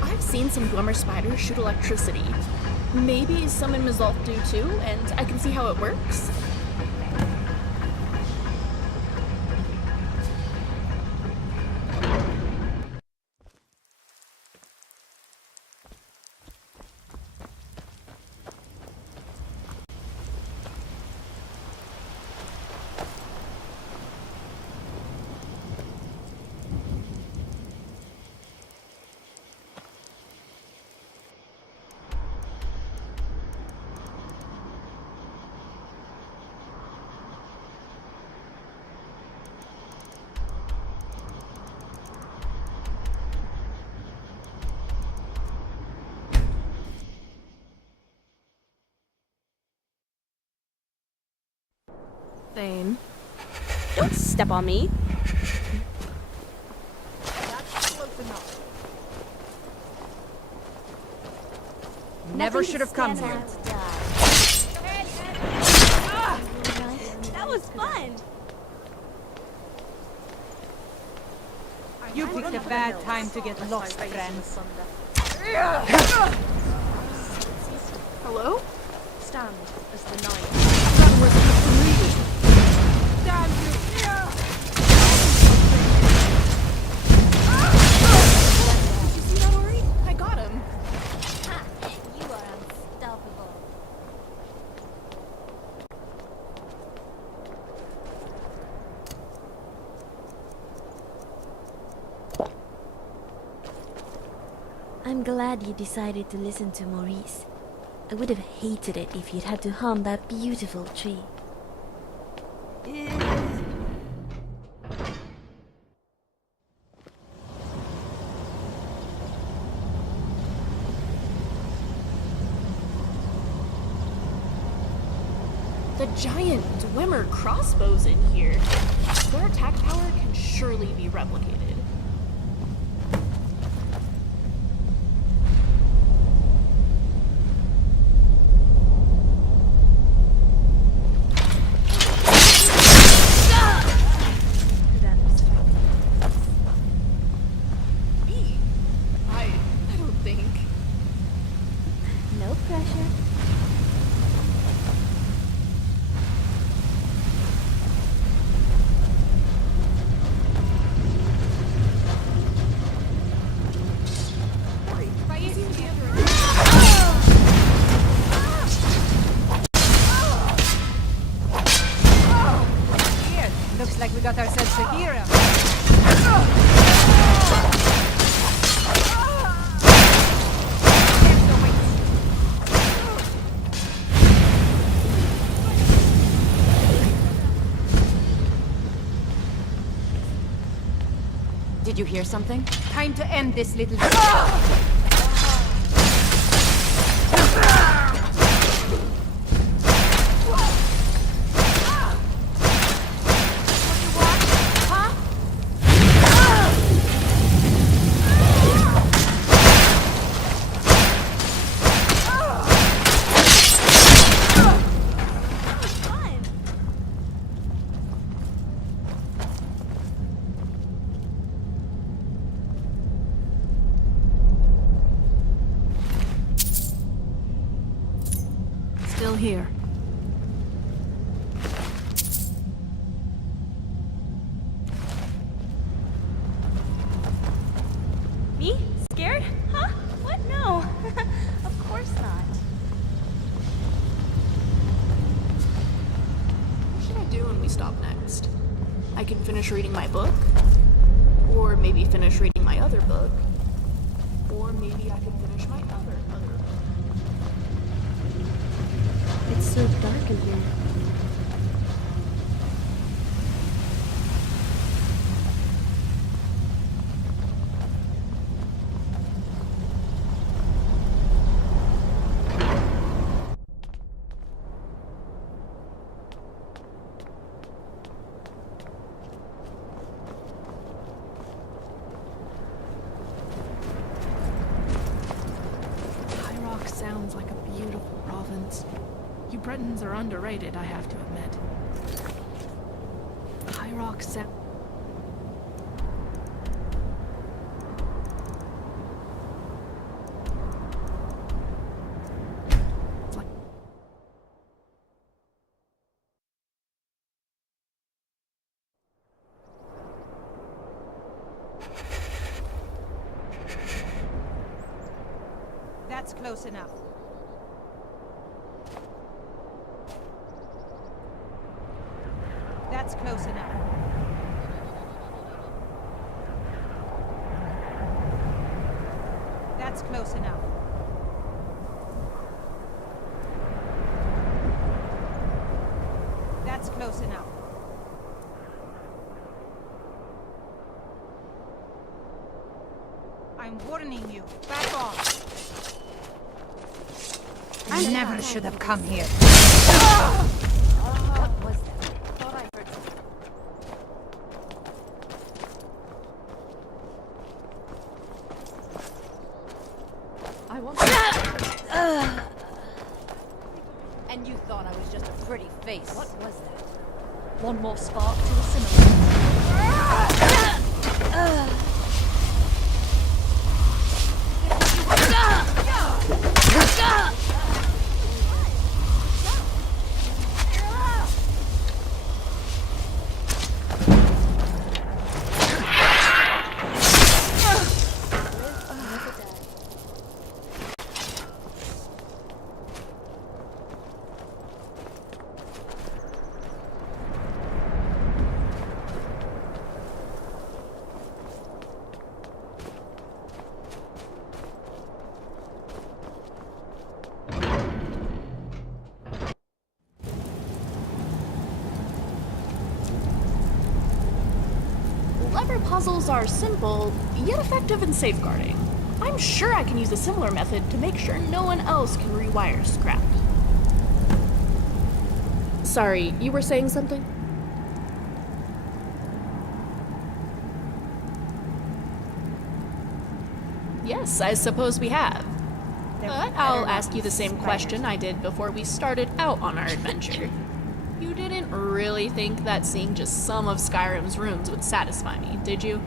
I've seen some Glimmer spiders shoot electricity. Maybe some in Mizalth do too, and I can see how it works. Thane. Don't step on me. Never should have come here. That was fun. You picked a bad time to get lost, friends. Hello? Stand as the night. That was me. Damn you! Did you see that, Ori? I got him. You are unstoppable. I'm glad you decided to listen to Maurice. I would have hated it if you'd had to harm that beautiful tree. The giant Dwemer crossbows in here. Their attack power can surely be replicated. Me? I don't think. No pressure. Looks like we got ourselves a hero. Did you hear something? Time to end this little... Still here. Me? Scared? Huh? What? No. Of course not. What should I do when we stop next? I can finish reading my book. Or maybe finish reading my other book. Or maybe I can finish my other book. It's so dark in here. underrated, I have to admit. High Rock set. That's close enough. That's close enough. That's close enough. That's close enough. I'm warning you. Back off. I never should have come here. What was that? I thought I heard something. I want And you thought I was just a pretty face. What was that? One more spark to the cinema. Lever puzzles are simple, yet effective in safeguarding. I'm sure I can use a similar method to make sure no one else can rewire scrap. Sorry, you were saying something? Yes, I suppose we have. But I'll ask you the same question I did before we started out on our adventure. You didn't really think that seeing just some of Skyrim's rooms would satisfy me, did you?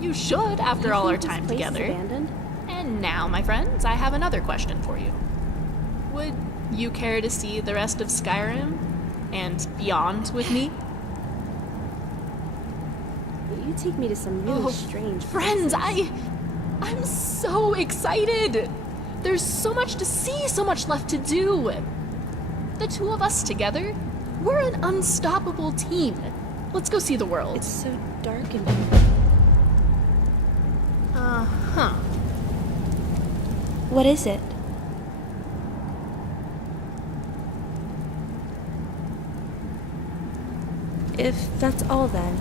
You should, after all our time together. And now, my friends, I have another question for you. Would you care to see the rest of Skyrim and beyond with me? You take me to some really strange friends. places. I'm so excited. There's so much to see, so much left to do. The two of us together, we're an unstoppable team. Let's go see the world. It's so dark and... Uh-huh. What is it? If that's all, then.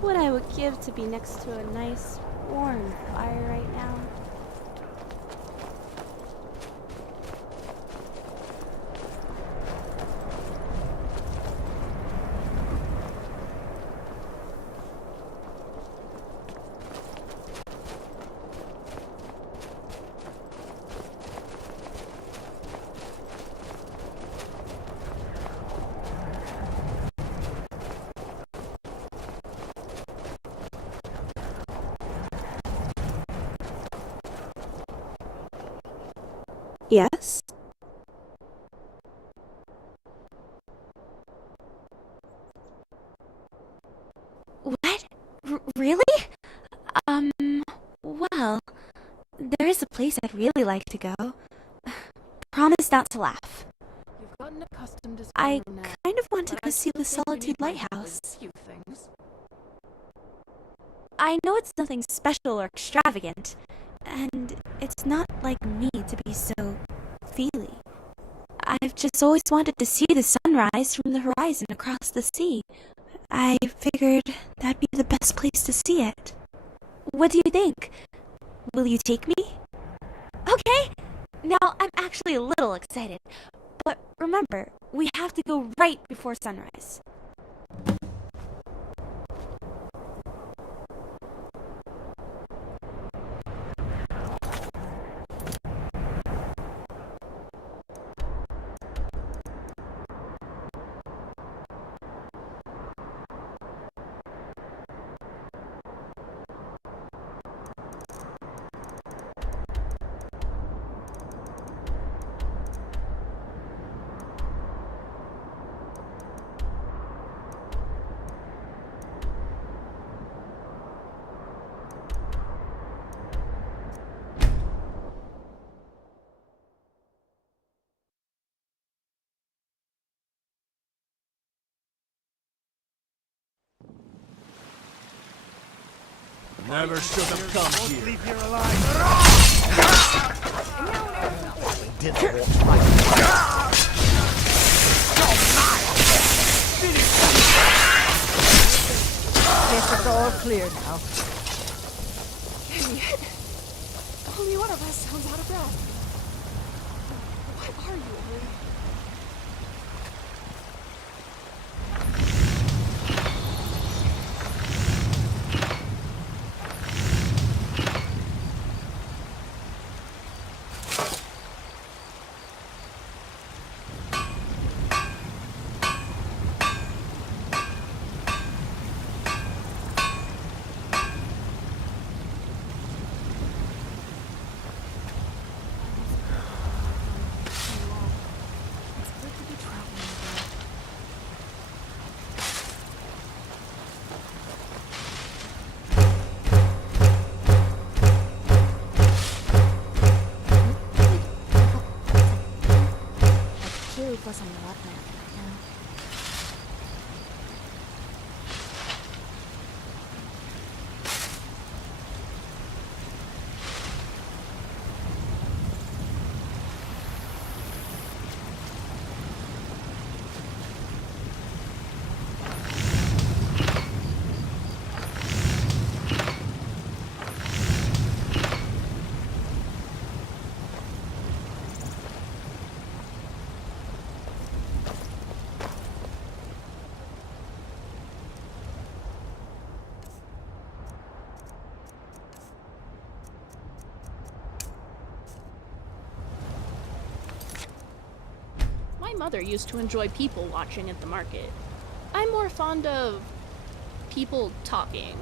What I would give to be next to a nice, warm fire right now. Yes? What? Really? Well, there is a place I'd really like to go. Promise not to laugh. You've gotten accustomed to I Skyrim now. kind of want to go see the Solitude Lighthouse. I know it's nothing special or extravagant, and it's not like me to be so feely. I've just always wanted to see the sunrise from the horizon across the sea. I figured that'd be the best place to see it. What do you think? Will you take me? Okay! Now I'm actually a little excited. But remember, we have to go right before sunrise. Never should have come here. Leave here alive. Guess it's all clear now. Dang it! Only one of us sounds out of breath. What are you, Ori? Was on the left map now. My mother used to enjoy people watching at the market. I'm more fond of people talking.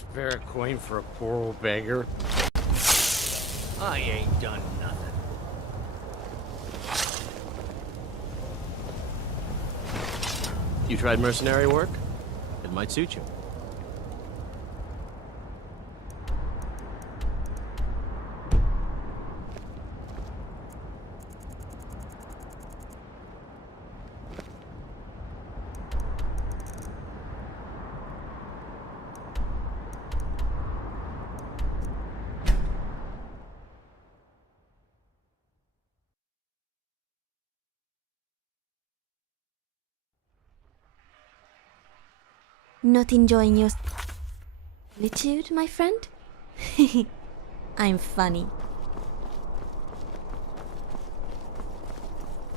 That's fair coin for a poor old beggar. I ain't done nothing. You tried mercenary work? It might suit you. Not enjoying your solitude, my friend? I'm funny.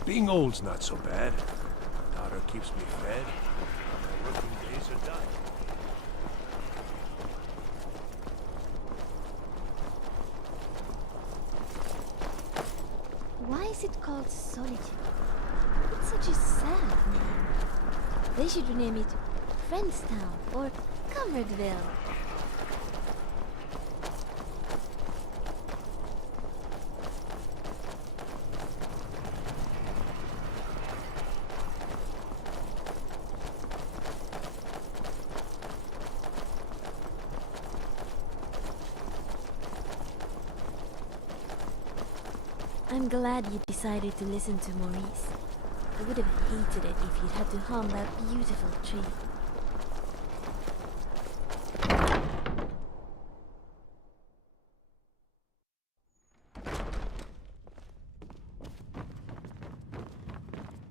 Being old's not so bad. Daughter keeps me fed. My working days are done. Why is it called solitude? It's such a sad name. They should rename it Friendstown or Comradeville. I'm glad you decided to listen to Maurice. I would have hated it if you'd had to harm that beautiful tree.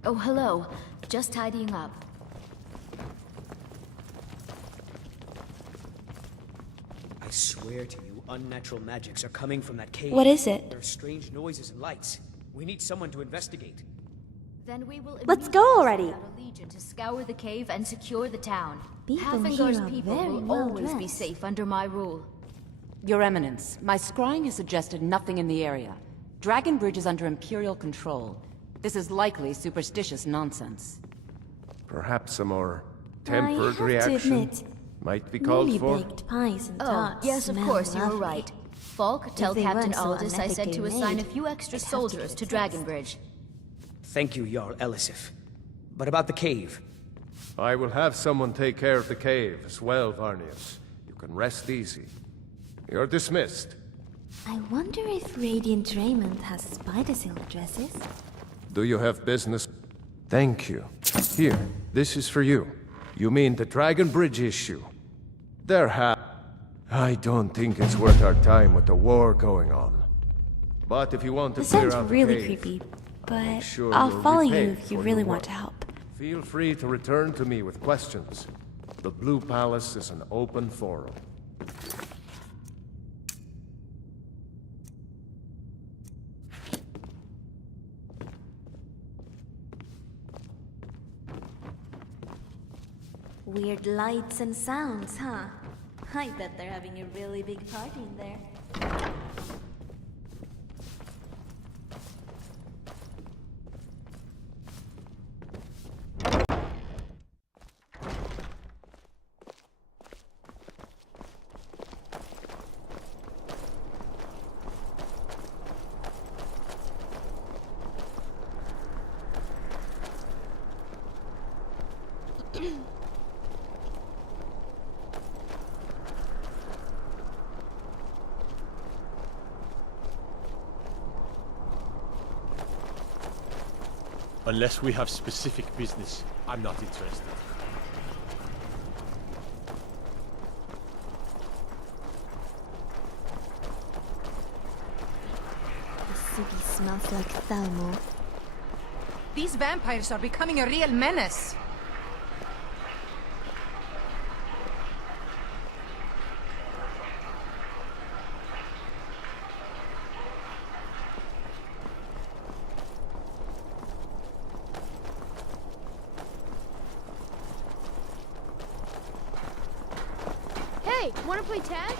Oh, hello. Just tidying up. I swear to you, unnatural magics are coming from that cave. What is it? There are strange noises and lights. We need someone to investigate. Then we will Let's go already. immediately send out a legion to scour the cave and secure the town. People Havengar's here are people very will well always be dressed. safe under my rule. Your Eminence, my scrying has suggested nothing in the area. Dragon Bridge is under Imperial control. This is likely superstitious nonsense. Perhaps a more I tempered have to reaction admit, might be called newly for. baked pies and Oh, tarts yes, of smell course, you were lovely. right. Falk, tell they Captain weren't so Aldous I said to unethically assign a made, few extra they'd have to soldiers give to it Dragon Bridge. Thank you, Jarl Elisif. But about the cave. I will have someone take care of the cave as well, Varnius. You can rest easy. You're dismissed. I wonder if Radiant Raymond has spider silk dresses. Do you have business? Thank you. Here, this is for you. You mean the Dragon Bridge issue? I don't think it's worth our time with the war going on. But if you want to This clear sounds out the really cave, creepy, but sure I'll you'll follow you repay if you for really your want work. to help. Feel free to return to me with questions. The Blue Palace is an open forum. Weird lights and sounds, huh? I bet they're having a really big party in there. Unless we have specific business, I'm not interested. The city smells like Thalmor. These vampires are becoming a real menace. Hey, wanna play tag?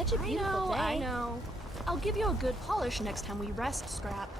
such a beautiful day. I know. I'll give you a good polish next time we rest, Scrap.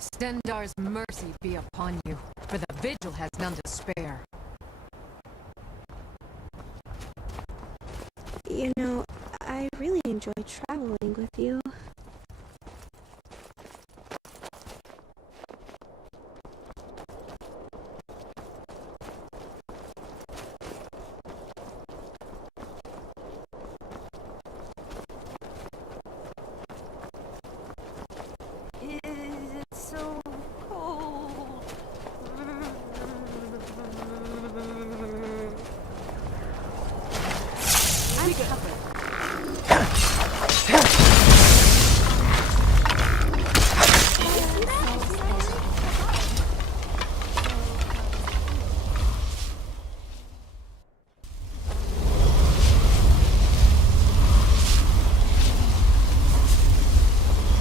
Stendar's mercy be upon you, for the Vigil has none to spare. You know, I really enjoy traveling with you. It's so cold. I'm covered.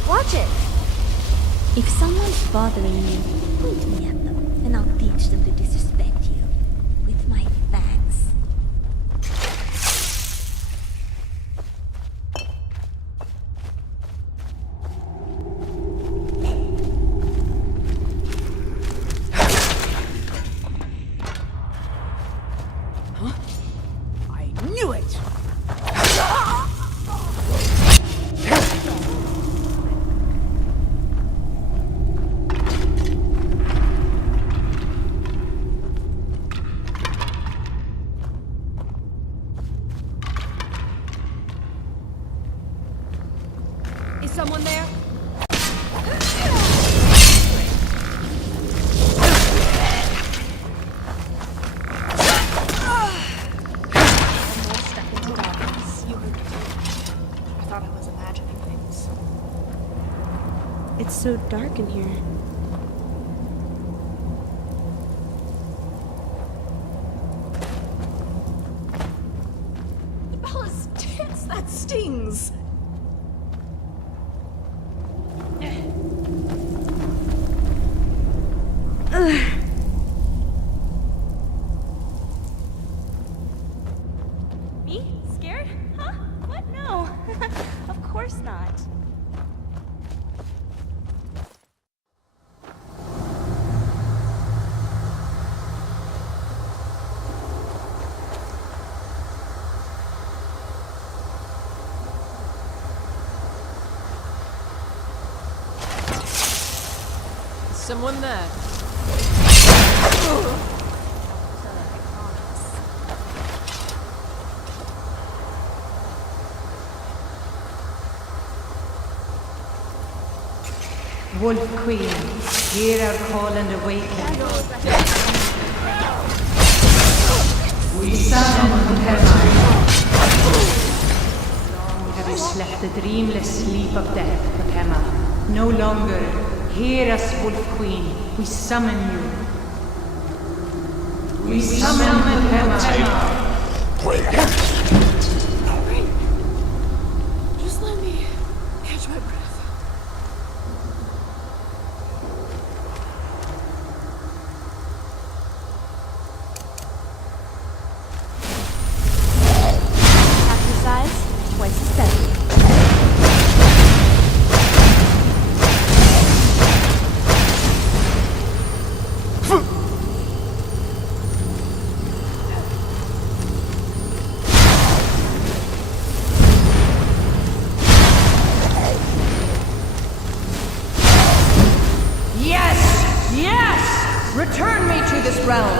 Watch it! If someone's bothering you, point me at them, and I'll teach them to disrespect you with my fangs. I knew it! Is someone there? Almost stepped into darkness. You heard me too. I thought I was imagining things. It's so dark in here. Bella's tits! That stings! Me? Scared? Huh? What? No. Of course not. someone there. Wolf Queen, hear our call and awaken. We summon Perma. Long have you slept the dreamless sleep of death, Perma. No longer. Hear us, Wolf Queen. We summon you. We summon Perma. Just let me catch my breath. Half the size, twice as deadly. Yes! Yes! Return me to this realm!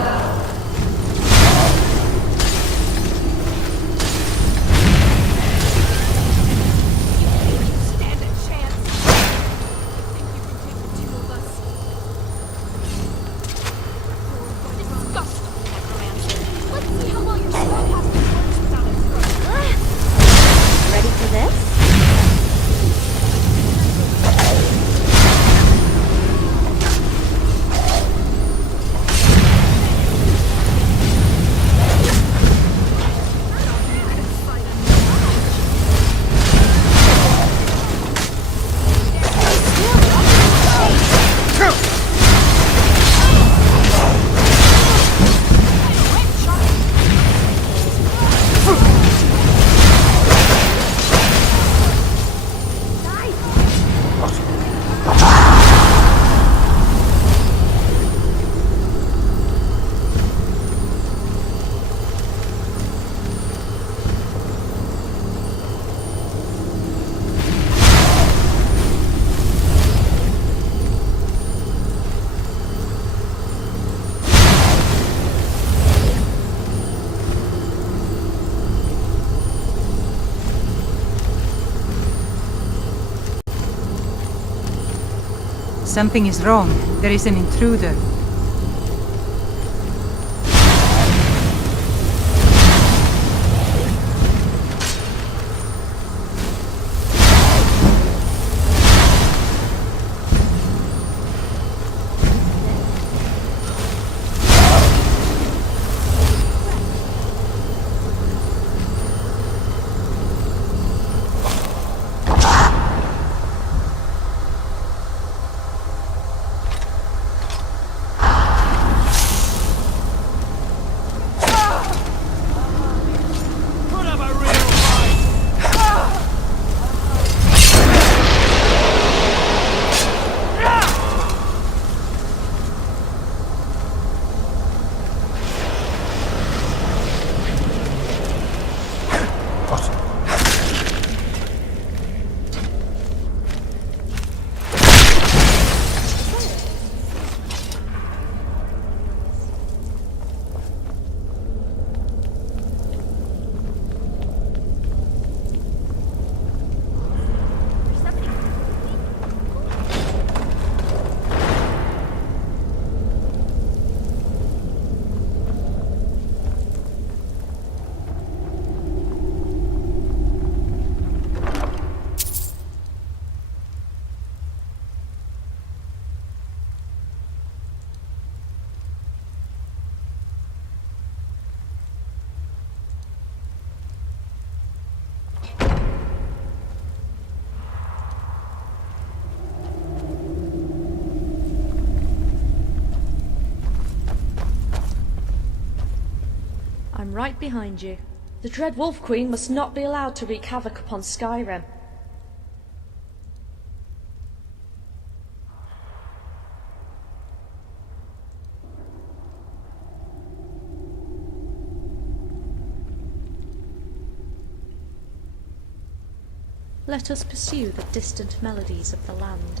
Ready for this? Something is wrong. There is an intruder. I'm right behind you. The Dread Wolf Queen must not be allowed to wreak havoc upon Skyrim. Let us pursue the distant melodies of the land.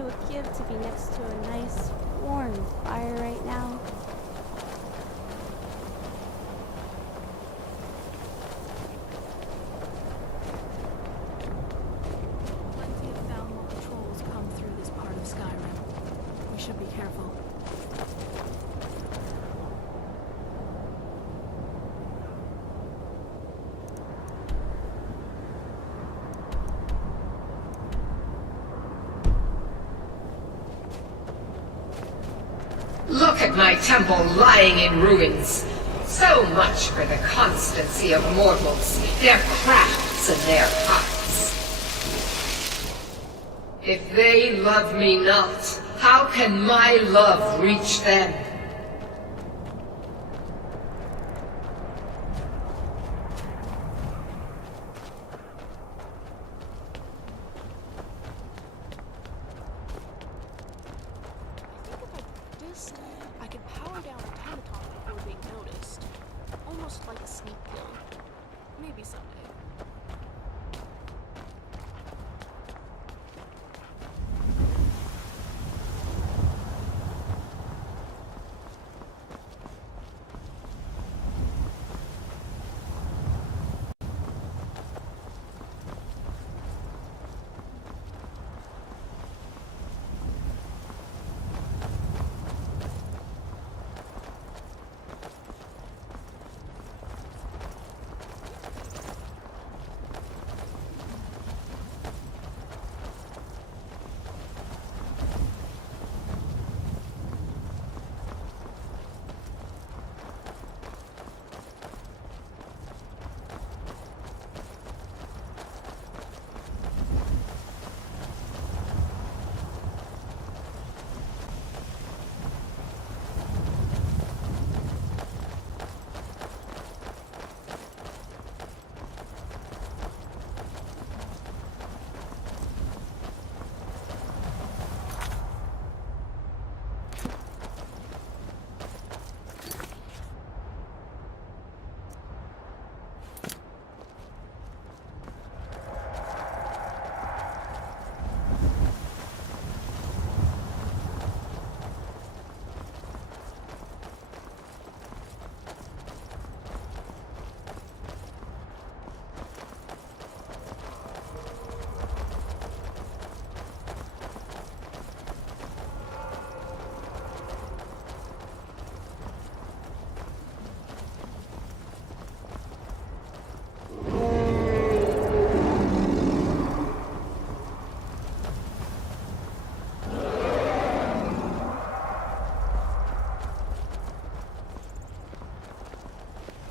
I would give to be next to a nice, warm fire right now. Plenty of Thalmor patrols come through this part of Skyrim. We should be careful. Look at my temple lying in ruins. So much for the constancy of mortals, their crafts and their hearts. If they love me not, how can my love reach them? I could power down automaton before being noticed. Almost like a sneak kill. Maybe someday.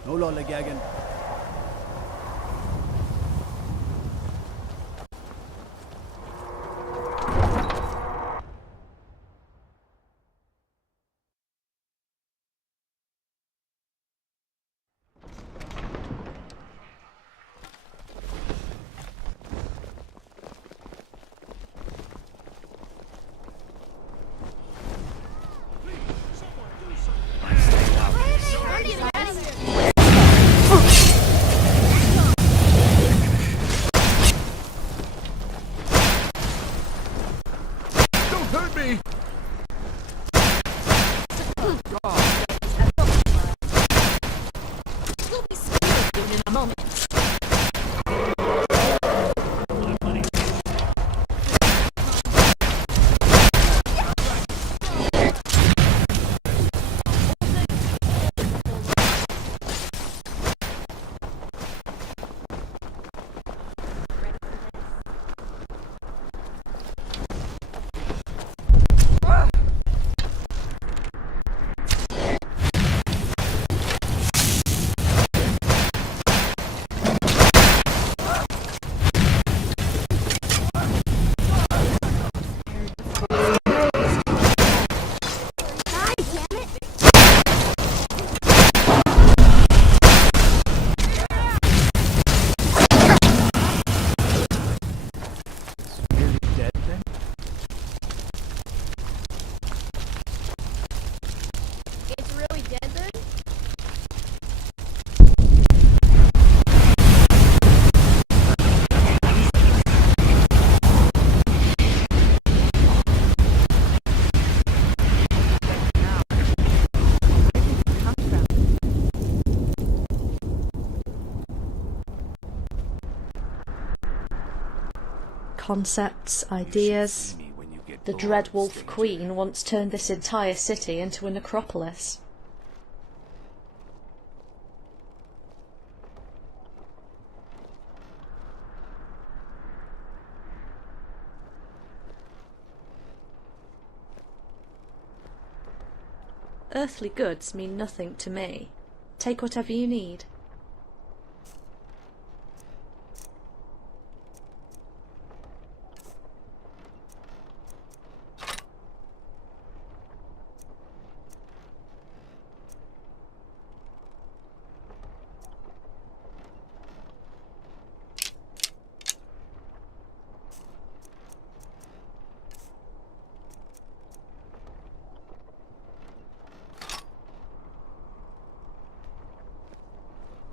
Hola, Legagan. concepts, ideas. The Dread Wolf Queen once turned this entire city into a necropolis. Earthly goods mean nothing to me. Take whatever you need.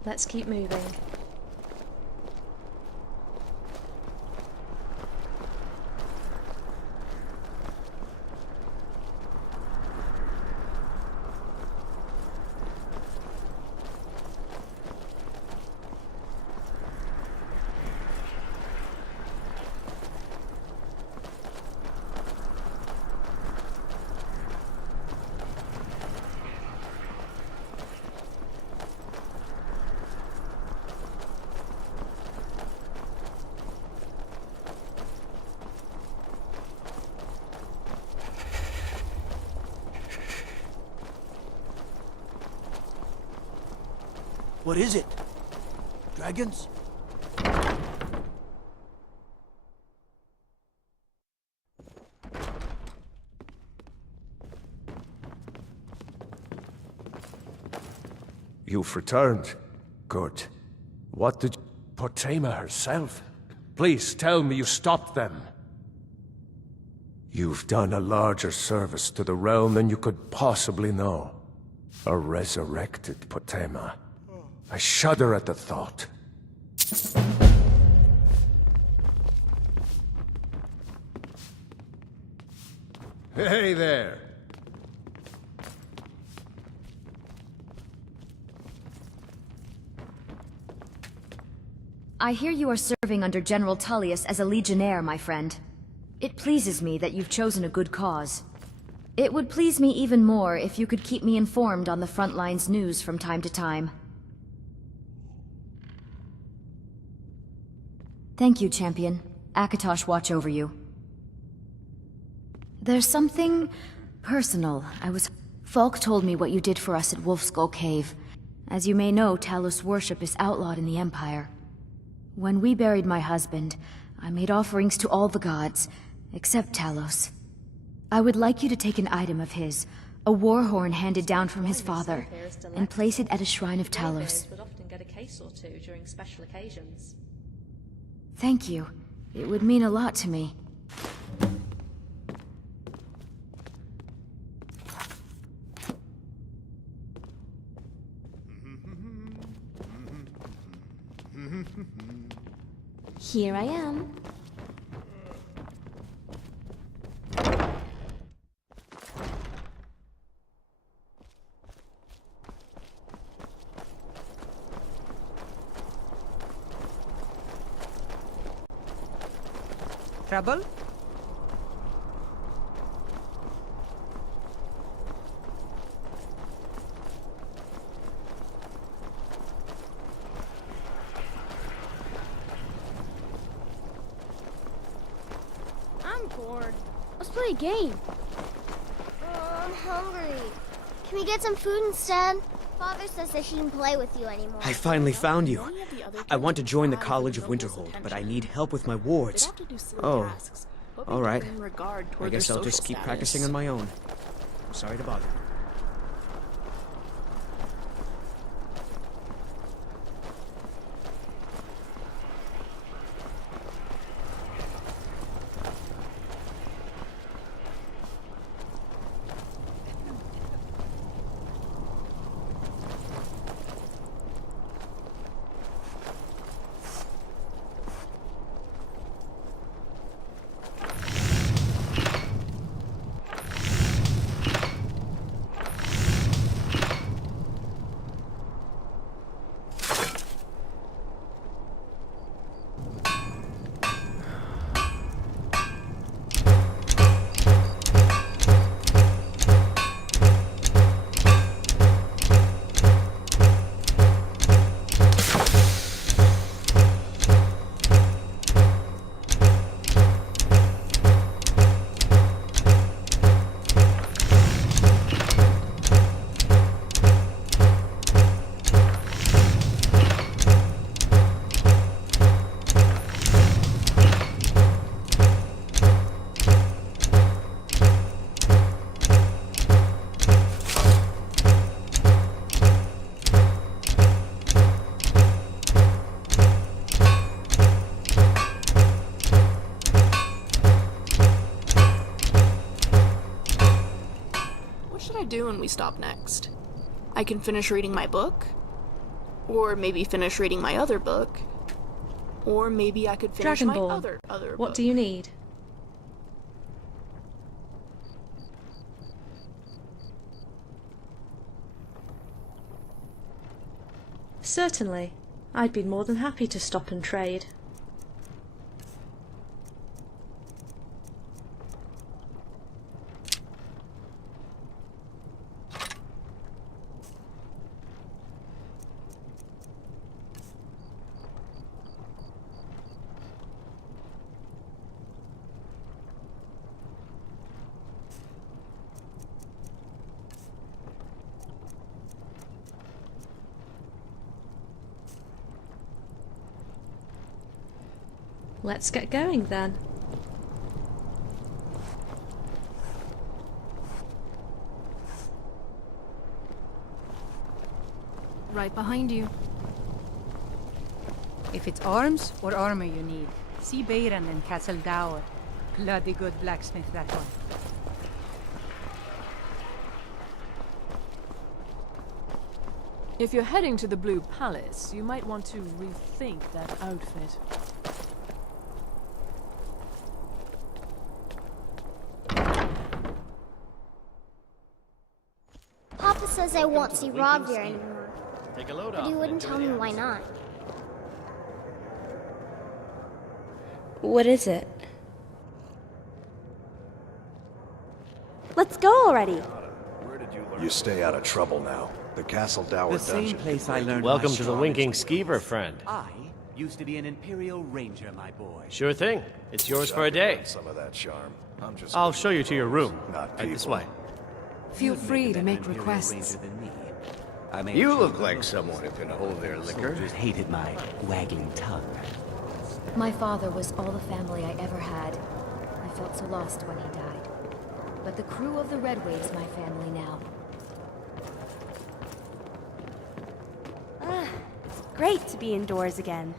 Let's keep moving. What is it? Dragons? You've returned. Good. What did Potema herself? Please tell me you stopped them. You've done a larger service to the realm than you could possibly know. A resurrected Potema. I shudder at the thought. Hey there. I hear you are serving under General Tullius as a legionnaire, my friend. It pleases me that you've chosen a good cause. It would please me even more if you could keep me informed on the front lines news from time to time. Thank you, Champion. Akatosh watch over you. There's something personal. Falk told me what you did for us at Wolfskull Cave. As you may know, Talos worship is outlawed in the Empire. When we buried my husband, I made offerings to all the gods, except Talos. I would like you to take an item of his, a war horn handed down from his father, and place it at a shrine of Talos. Would often get a case or two during special occasions. Thank you. It would mean a lot to me. Here I am. Trouble? I'm bored. Let's play a game. I'm hungry. Can we get some food instead? Father says I shouldn't play with you anymore. I finally found you. I want to join the College of Winterhold, but I need help with my wards. Oh, all right. I guess I'll just keep practicing on my own. Sorry to bother you. do when we stop next? I can finish reading my book. Or maybe finish reading my other book. Or maybe I could finish my other book. What do you need? Certainly. I'd be more than happy to stop and trade. Let's get going then. Right behind you. If it's arms or armor you need, see Bayran and Castle Dower. Bloody good blacksmith, that one. If you're heading to the Blue Palace, you might want to rethink that outfit. Papa says I won't see Rob here anymore. Take a load But off. he wouldn't tell me why not. What is it? Let's go already. You stay out of trouble now. The Castle Dower The same dungeon. place I learned Welcome my to the strong Winking and- Skeever, friend. I used to be an Imperial Ranger, my boy. Sure thing. It's yours for a day. Some of that charm. I'm just. I'll show you to your room. Not Right this people. way. Feel You'd free a to better make Imperial requests. Ranger than me. I may You have look shown like them someone who can hold their liquor. Soldiers hated my wagging tongue. My father was all the family I ever had. I felt so lost when he died. But the crew of the Redway is my family now. It's great to be indoors again.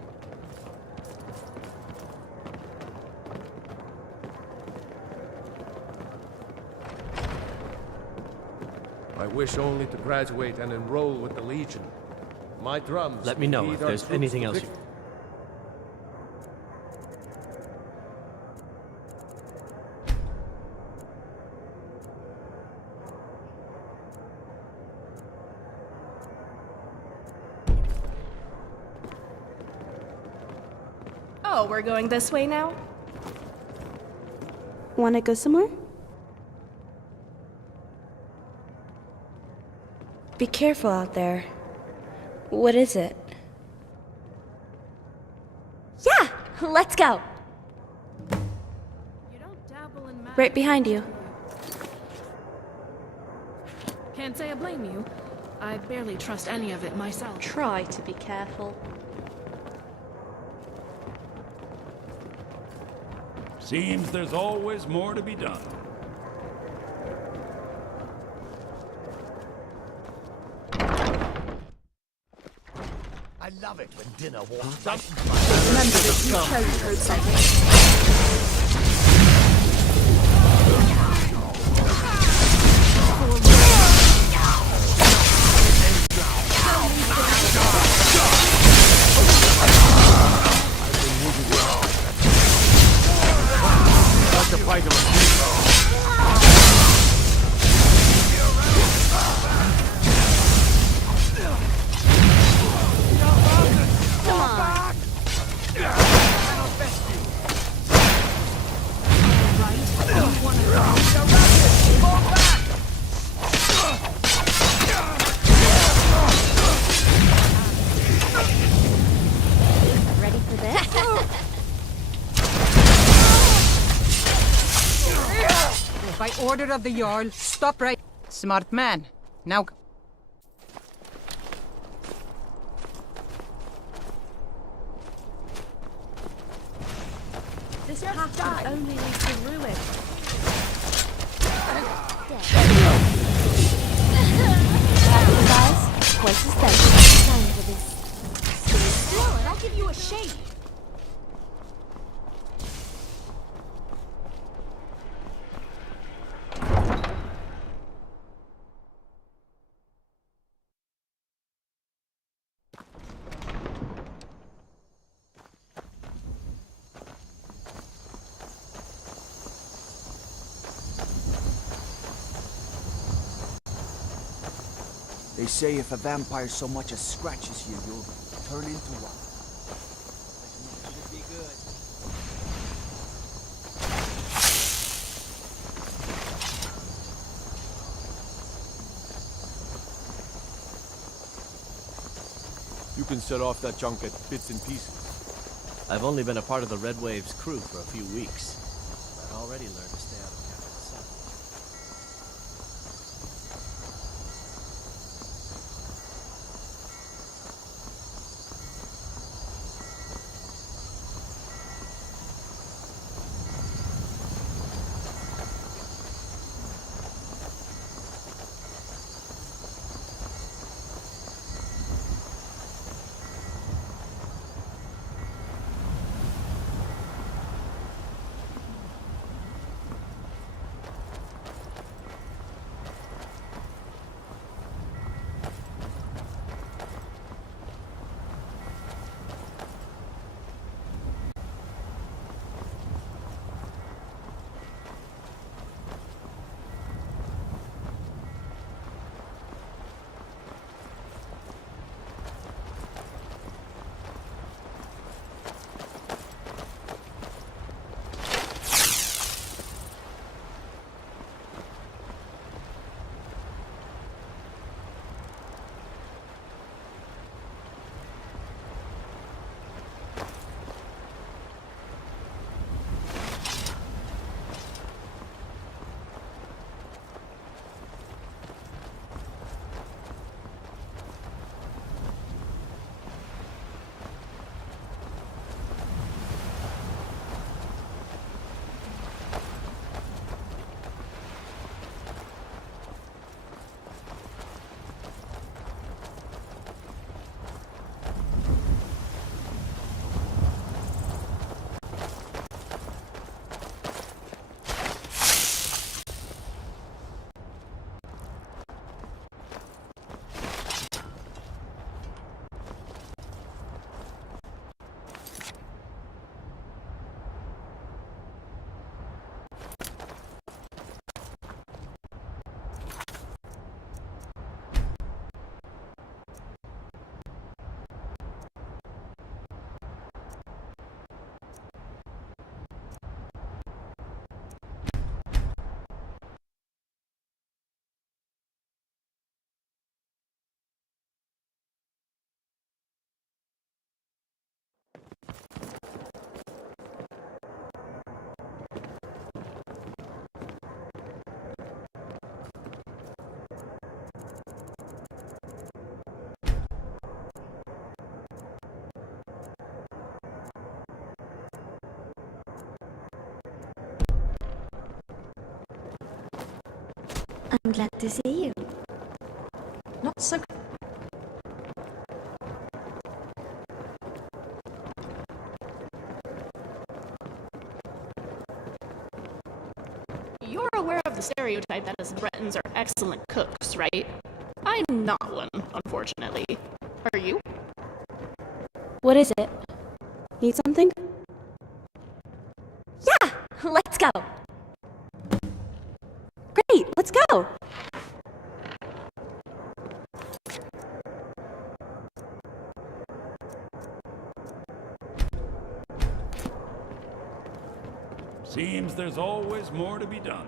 I wish only to graduate and enroll with the Legion. My drums. Let me know lead if our there's troops anything to else victory. Oh, we're going this way now? Wanna go somewhere? Be careful out there. What is it? Yeah! Let's go! Right behind you. Can't say I blame you. I barely trust any of it myself. Try to be careful. Seems there's always more to be done. I love it when dinner walks up. Remember this, you chose roadside. Ready for this? By order of the Jarl, stop right. Smart man. Now. This path can only lead to ruin. Guys, twice as deadly. Time for this. Stay still and I'll give you a shake. They say if a vampire so much as scratches you, you'll turn into one. Should be good. You can set off that junk at bits and pieces. I've only been a part of the Red Wave's crew for a few weeks. I've already learned to stay out of Captain Sun. I'm glad to see you. Not so. You're aware of the stereotype that us Bretons are excellent cooks, right? I'm not one, unfortunately. Are you? What is it? Need something? Yeah! Let's go! Great, let's go! Seems there's always more to be done.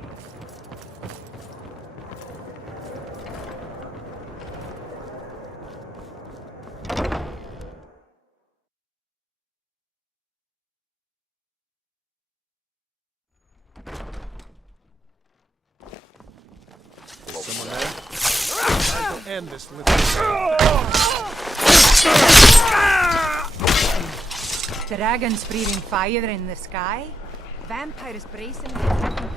Someone there? Time to end this little... Dragons breathing fire in the sky? Vampires bracing and attacking.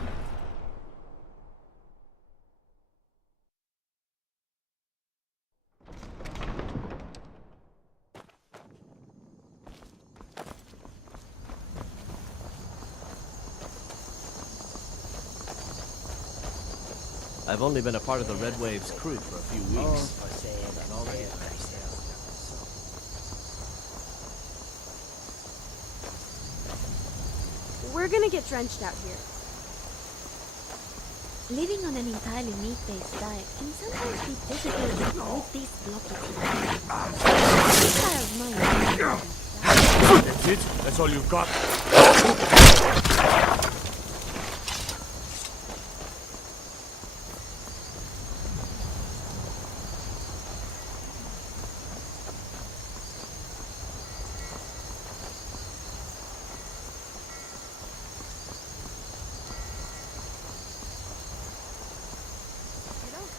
I've only been a part of the Red Wave's crew for a few weeks. We're gonna get drenched out here. Living on an entirely meat-based diet can sometimes be difficult with these blocky teeth. That's it? That's all you've got?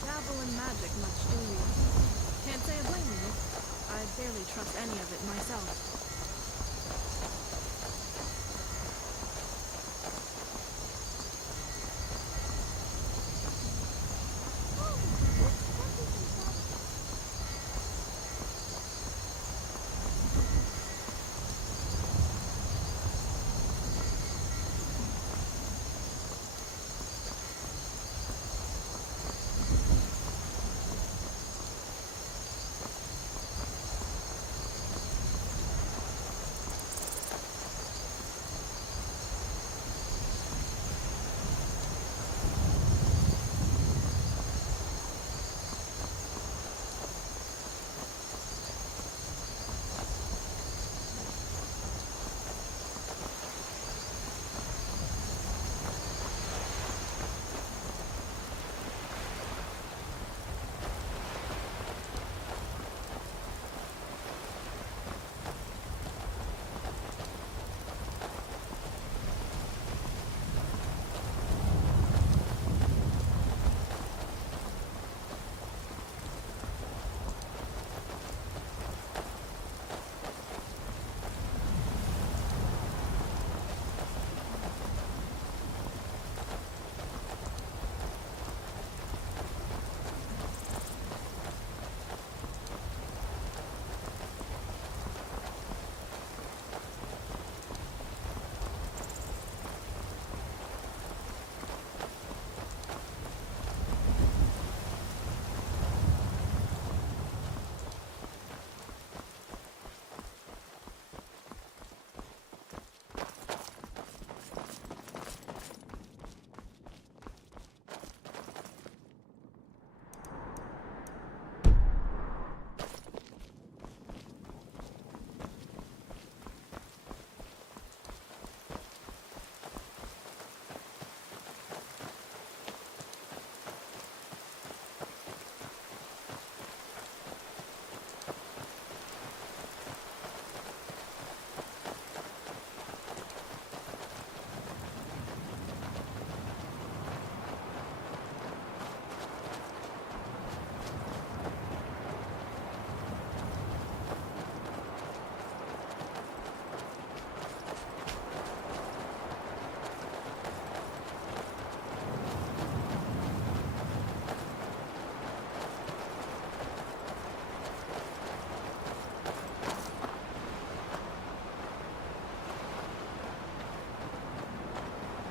Dabble in magic much, do you? Can't say I blame you. I barely trust any of it myself.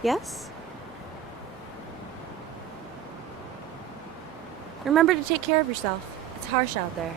Yes? Remember to take care of yourself. It's harsh out there.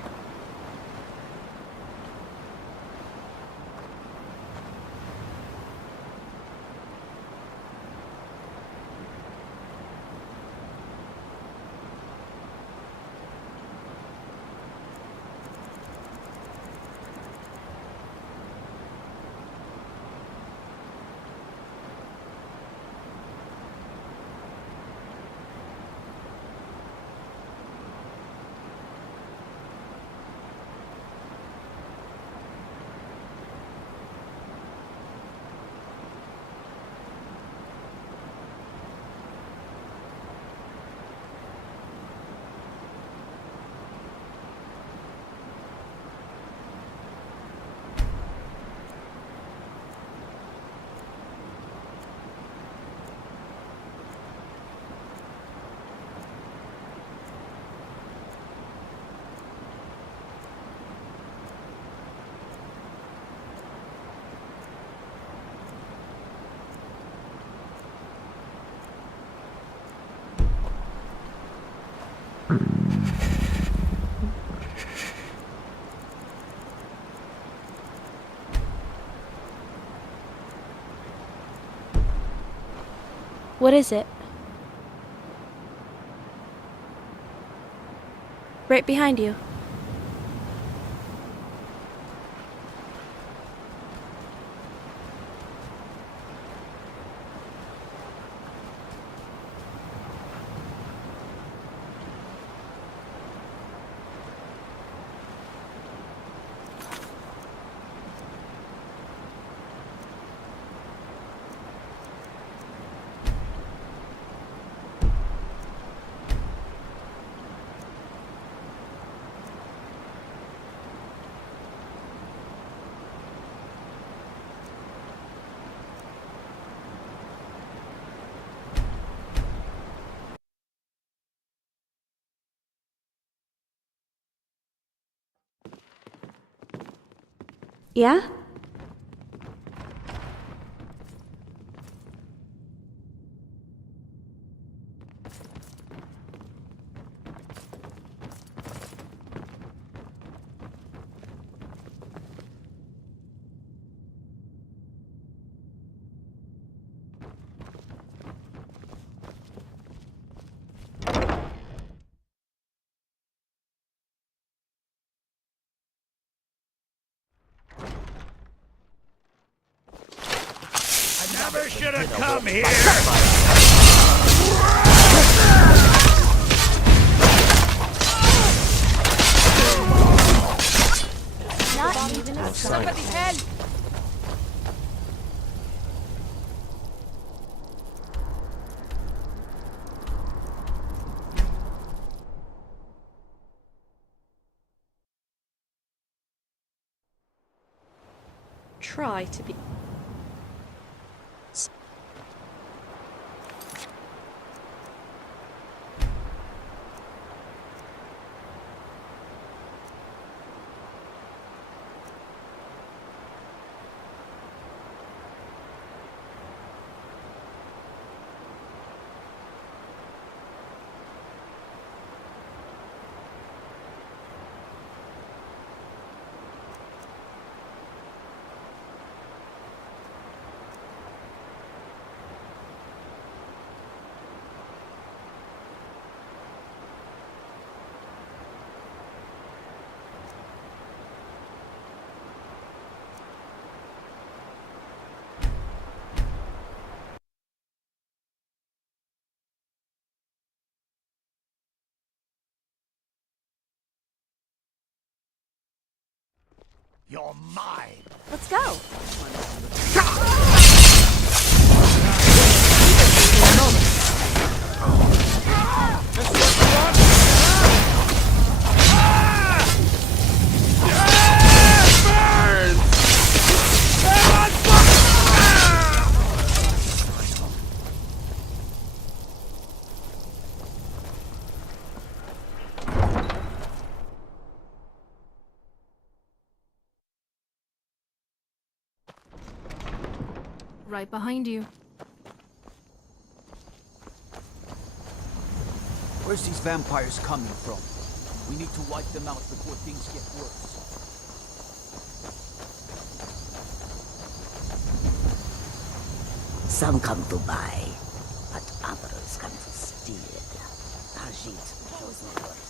What is it? Right behind you. Yeah? Never should have come here! Not even a Somebody help! Try to be... You're mine! Let's go! Right behind you. Where's these vampires coming from? We need to wipe them out before things get worse. Some come to buy, but others come to steal. Ajit shows no mercy.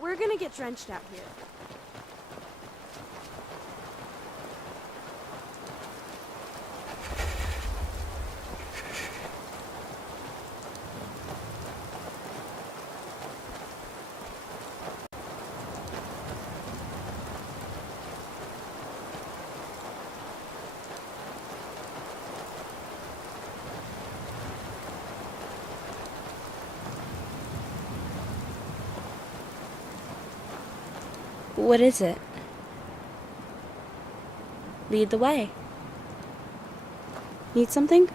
We're gonna get drenched out here. What is it? Lead the way. Need something?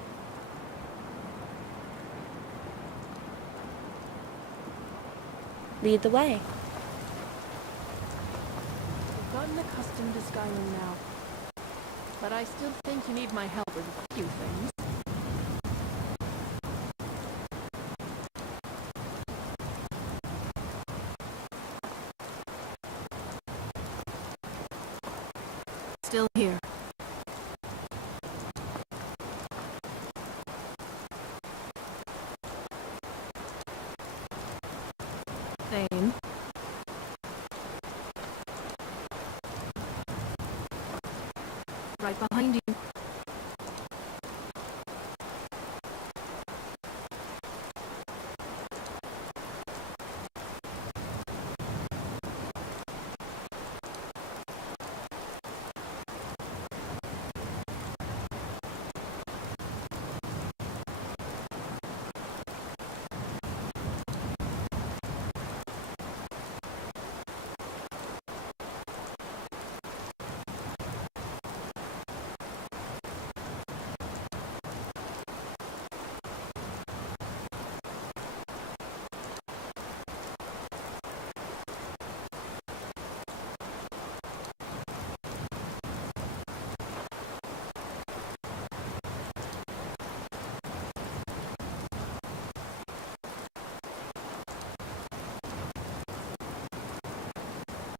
Lead the way. I've gotten accustomed to Skyrim now, but I still think you need my help with a few things. Still here. Thane. Right behind you.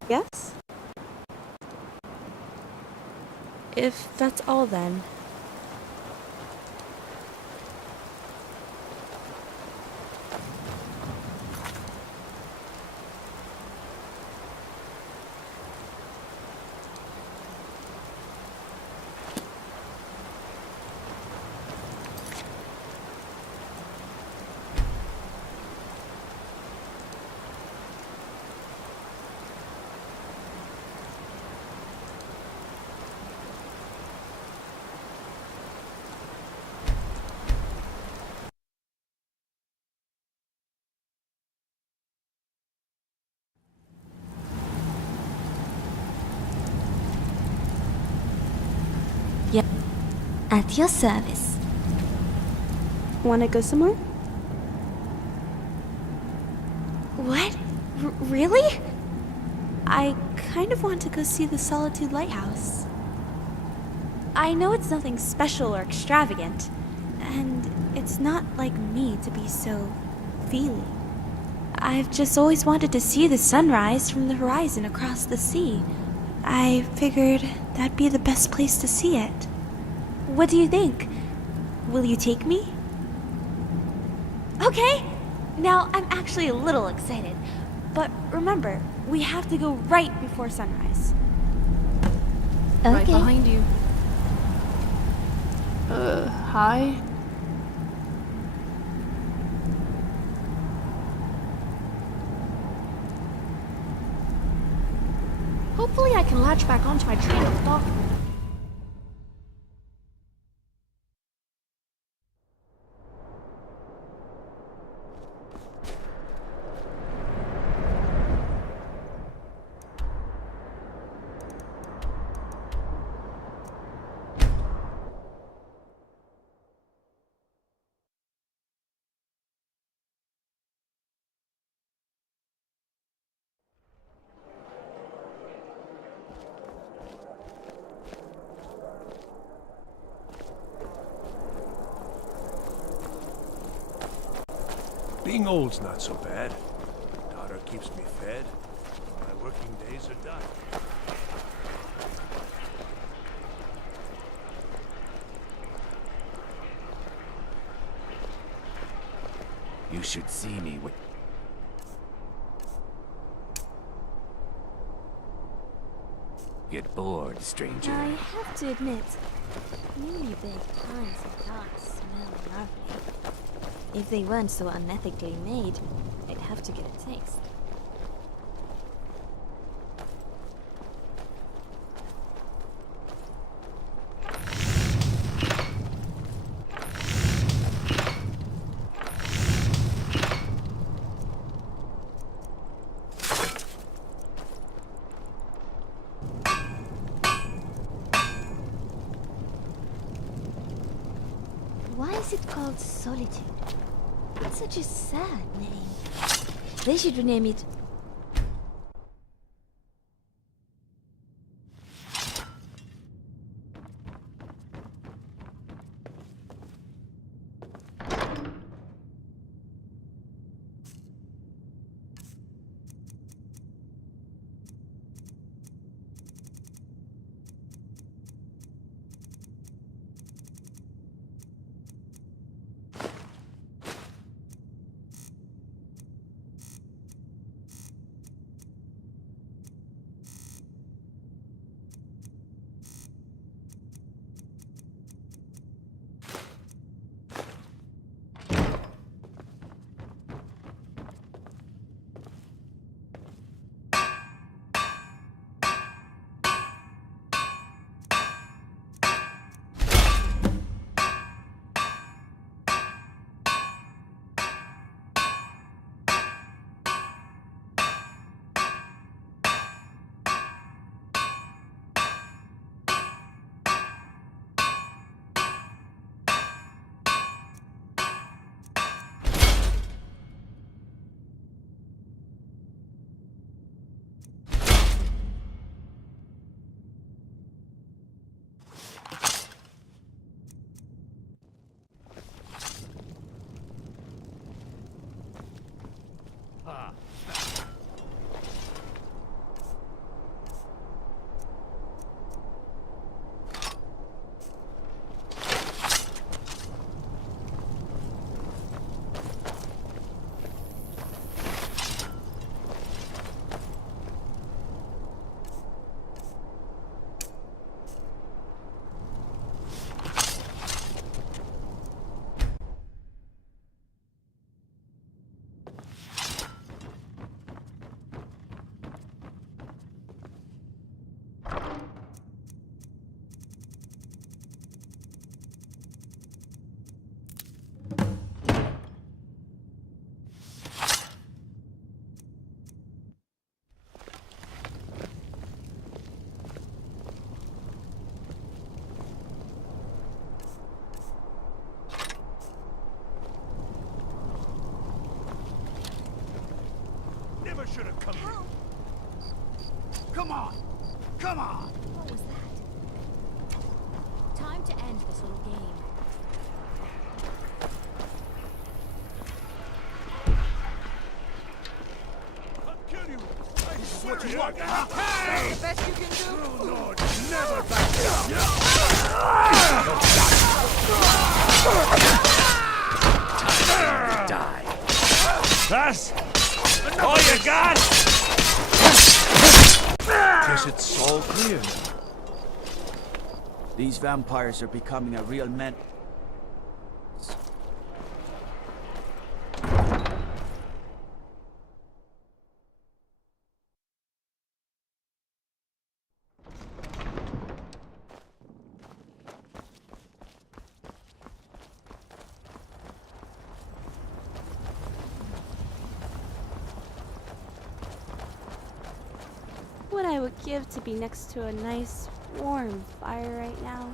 Yes? If that's all, then. Yep. At your service. Wanna go somewhere? What? Really? I kind of want to go see the Solitude Lighthouse. I know it's nothing special or extravagant, and it's not like me to be so feely. I've just always wanted to see the sunrise from the horizon across the sea. I figured that'd be the best place to see it. What do you think? Will you take me? Okay! Now, I'm actually a little excited. But remember, we have to go right before sunrise. Right behind you. Hi? Hopefully I can latch back onto my train of thought. Getting old's not so bad. Daughter keeps me fed. My working days are done. You should see me with... Get bored, stranger. I have to admit, really big pies and dogs smell lovely. If they weren't so unethically made, I'd have to get a taste. Why is it called Solitude? It's such a sad name. They should rename it... Never should have come here. Come on! Come on! What was that? Time to end this little game. I'll kill you! This is what you want, huh? Hey! The best you can do? Oh, Lord, never back down! Time to die. That's all you got? Guess it's all clear now. These vampires are becoming a real menace. What I would give to be next to a nice, warm fire right now.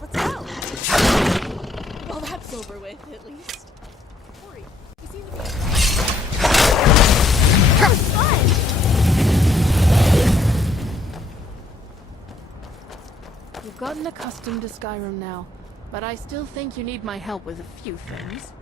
Let's go! Well, that's over with, at least. Hurry. You seem to be... That was fun! You've gotten accustomed to Skyrim now, but I still think you need my help with a few things.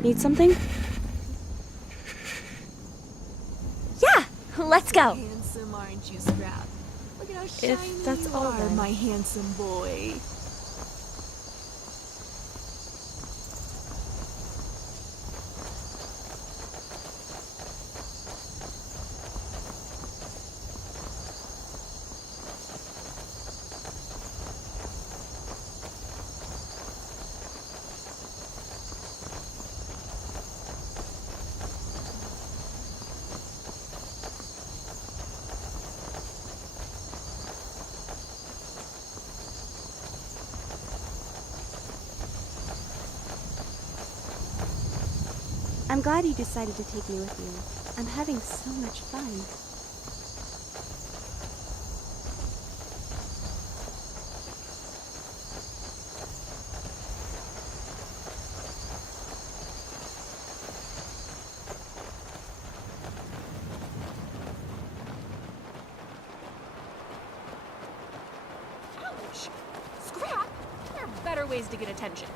Need something? Yeah! Let's go! Handsome, aren't you, Scrap? Look at how shiny If that's you all, are, then. my handsome boy. I'm glad you decided to take me with you. I'm having so much fun. Ouch! Scrap! There are better ways to get attention.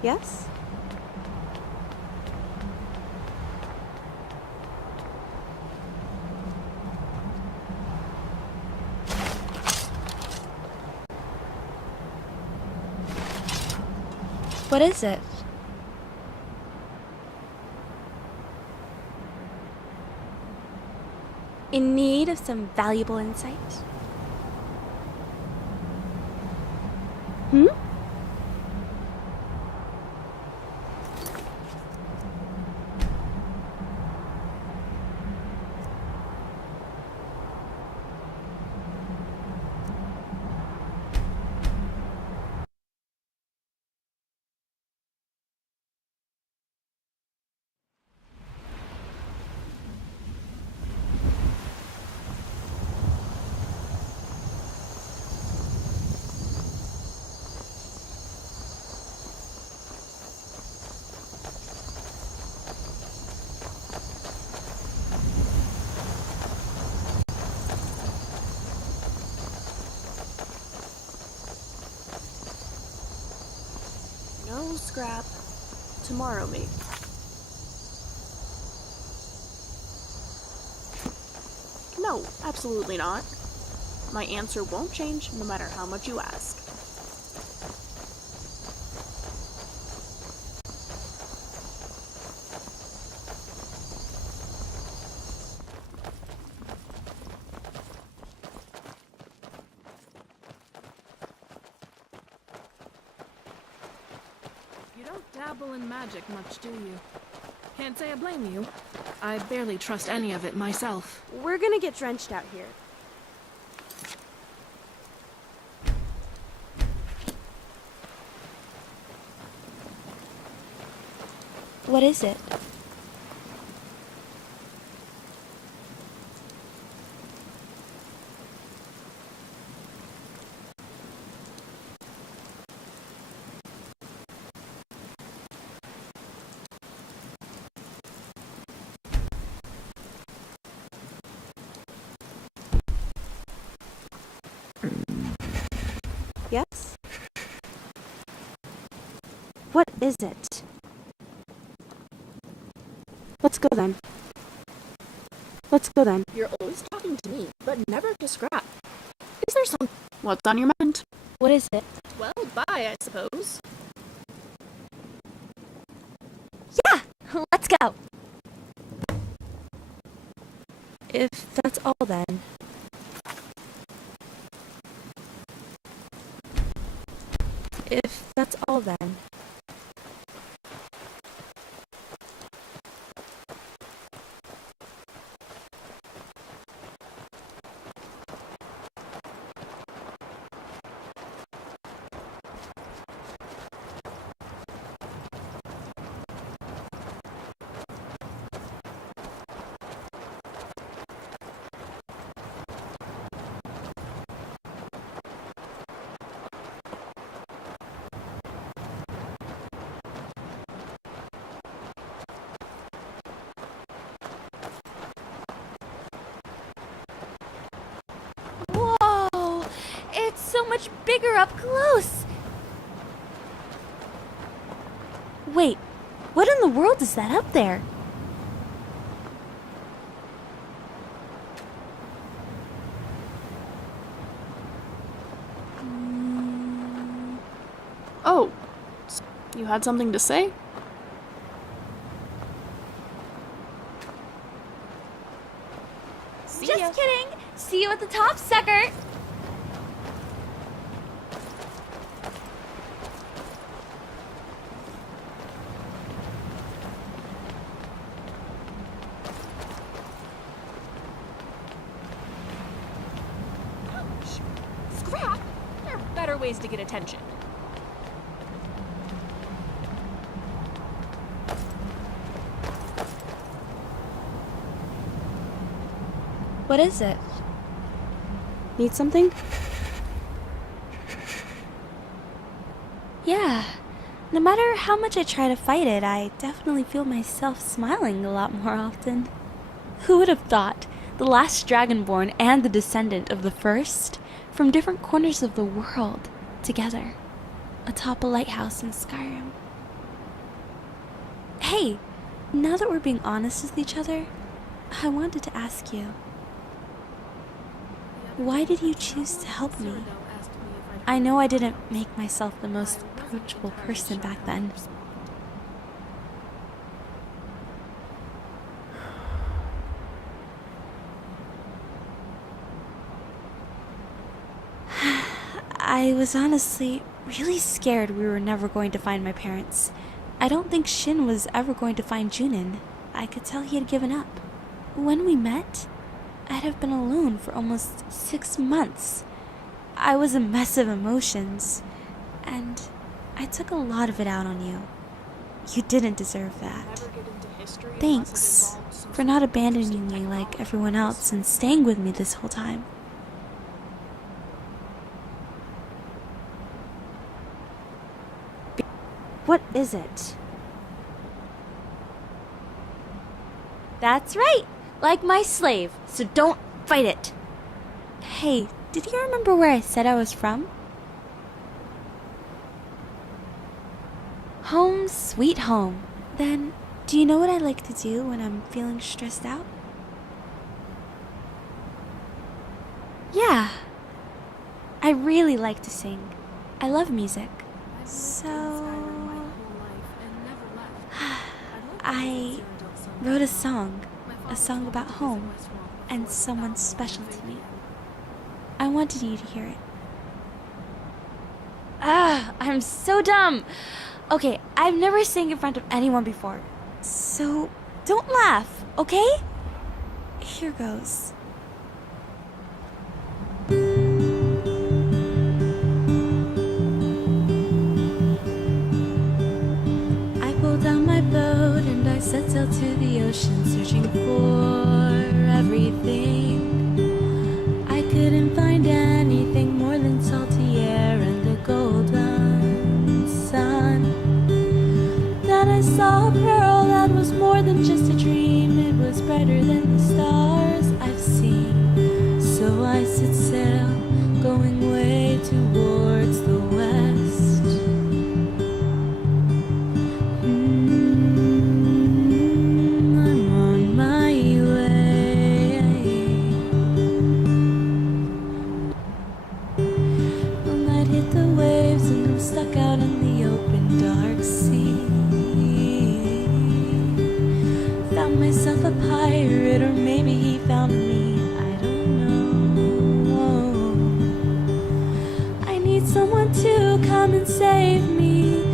Yes? What is it? In need of some valuable insight? Hmm? scrap. Tomorrow, maybe. No, absolutely not. My answer won't change no matter how much you ask. You don't dabble in magic much, do you? Can't say I blame you. I barely trust any of it myself. We're gonna get drenched out here. What is it? Yes? What is it? Let's go then. Let's go then. You're always talking to me, but never to Scrap. Is there some... What's on your mind? What is it? Well, bye, I suppose. Yeah! Let's go! If that's all then. If that's all then. Whoa! It's so much bigger up close! Wait, what in the world is that up there? Oh, you had something to say? Just kidding! See you at the top, sucker! Scrap! There are better ways to get attention. What is it? Need something? Yeah. No matter how much I try to fight it, I definitely feel myself smiling a lot more often. Who would have thought the last Dragonborn and the descendant of the first from different corners of the world together atop a lighthouse in Skyrim? Hey, now that we're being honest with each other, I wanted to ask you, why did you choose to help me? I know I didn't make myself the most approachable person back then. I was honestly really scared we were never going to find my parents. I don't think Shin was ever going to find Junin. I could tell he had given up. When we met, I'd have been alone for almost 6 months. I was a mess of emotions, and I took a lot of it out on you. You didn't deserve that. Thanks for not abandoning me like everyone else and staying with me this whole time. What is it? That's right! Like my slave, so don't fight it. Hey, did you remember where I said I was from? Home sweet home. Then, do you know what I like to do when I'm feeling stressed out? Yeah. I really like to sing. I love music. So... I wrote a song about home and someone special to me. I wanted you to hear it. I'm so dumb! Okay, I've never sang in front of anyone before, so don't laugh, okay? Here goes. I pulled down my boat and I set sail to the ocean, searching for everything. I couldn't find anything more than salty air and the golden sun. Then I saw a pearl that was more than just a dream. It was brighter than the stars I've seen. So I set sail, going way towards the west. I'm on my way. The night hit the waves and I'm stuck out in the open dark sea. Found myself a pirate, or maybe he found me. I don't know. I need someone to come and save me,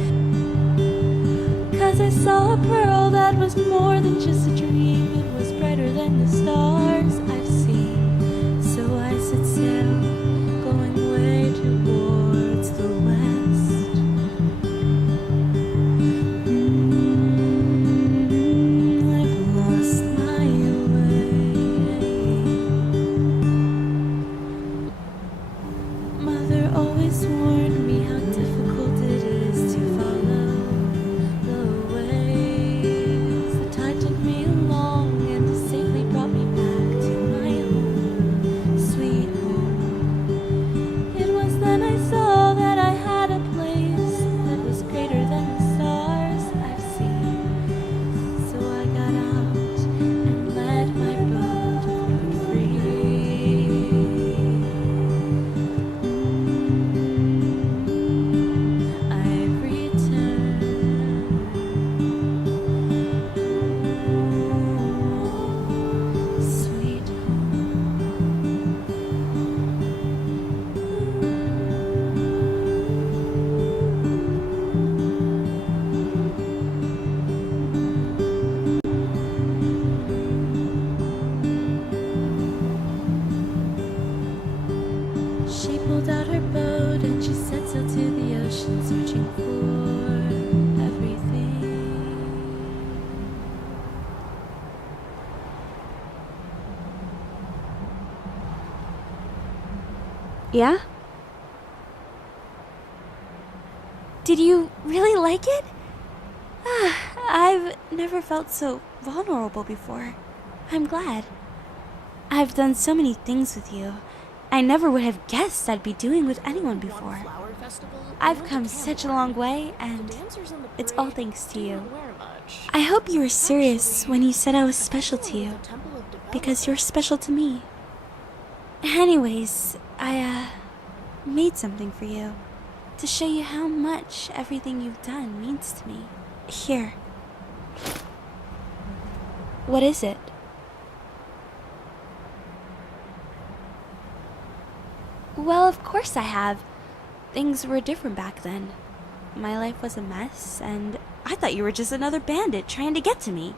'cause I saw a pearl that was more than just a dream. It was brighter than the stars I've seen. So I set sail, going way towards the west. I've lost my way. Mother always warned me how difficult it is to follow the waves. The tide took me along and it safely brought me back to my home, sweet home. It was then I saw that I had a place that was greater than the stars I've seen. So I got out and let my boat float free. I've returned. Sweet She pulled out her boat and she set sail to the ocean, searching for everything. Yeah? Did you really like it? I've never felt so vulnerable before. I'm glad. I've done so many things with you I never would have guessed I'd be doing with anyone before. I've come such a long way, and it's all thanks to you. I hope you were serious when you said I was special to you, because you're special to me. Anyways, I made something for you, to show you how much everything you've done means to me. Here. What is it? Well, of course I have. Things were different back then. My life was a mess, and I thought you were just another bandit trying to get to me.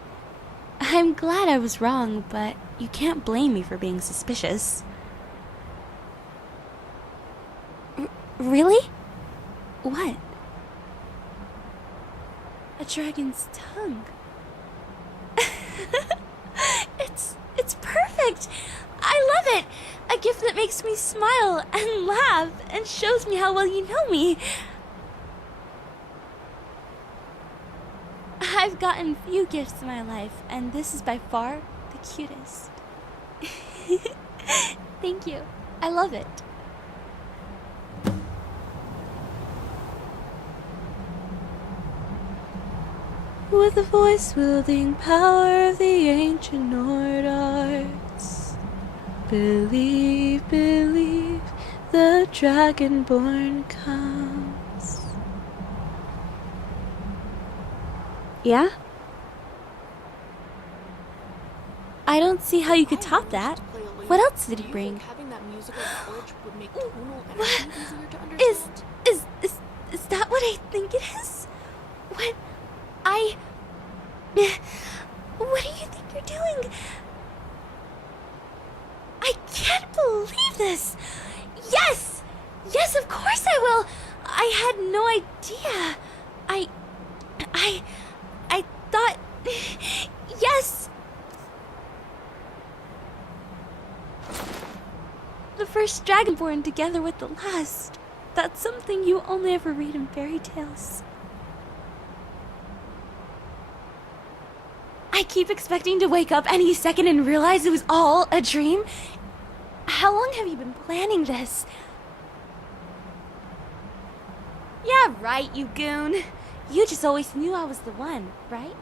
I'm glad I was wrong, but you can't blame me for being suspicious. Really? What? A dragon's tongue. It's perfect! I love it! A gift that makes me smile and laugh and shows me how well you know me. I've gotten few gifts in my life, and this is by far the cutest. Thank you. I love it. with the voice-wielding power of the ancient Nord arts. Believe, believe, the Dragonborn comes. Yeah? I don't see how you could top that. What else did he bring? Is that what I think it is? What do you think you're doing? I can't believe this! Yes! Yes, of course I will! I had no idea. I thought... Yes! The first Dragonborn together with the last. That's something you only ever read in fairy tales. I keep expecting to wake up any second and realize it was all a dream. How long have you been planning this? Yeah, right, you goon. You just always knew I was the one, right?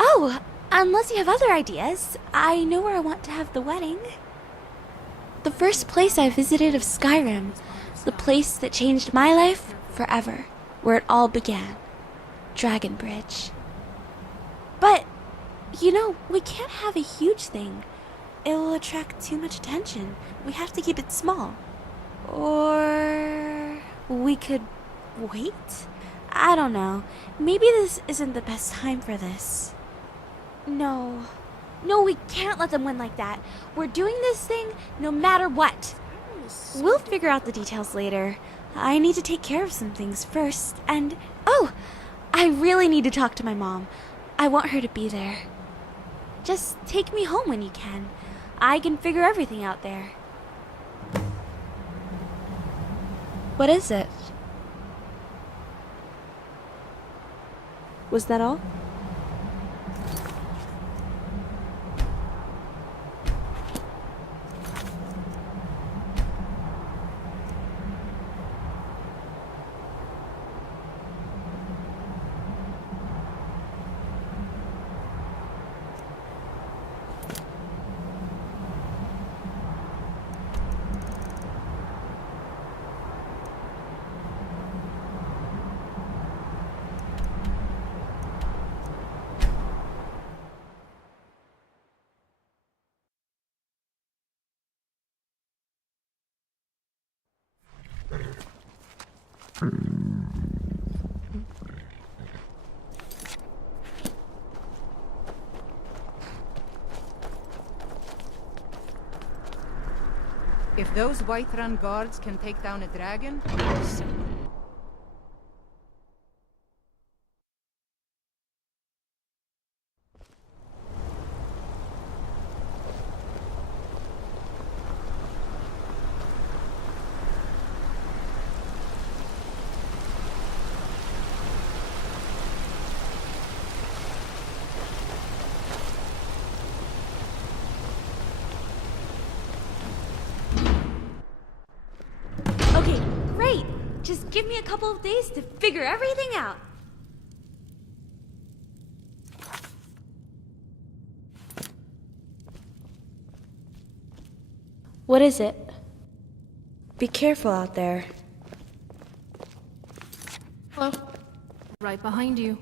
Oh, unless you have other ideas, I know where I want to have the wedding. The first place I visited of Skyrim, the place that changed my life forever, where it all began. Dragonbridge. But, you know, we can't have a huge thing. It will attract too much attention. We have to keep it small. Or we could wait? I don't know. Maybe this isn't the best time for this. No. No, we can't let them win like that. We're doing this thing no matter what. We'll figure out the details later. I need to take care of some things first, and... Oh! I really need to talk to my mom. I want her to be there. Just take me home when you can. I can figure everything out there. What is it? Was that all? If those Whiterun guards can take down a dragon... Okay, great! Just give me a couple of days to figure everything out. What is it? Be careful out there. Hello. Right behind you.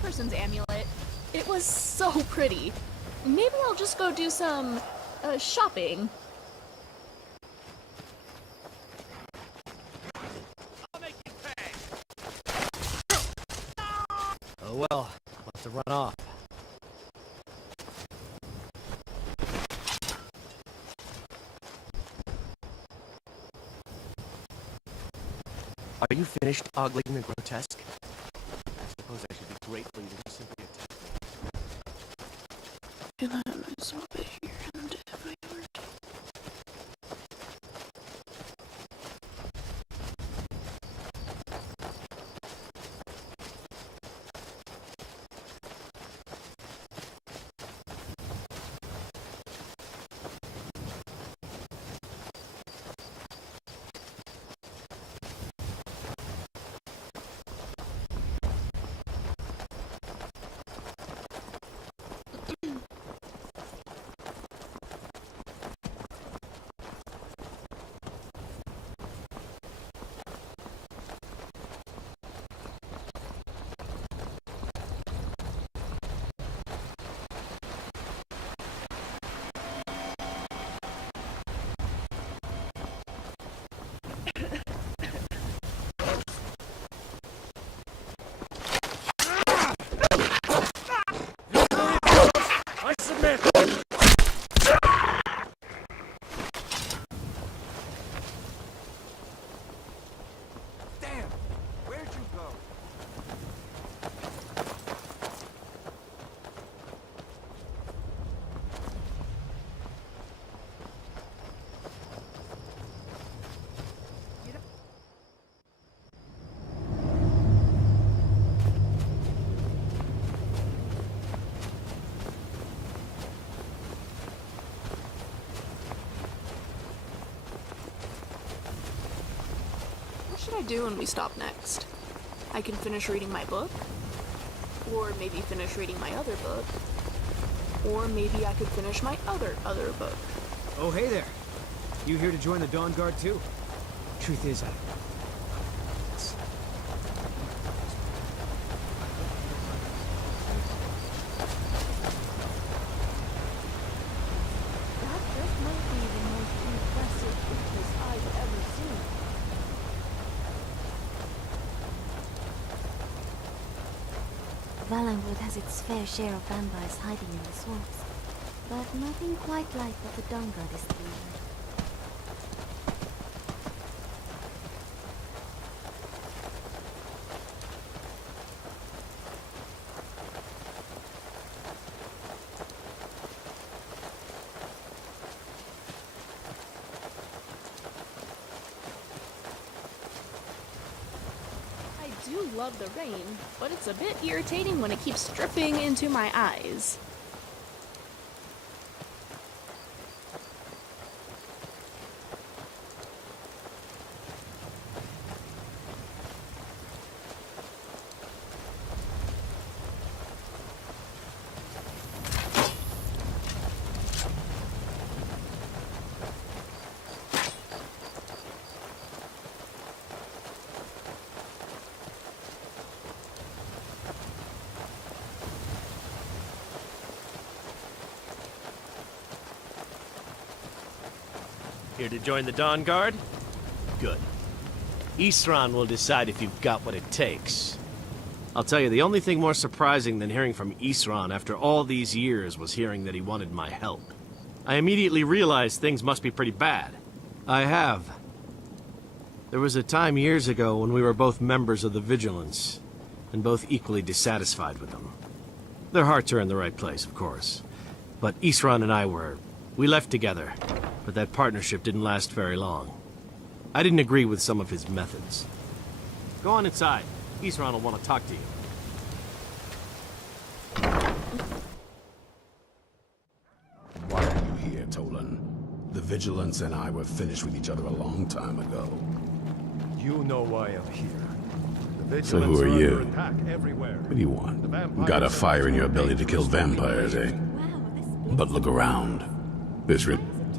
Person's amulet. It was so pretty. Maybe I'll just go do some shopping. Oh well, I'll have to run off. Are you finished ogling the grotesque? I suppose I should be grateful you didn't simply attack me. And I might as well be here and if I were to. What should I do when we stop next? I can finish reading my book, or maybe finish reading my other book, or maybe I could finish my other book. Oh, hey there. You here to join the Dawn Guard too? Truth is, Valenwood has its fair share of vampires hiding in the swamps, but nothing quite like what the Dawn Guard is doing. I love the rain, but it's a bit irritating when it keeps dripping into my eyes. Here to join the Dawn Guard? Good. Isran will decide if you've got what it takes. I'll tell you, the only thing more surprising than hearing from Isran after all these years was hearing that he wanted my help. I immediately realized things must be pretty bad. I have. There was a time years ago when we were both members of the Vigilance, and both equally dissatisfied with them. Their hearts are in the right place, of course. But Isran and I we left together, but that partnership didn't last very long. I didn't agree with some of his methods. Go on inside. Isran will want to talk to you. Why are you here, Tolan? The Vigilance and I were finished with each other a long time ago. You know why I'm here. The So who Vigilance are under you? attack everywhere. What do you want? Got a fire in your belly to kill vampires, eh? But look around.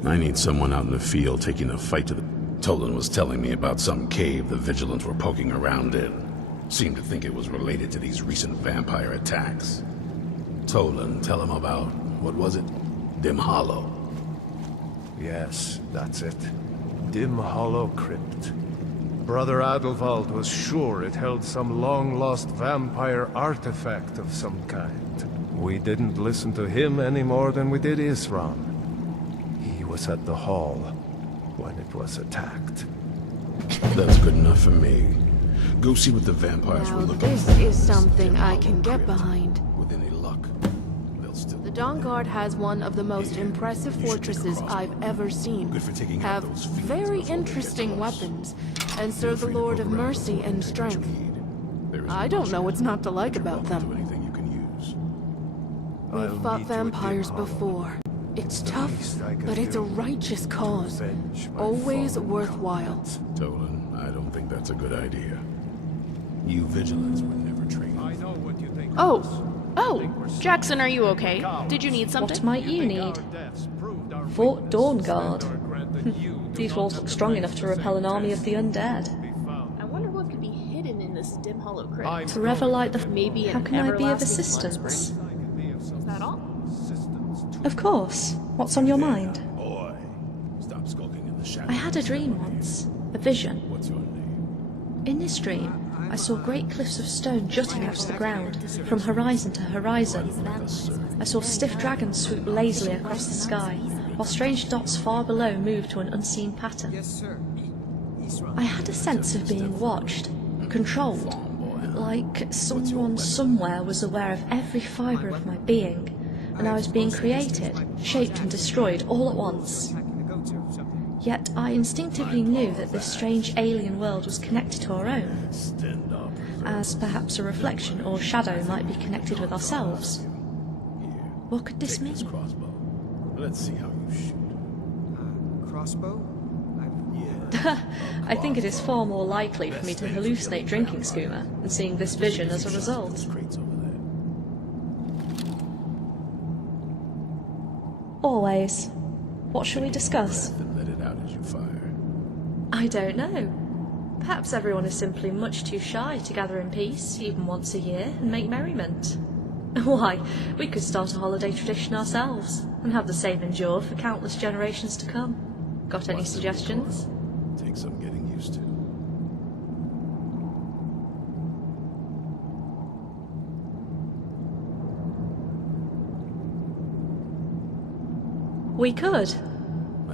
I need someone out in the field taking the fight to the... Tolan was telling me about some cave the Vigilants were poking around in. Seemed to think it was related to these recent vampire attacks. Tolan, tell him about, what was it? Dim Hollow. Yes, that's it. Dim Hollow Crypt. Brother Adelwald was sure it held some long-lost vampire artifact of some kind. We didn't listen to him any more than we did Isran. He was at the hall when it was attacked. That's good enough for me. Go see what the vampires were looking This for. is something I can get behind. With any luck, they'll still... The Dawnguard has one of the most impressive fortresses I've ever seen. Good for taking out Have those fiends very before they get to interesting us. weapons, and serve the Lord of Mercy and Strength. I don't know what's not to like about them. We've fought vampires before. It's tough, but it's a righteous cause. Always worthwhile. Tolan, I don't think that's a good idea. You Vigilants were never trained. I know what you think. Oh, Jackson, are you okay? Did you need something? What might you need? Fort Dawnguard. These walls look strong enough to repel an army of the undead. I wonder what could be hidden in this dim hollow crypt. Forever light the... Maybe How an can I be of everlasting assistance? Is that all? Of course. What's on your mind? Boy, stop skulking in the shadows. I had a dream once. A vision. What's your name? In this dream, I saw great cliffs of stone jutting out of the ground, from horizon to horizon. I saw stiff dragons swoop lazily across the sky, while strange dots far below moved to an unseen pattern. Yes, sir. I had a sense of being watched, controlled, like someone somewhere was aware of every fibre of my being, and I was being created, shaped and destroyed all at once. Yet I instinctively knew that this strange alien world was connected to our own, as perhaps a reflection or shadow might be connected with ourselves. What could this mean? Let's see how you shoot. Crossbow? I think it is far more likely for me to hallucinate drinking skooma and seeing this vision as a result. Always. What shall we discuss? Let it out as you fire. I don't know. Perhaps everyone is simply much too shy to gather in peace, even once a year, and make merriment. Why, we could start a holiday tradition ourselves, and have the same endure for countless generations to come. Got any suggestions? Take some getting used to. We could.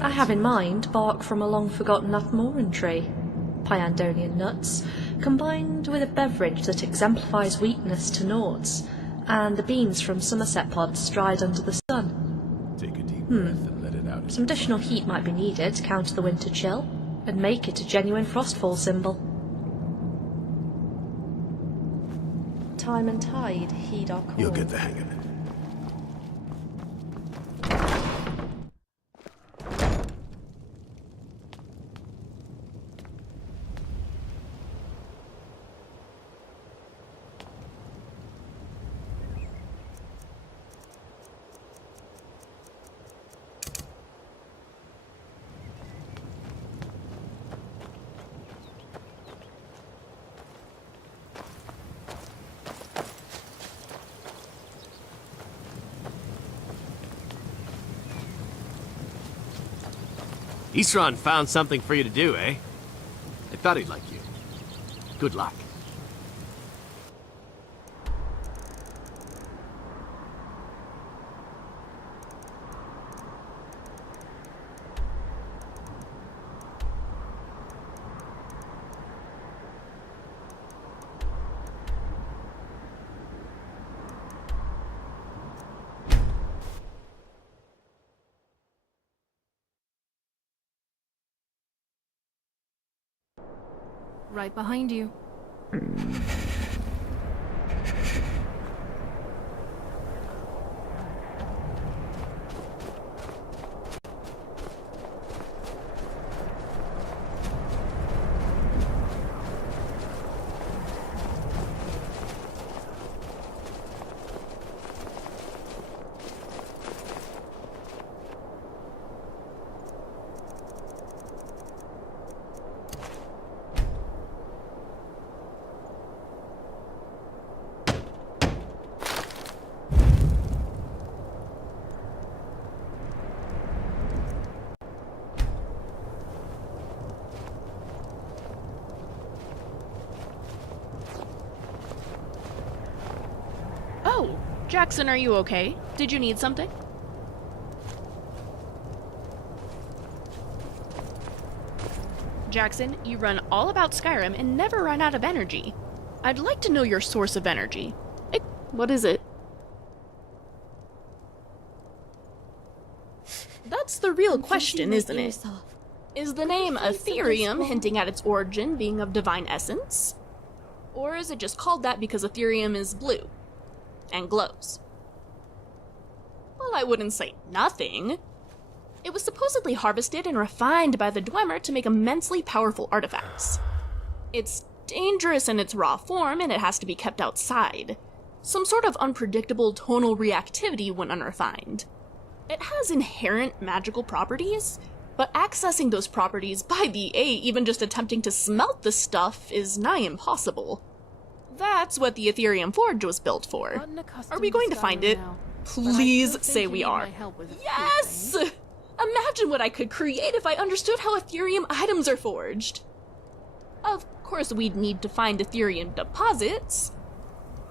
I have in mind bark from a long-forgotten Athmoran tree, Pyandonian nuts, combined with a beverage that exemplifies weakness to noughts, and the beans from Somerset pods dried under the sun. Take a deep breath and let it out. Some additional heat might be needed to counter the winter chill, and make it a genuine frostfall symbol. Time and tide heed our call. You'll get the hang of it. Isran found something for you to do, eh? I thought he'd like you. Good luck. Right behind you. Oh, Jackson, are you okay? Did you need something? Jackson, you run all about Skyrim and never run out of energy. I'd like to know your source of energy. What is it? That's the real question, isn't it? Is the name Ethereum hinting at its origin being of divine essence? Or is it just called that because Ethereum is blue and glows? Well, I wouldn't say nothing. It was supposedly harvested and refined by the Dwemer to make immensely powerful artifacts. It's dangerous in its raw form, and it has to be kept outside. Some sort of unpredictable tonal reactivity when unrefined. It has inherent magical properties, but accessing those properties by the even just attempting to smelt the stuff is nigh impossible. That's what the Ethereum Forge was built for. Are we going to find it? Please say we are. Yes! Imagine what I could create if I understood how Ethereum items are forged. Of course, we'd need to find Ethereum deposits,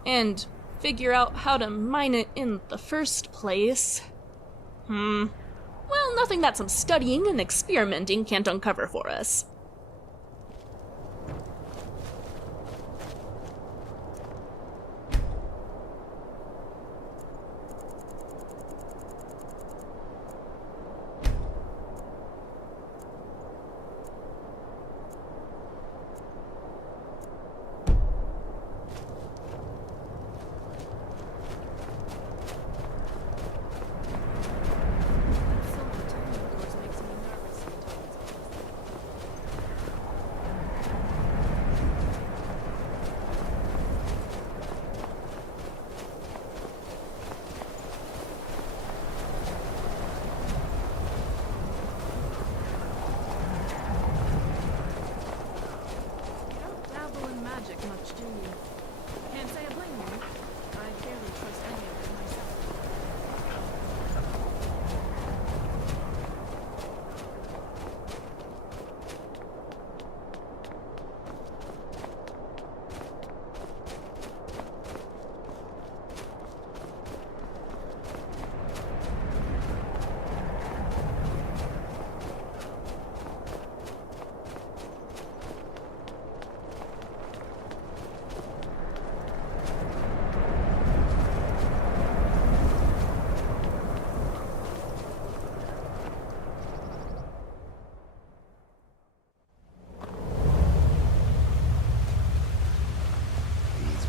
and figure out how to mine it in the first place. Well, nothing that some studying and experimenting can't uncover for us. Much, do you? Can't say I blame you. I barely trust any of it myself.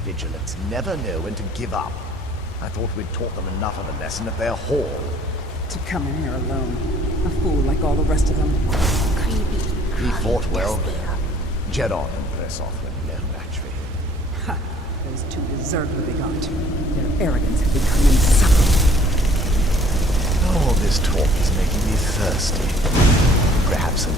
Vigilants never know when to give up. I thought we'd taught them enough of a lesson at their hall. To come in here alone. A fool like all the rest of them. Creepy. He fought well there. Jedon and Bresoth were no match for him. Ha! Those two deserve what they got. Their arrogance had become insufferable. All this talk is making me thirsty. Grab some.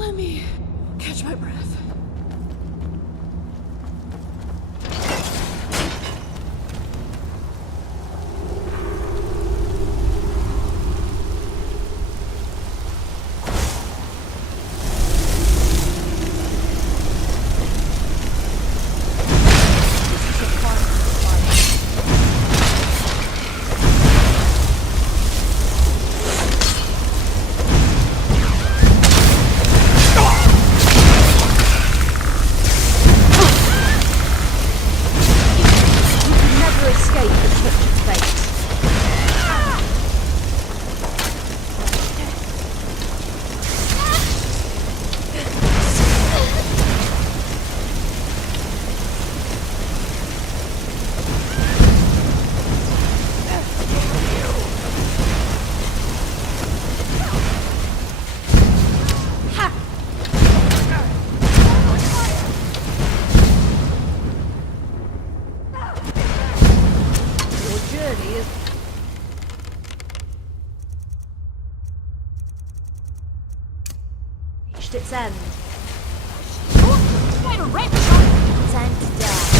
let me catch my breath. Its end. Quite a wrench on it. Time to die.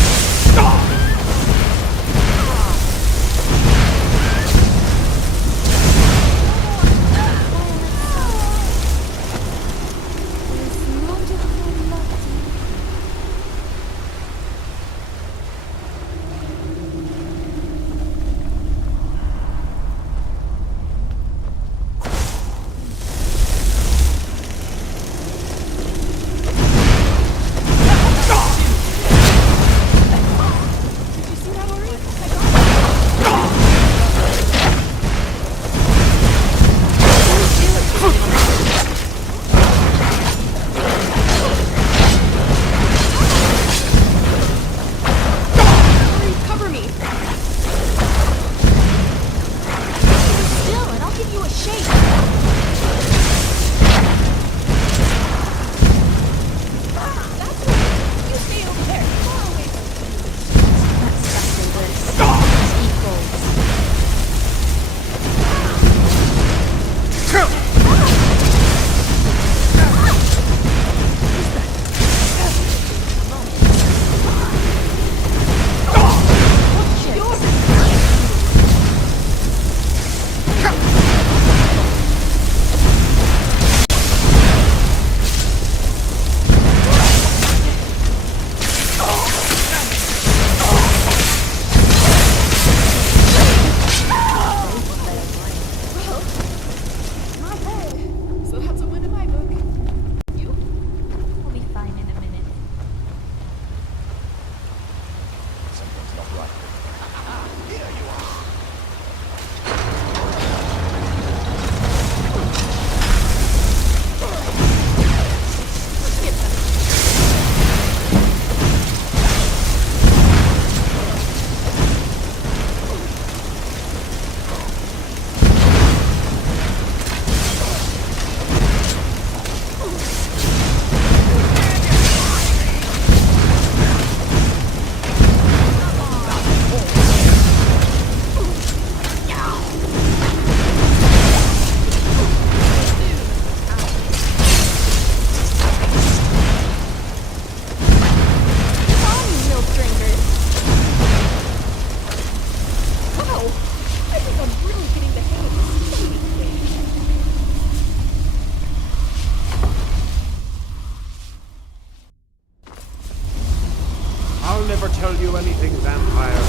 tell you anything, vampire.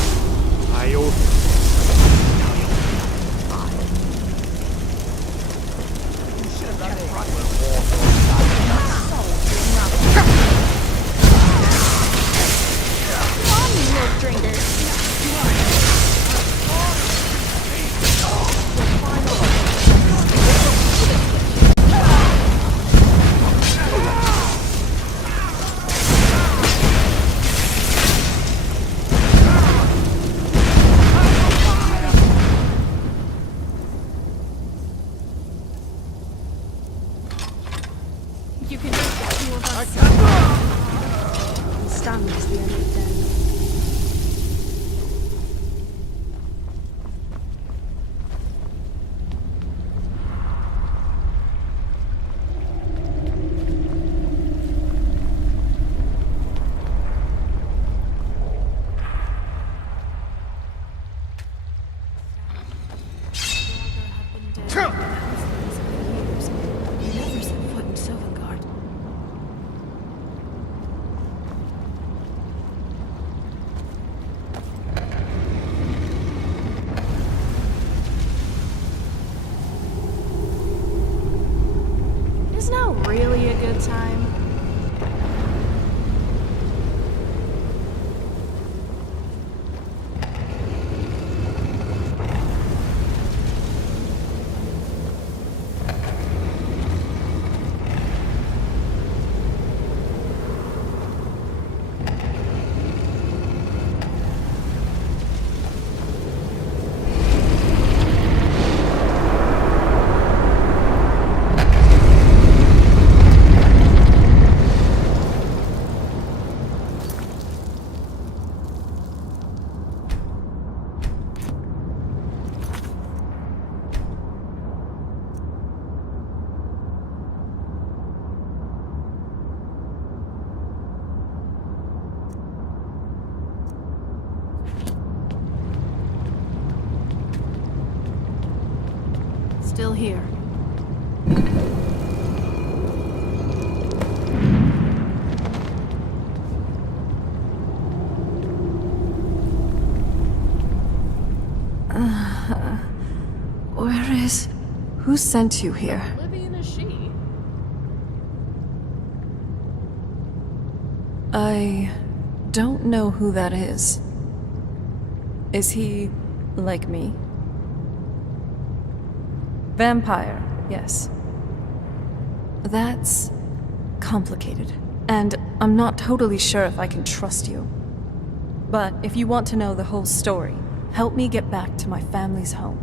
I owe You can make the two of us. Stand is the end of death. Still here. Where is... Who sent you here? Oblivion is she. I don't know who that is. Is he like me? Vampire, yes. That's complicated. And I'm not totally sure if I can trust you. But if you want to know the whole story, help me get back to my family's home.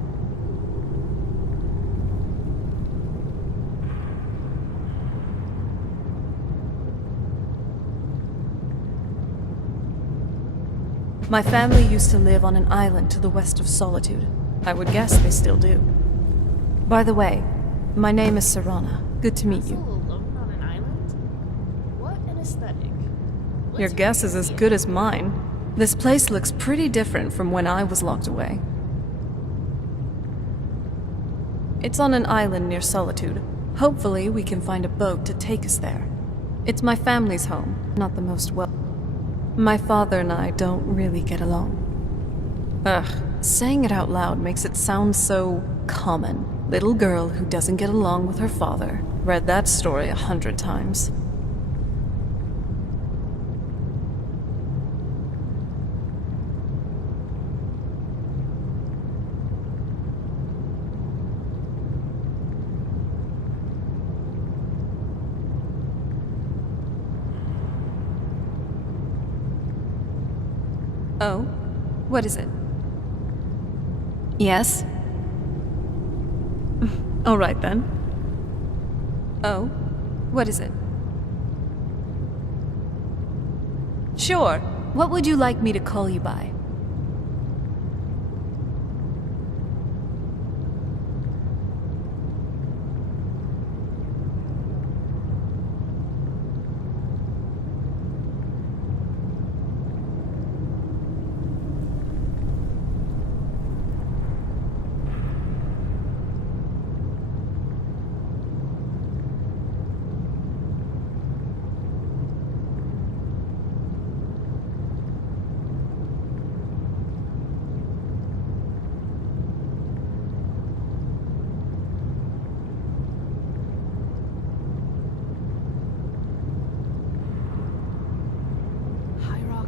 My family used to live on an island to the west of Solitude. I would guess they still do. By the way, my name is Serana. Good to meet you. Alone on an island? What an aesthetic. Your guess is as good as mine. This place looks pretty different from when I was locked away. It's on an island near Solitude. Hopefully, we can find a boat to take us there. It's my family's home, not the most well. My father and I don't really get along. Ugh, saying it out loud makes it sound so common. Little girl who doesn't get along with her father. Read that story 100 times. Oh? What is it? Yes? All right then. Oh? What is it? Sure. What would you like me to call you by?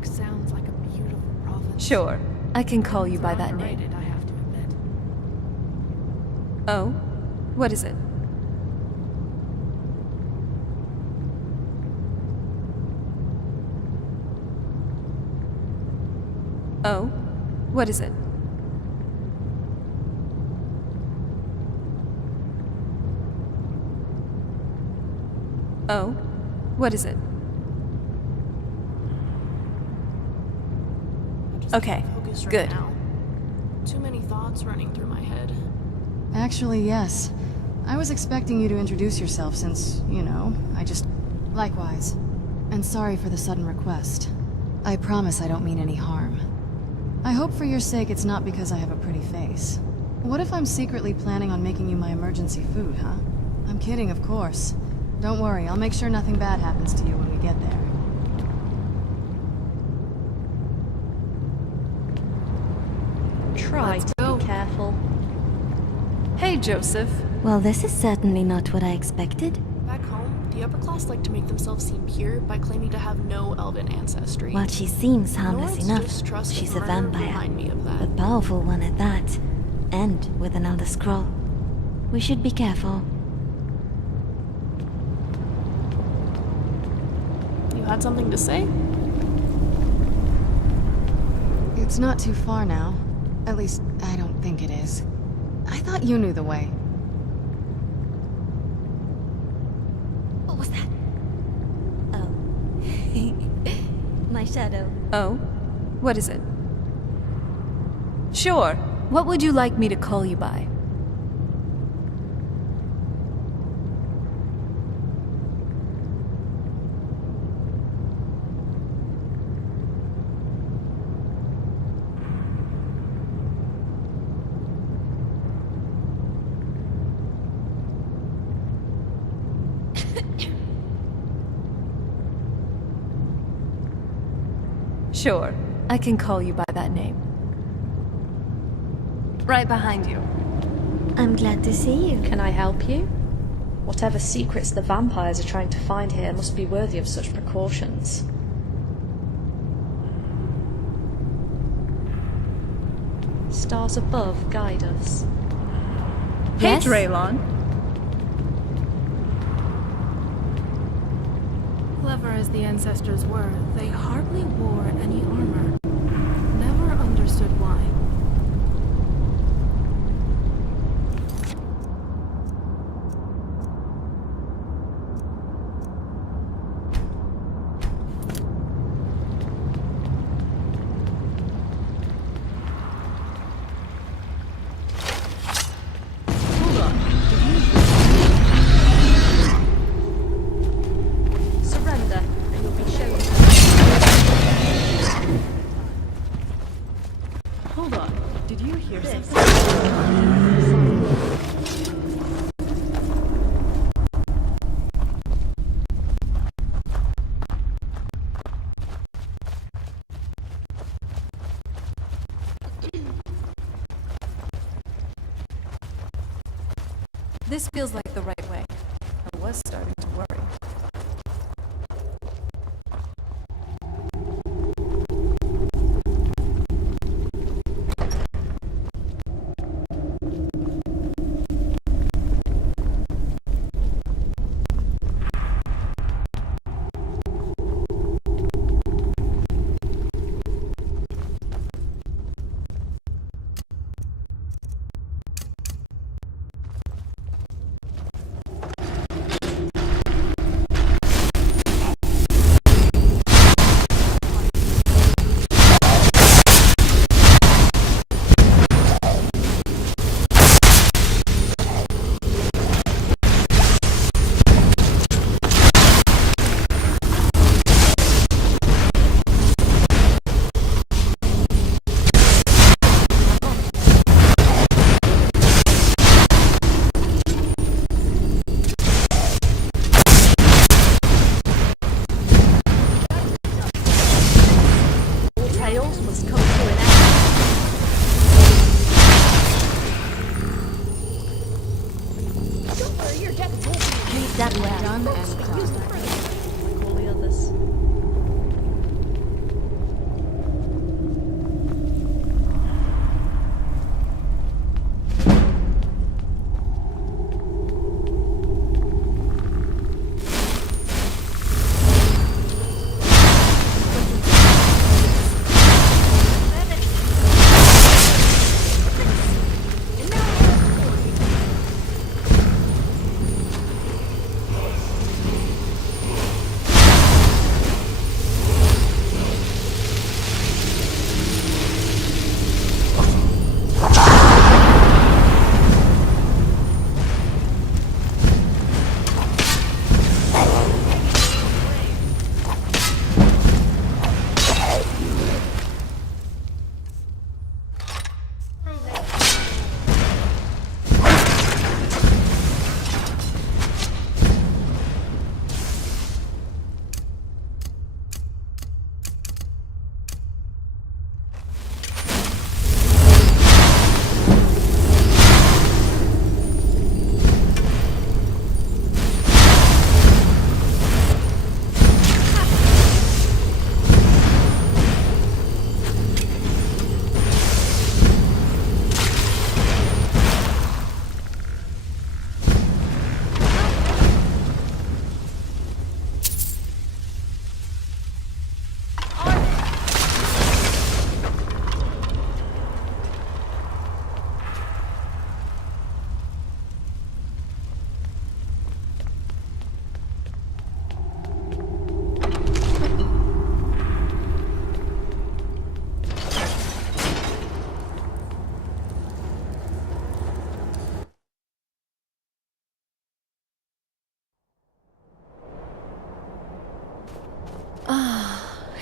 Sounds like a beautiful province. Sure. I can call you by that name. I have to admit. Oh? What is it? Oh? What is it? Oh? What is it? Okay, good. Now. Too many thoughts running through my head. Actually, yes. I was expecting you to introduce yourself since, you know, I just... Likewise. And sorry for the sudden request. I promise I don't mean any harm. I hope for your sake it's not because I have a pretty face. What if I'm secretly planning on making you my emergency food, huh? I'm kidding, of course. Don't worry, I'll make sure nothing bad happens to you when we get there. Try to be careful. Hey, Joseph. Well, this is certainly not what I expected. Back home, the upper class like to make themselves seem pure by claiming to have no elven ancestry. While she seems harmless enough, she's a vampire. A powerful one at that. And with an Elder Scroll. We should be careful. You had something to say? It's not too far now. At least, I don't think it is. I thought you knew the way. What was that? Oh. My shadow. Oh? What is it? Sure. What would you like me to call you by? Sure, I can call you by that name. Right behind you. I'm glad to see you. Can I help you? Whatever secrets the vampires are trying to find here must be worthy of such precautions. Stars above guide us. Yes? Hey, Draylon. Clever as the ancestors were, they hardly wore any armor. Never understood why. Surrender, and you'll be shown. Hold on. Did you hear something? This feels like the right way. I was starting to worry. That well. Done and done. Like all the others. Further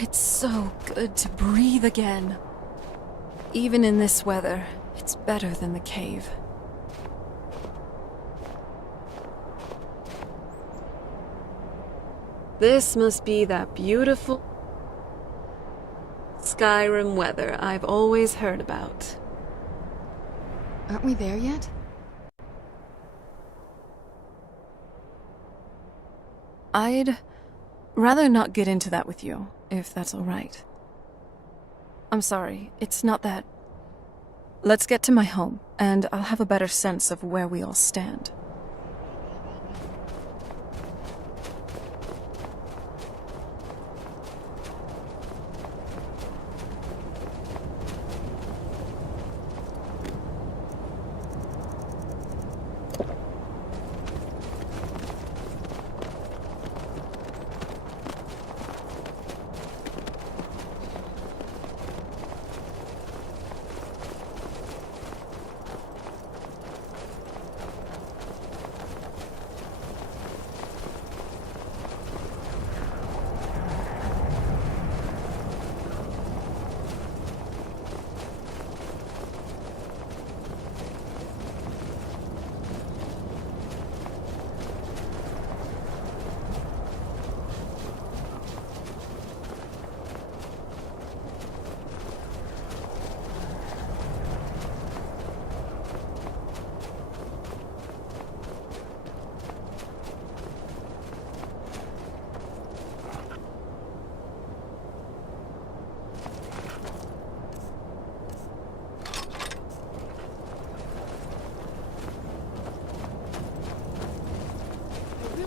It's so good to breathe again. Even in this weather, it's better than the cave. This must be that beautiful Skyrim weather I've always heard about. Aren't we there yet? I'd rather not get into that with you, if that's all right. I'm sorry, it's not that. Let's get to my home, and I'll have a better sense of where we all stand.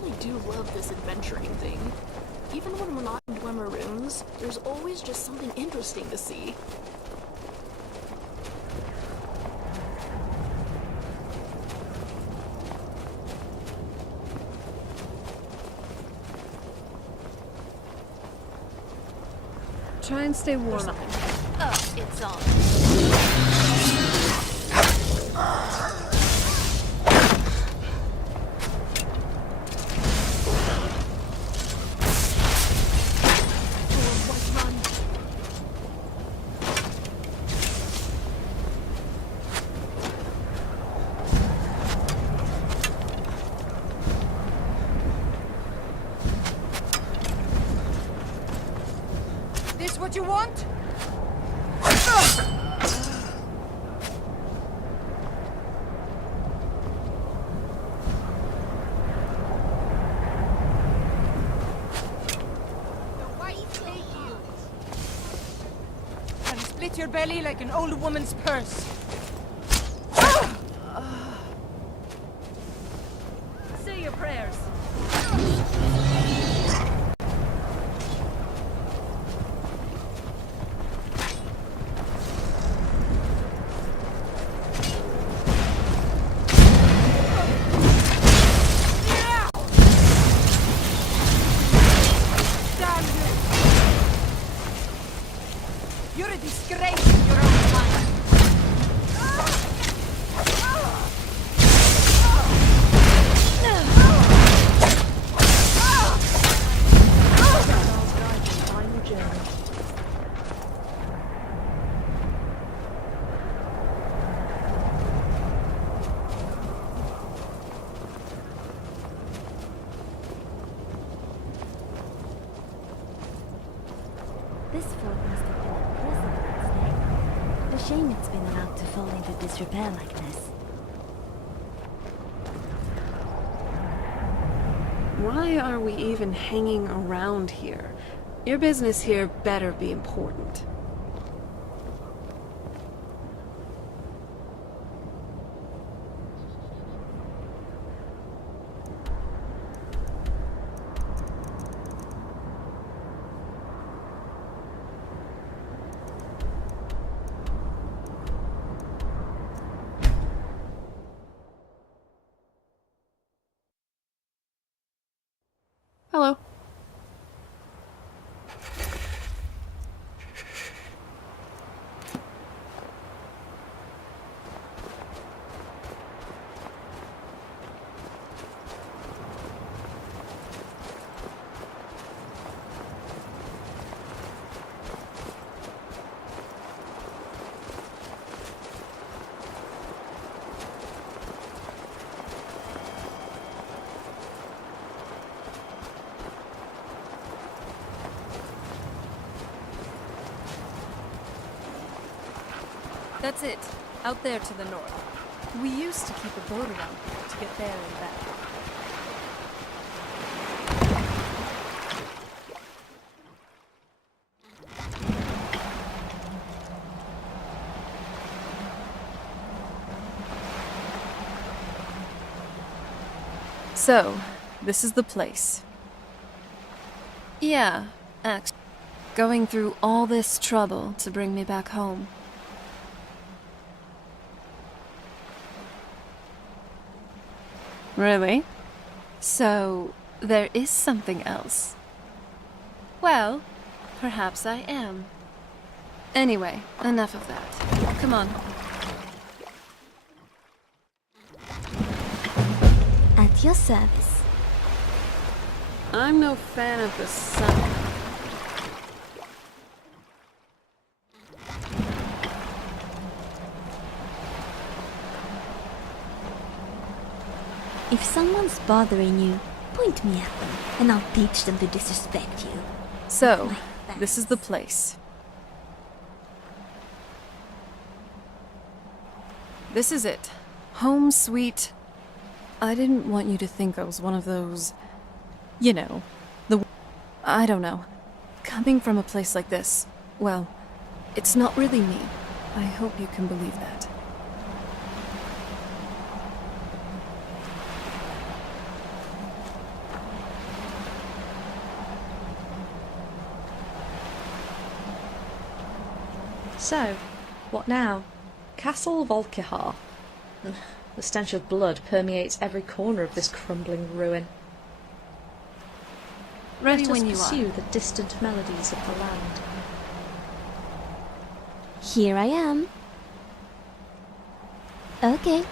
I do love this adventuring thing. Even when we're not in Dwemer Ruins, there's always just something interesting to see. Try and stay warm. Oh, it's on. This what you want? I'll split your belly like an old woman's purse. Say your prayers. You're a disgrace in your own mind. This folk must have been in prison last night. A shame it's been allowed to fall into disrepair like this. Why are we even hanging around here? Your business here better be important. Hello. That's it. Out there to the north. We used to keep a boat around here to get there and back. So, this is the place. Yeah, actually, going through all this trouble to bring me back home. Really? So, there is something else. Well, perhaps I am. Anyway, enough of that. Come on. At your service. I'm no fan of the sun. If someone's bothering you, point me at them, and I'll teach them to disrespect you. So, this is the place. This is it. Home sweet. I didn't want you to think I was one of those... You know, I don't know. Coming from a place like this, well, it's not really me. I hope you can believe that. So, what now? Castle Volkihar. The stench of blood permeates every corner of this crumbling ruin. Ready Let us when you pursue are. the distant melodies of the land. Here I am. Okay.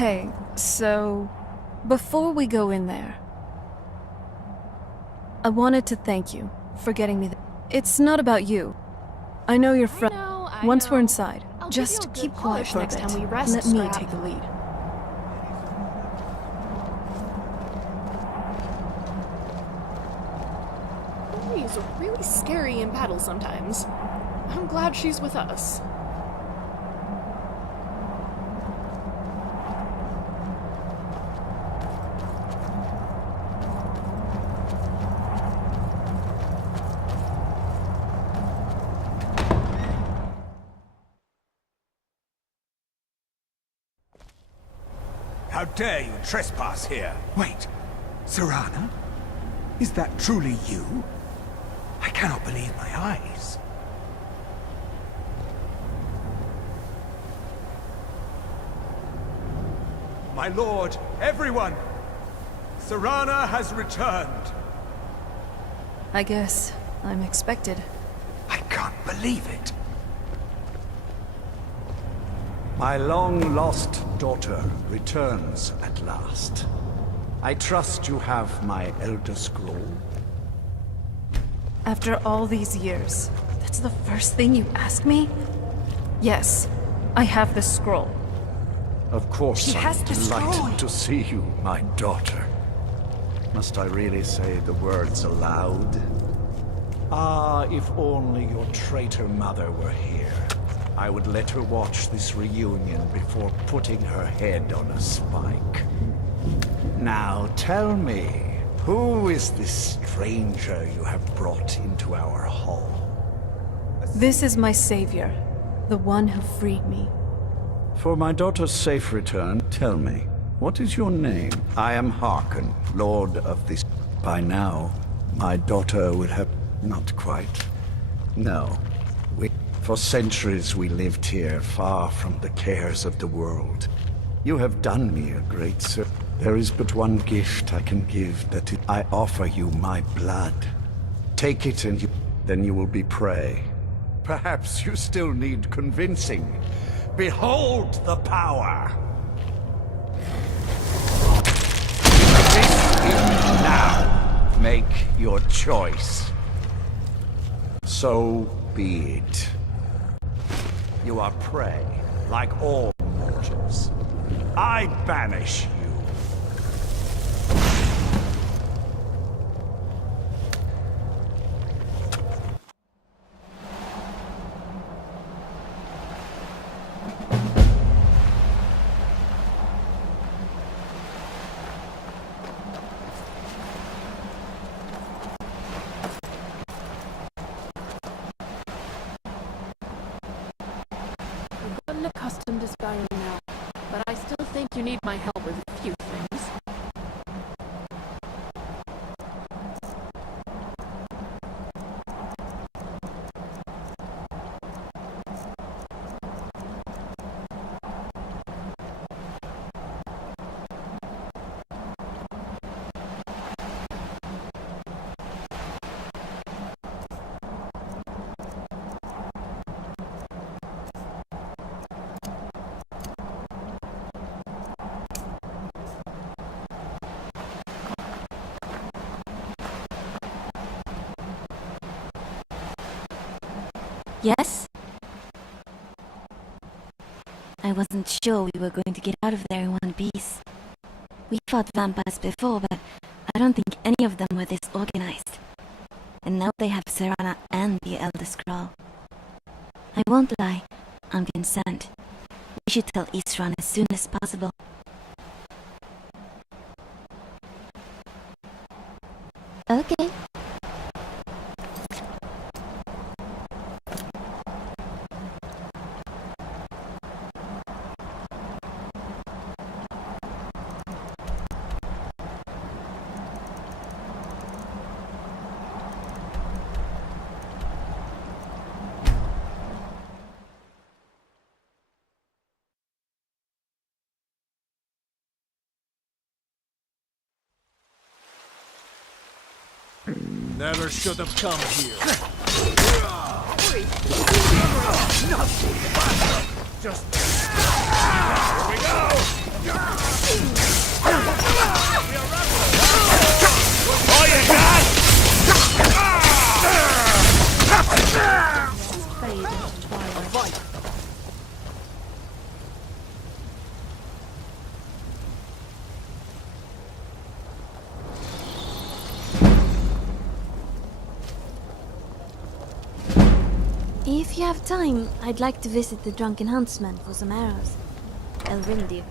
Hey, so... Before we go in there... I wanted to thank you for getting me the... It's not about you. I know you're from... Once we're inside, just keep quiet for a bit. Next time we rest, Let me Scrap. take the lead. Lily is really scary in battle sometimes. I'm glad she's with us. How dare you trespass here? Wait, Serana? Is that truly you? I cannot believe my eyes. My lord, everyone! Serana has returned! I guess I'm expected. I can't believe it. My long-lost daughter returns at last. I trust you have my Elder Scroll. After all these years, that's the first thing you ask me? Yes, I have the scroll. Of course, She has I'm the scroll. delighted to see you, my daughter. Must I really say the words aloud? Ah, if only your traitor mother were here. I would let her watch this reunion before putting her head on a spike. Now tell me, who is this stranger you have brought into our hall? This is my savior, the one who freed me. For my daughter's safe return, tell me, What is your name? I am Harkon, Lord of this. By now, my daughter would have... Not quite. No. For centuries we lived here, far from the cares of the world. You have done me a great service. There is but one gift I can give, I offer you my blood. Take it and then you will be prey. Perhaps you still need convincing. Behold the power! Now, make your choice. So be it. You are prey, like all mortals. I banish you. I'm accustomed to Skyrim now, but I still think you need my help with a few things. Yes? I wasn't sure we were going to get out of there in one piece. We fought vampires before, but I don't think any of them were this organized. And now they have Serana and the Elder Scroll. I won't lie, I'm concerned. We should tell Isran as soon as possible. Okay. Never should have come here. Just... Here we go! All you got! Fade into twilight. If you have time, I'd like to visit the Drunken Huntsman for some arrows. Elrindir.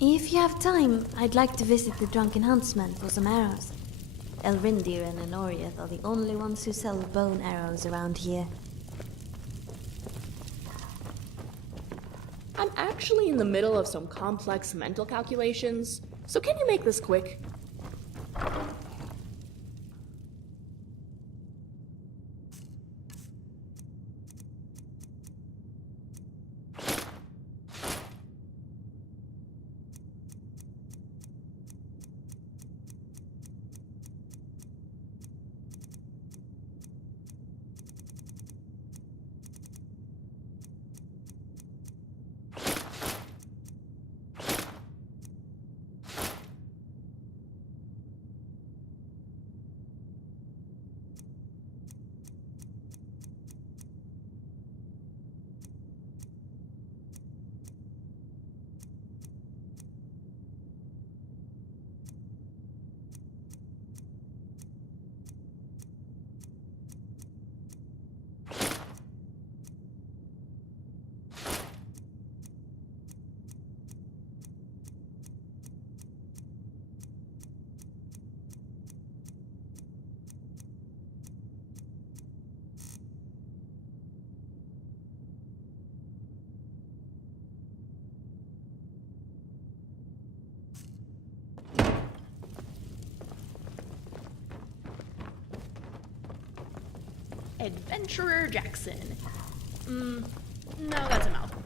If you have time, I'd like to visit the Drunken Huntsman for some arrows. Elrindir and Enoriath are the only ones who sell bone arrows around here. I'm actually in the middle of some complex mental calculations, so can you make this quick? Adventurer Jackson. No, that's a mouthful.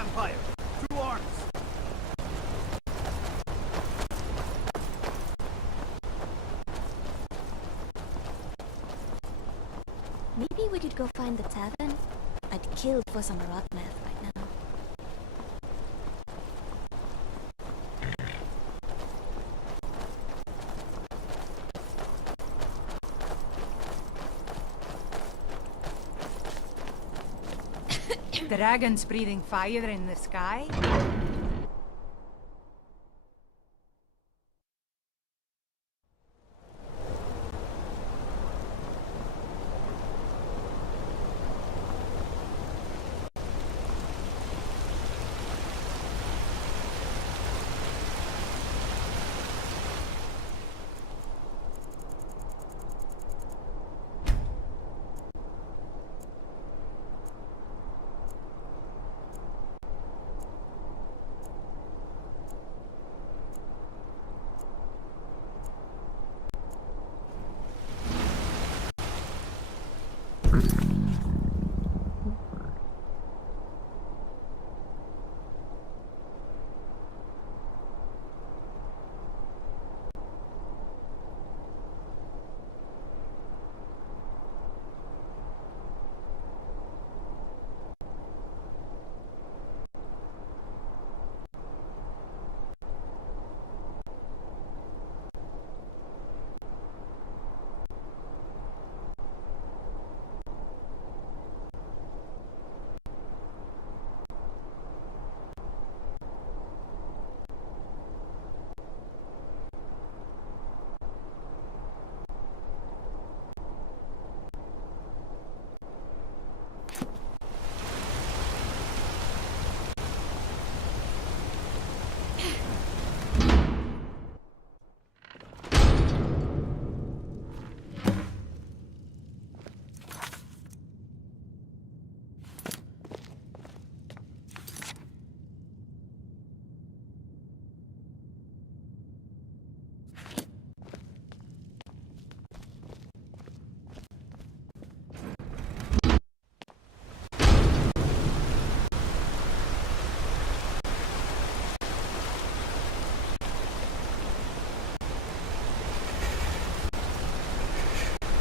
vampire. To arms! Maybe we could go find the tavern? I'd kill for some rot meth right now. Dragons breathing fire in the sky?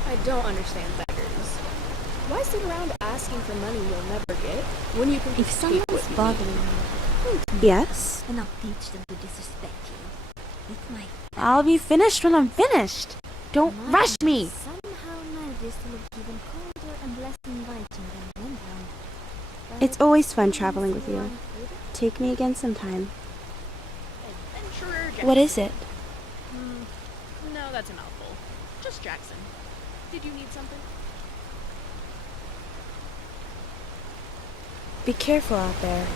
I don't understand beggars. Why sit around asking for money you'll never get when you can If just take someone's what you bothering need? me, Yes? and I'll teach them to disrespect you. With my I'll be finished when I'm finished. Don't rush me! Somehow managed to look even colder and less inviting than Windhelm. It's always fun traveling with you. Take me again sometime. Adventurer What is it? No, that's a mouthful. Just Jackson. Did you need something? Be careful out there.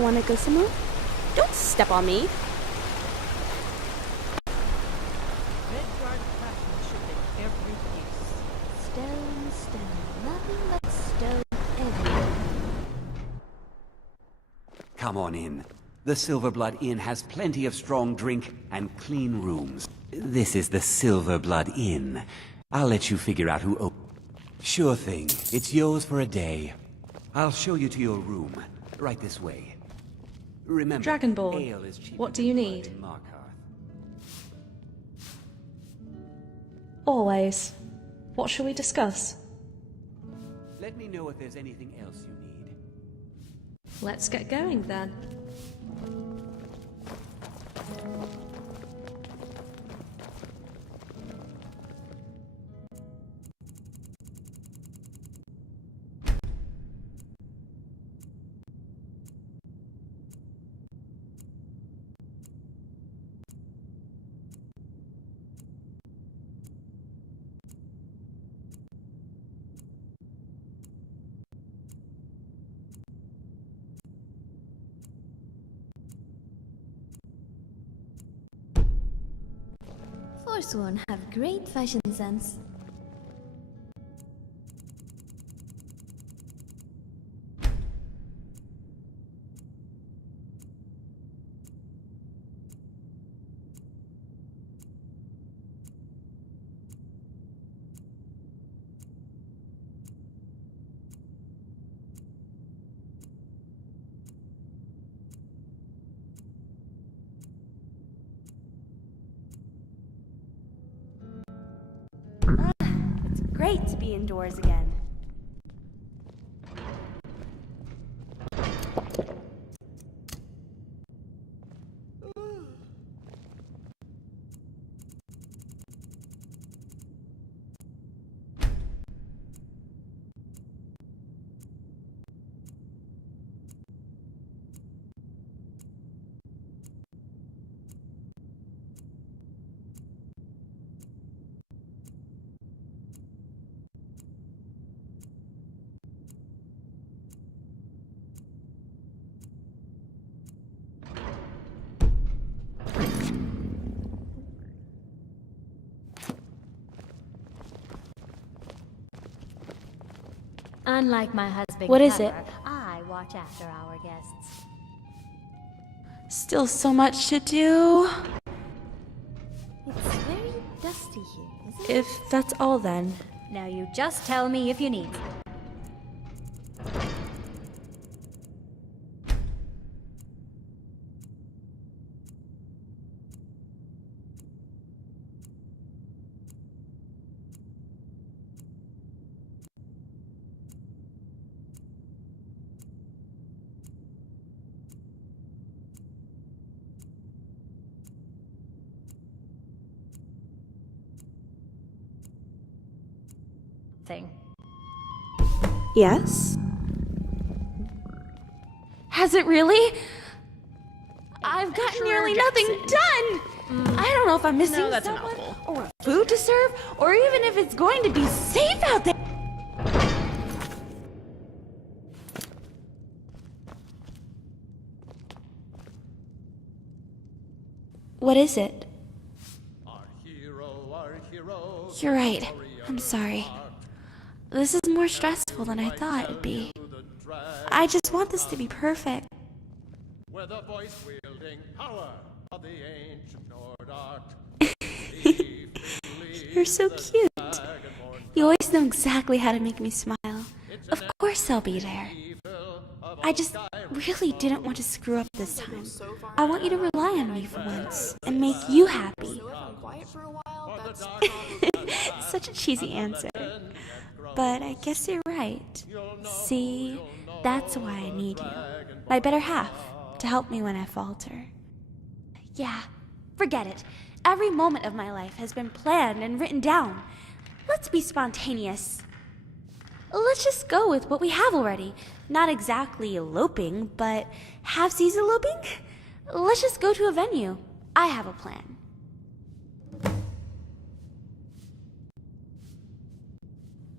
Wanna go somewhere? Don't step on me. Redguard craftsmanship in every piece. Stone, stone, nothing but stone everywhere. Come on in. The Silverblood Inn has plenty of strong drink and clean rooms. This is the Silverblood Inn. I'll let you figure out who Sure thing. It's yours for a day. I'll show you to your room. Right this way. Remember, Dragonborn, ale is cheaper what do you than need? in Markarth. Always. What shall we discuss? Let me know if there's anything else you need. Let's get going then. Forsworn have great fashion sense. It's great to be indoors again. Unlike my husband, What is it? Cutler, I watch after our guests. Still so much to do. It's very dusty here, isn't it? If that's all, then. Now you just tell me if you need. Thing. Yes? Has it really? I've got nearly nothing done! I don't know if I'm missing that's a someone, mouthful. or food to serve, or even if it's going to be safe out there. What is it? You're right. I'm sorry. This is more stressful than I thought it'd be. I just want this to be perfect. With the voice-wielding power of the ancient Nordart. You're so cute. You always know exactly how to make me smile. Of course I'll be there. I just really didn't want to screw up this time. I want you to rely on me for once and make you happy. Such a cheesy answer. But I guess you're right. See, that's why I need you. My better half, to help me when I falter. Yeah, forget it. Every moment of my life has been planned and written down. Let's be spontaneous. Let's just go with what we have already. Not exactly eloping, but half-seas eloping? Let's just go to a venue. I have a plan.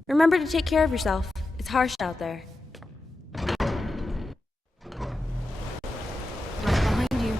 Remember to take care of yourself. It's harsh out there. Right behind you.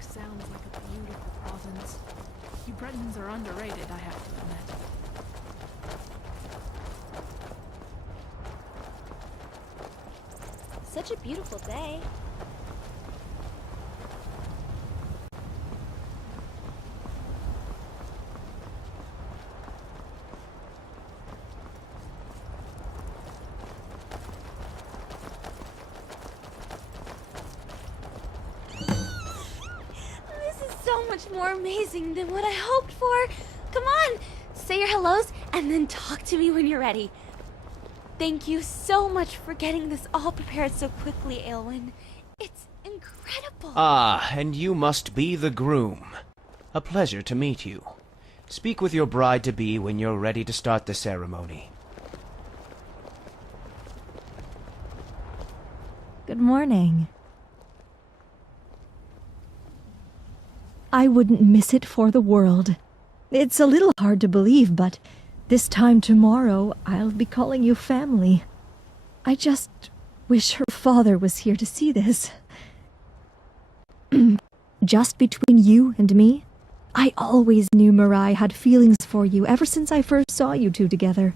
Sounds like a beautiful province. You Bretons are underrated, I have to admit. Such a beautiful day. So much more amazing than what I hoped for. Come on, say your hellos and then talk to me when you're ready. Thank you so much for getting this all prepared so quickly, Aelwyn. It's incredible. Ah, and you must be the groom. A pleasure to meet you. Speak with your bride-to-be when you're ready to start the ceremony. Good morning. I wouldn't miss it for the world. It's a little hard to believe, but this time tomorrow I'll be calling you family. I just wish her father was here to see this. Just between you and me, I always knew Mirai had feelings for you ever since I first saw you two together.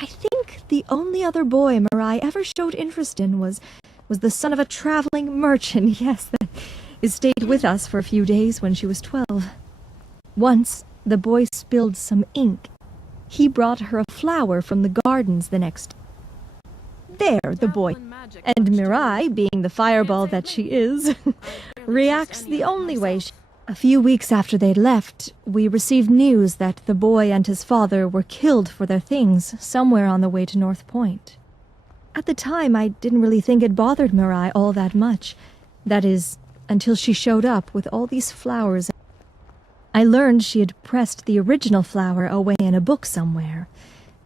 I think the only other boy Mirai ever showed interest in was the son of a traveling merchant, yes, that stayed with us for a few days when she was 12. Once, the boy spilled some ink. He brought her a flower from the gardens the next day. There, the boy, and Mirai, being the fireball that she is, reacts the only way she... A few weeks after they'd left, we received news that the boy and his father were killed for their things somewhere on the way to North Point. At the time, I didn't really think it bothered Mirai all that much. That is, until she showed up with all these flowers. I learned she had pressed the original flower away in a book somewhere.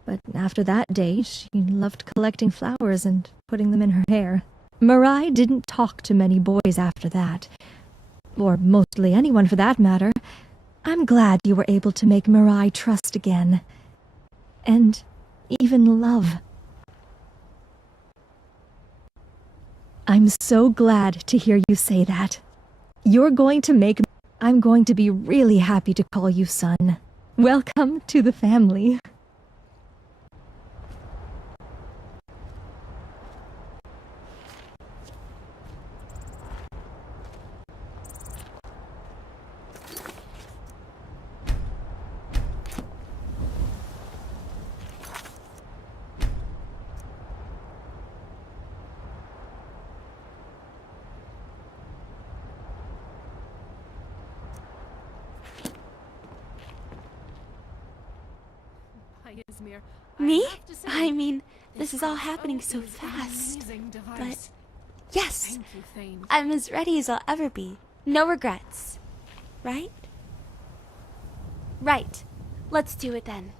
But after that day, she loved collecting flowers and putting them in her hair. Mirai didn't talk to many boys after that. Or mostly anyone for that matter. I'm glad you were able to make Mirai trust again. And even love. I'm so glad to hear you say that. I'm going to be really happy to call you son. Welcome to the family. Me? I mean, this is all happening so fast. But yes, I'm as ready as I'll ever be. No regrets. Right? Right. Let's do it then.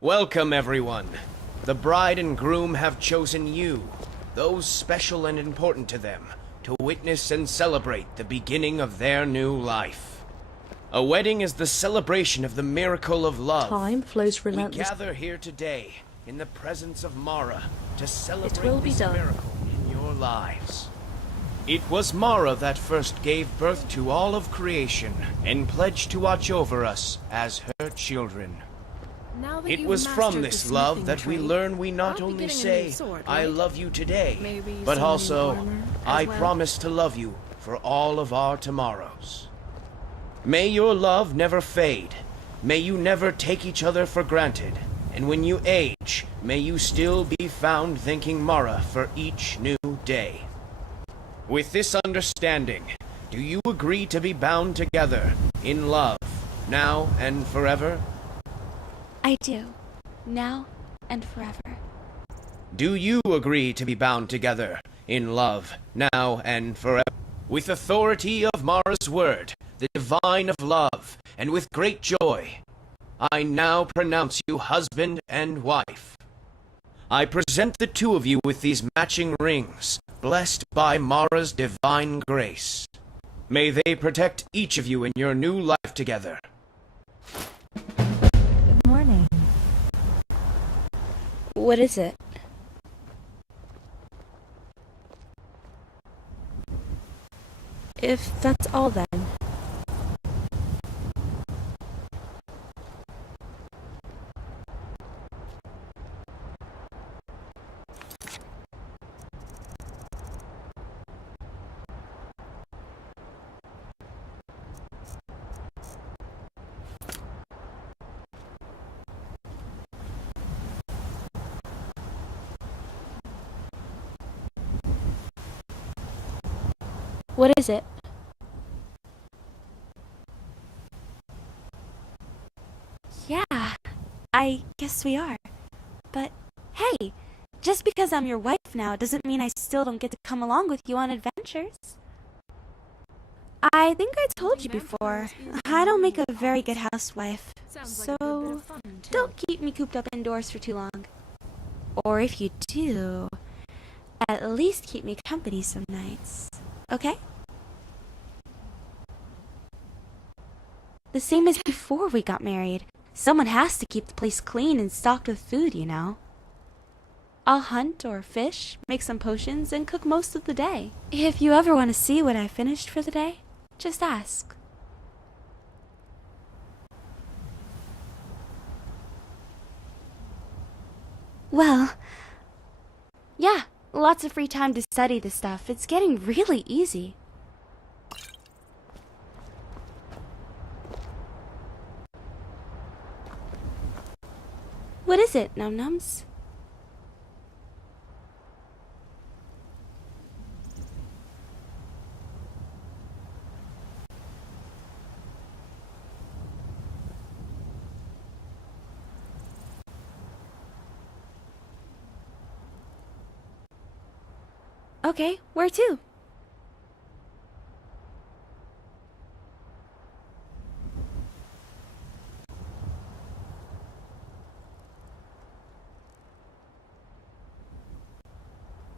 Welcome, everyone. The bride and groom have chosen you, those special and important to them, to witness and celebrate the beginning of their new life. A wedding is the celebration of the miracle of love. Time flows We relentlessly. gather here today in the presence of Mara to It celebrate will be this done. miracle in your lives. It was Mara that first gave birth to all of creation and pledged to watch over us as her children. Now that It you've was from mastered the this love smithing that we trade, learn we not I'll be only getting a say, new sword, I right? love you today, Maybe but some new also, armor I as well? promise to love you for all of our tomorrows. May your love never fade. May you never take each other for granted. And when you age, may you still be found thanking Mara for each new day. With this understanding, do you agree to be bound together in love, now and forever? I do. Now and forever. Do you agree to be bound together in love, now and forever? With authority of Mara's word, the divine of love, and with great joy, I now pronounce you husband and wife. I present the two of you with these matching rings, blessed by Mara's divine grace. May they protect each of you in your new life together. Good morning. What is it? If that's all then. What is it? Yeah, I guess we are. But hey, just because I'm your wife now doesn't mean I still don't get to come along with you on adventures. I think I told you before, I don't make a very good housewife, so don't keep me cooped up indoors for too long. Or if you do, at least keep me company some nights, okay? The same as before we got married. Someone has to keep the place clean and stocked with food, you know. I'll hunt or fish, make some potions, and cook most of the day. If you ever want to see what I finished for the day, just ask. Well, yeah, lots of free time to study this stuff. It's getting really easy. What is it, Num-Nums? Okay, where to?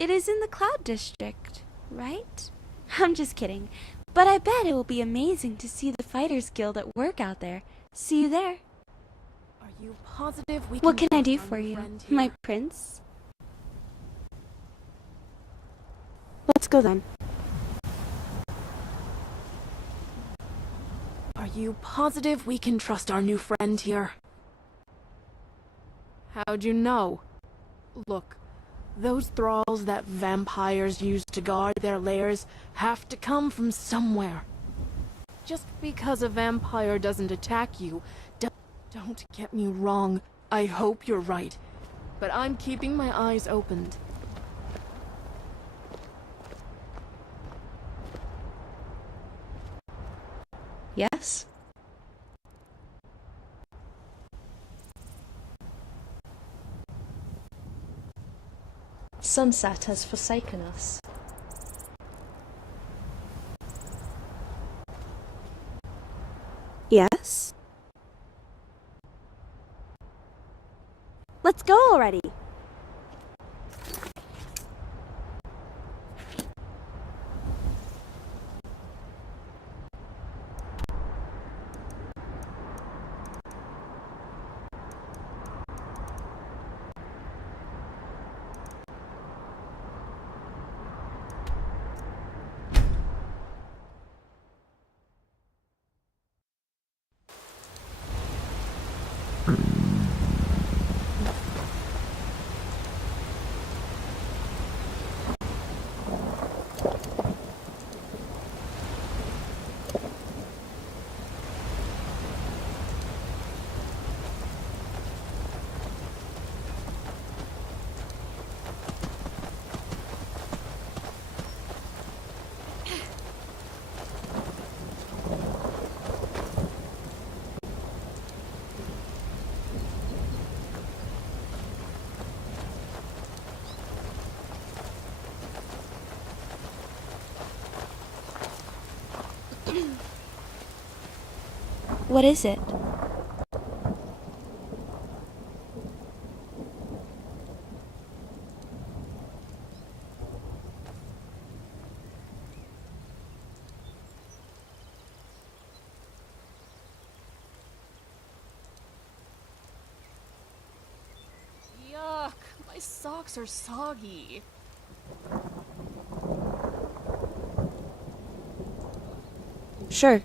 It is in the Cloud District, right? I'm just kidding. But I bet it will be amazing to see the Fighters Guild at work out there. See you there. Are you positive we What can I trust do our for new you, friend here? my prince? Let's go then. Are you positive we can trust our new friend here? How'd you know? Look, those thralls that vampires use to guard their lairs have to come from somewhere. Just because a vampire doesn't attack you, don't get me wrong, I hope you're right. But I'm keeping my eyes opened. Yes? Sunset has forsaken us. Yes? Let's go already! What is it? Yuck, my socks are soggy. Sure.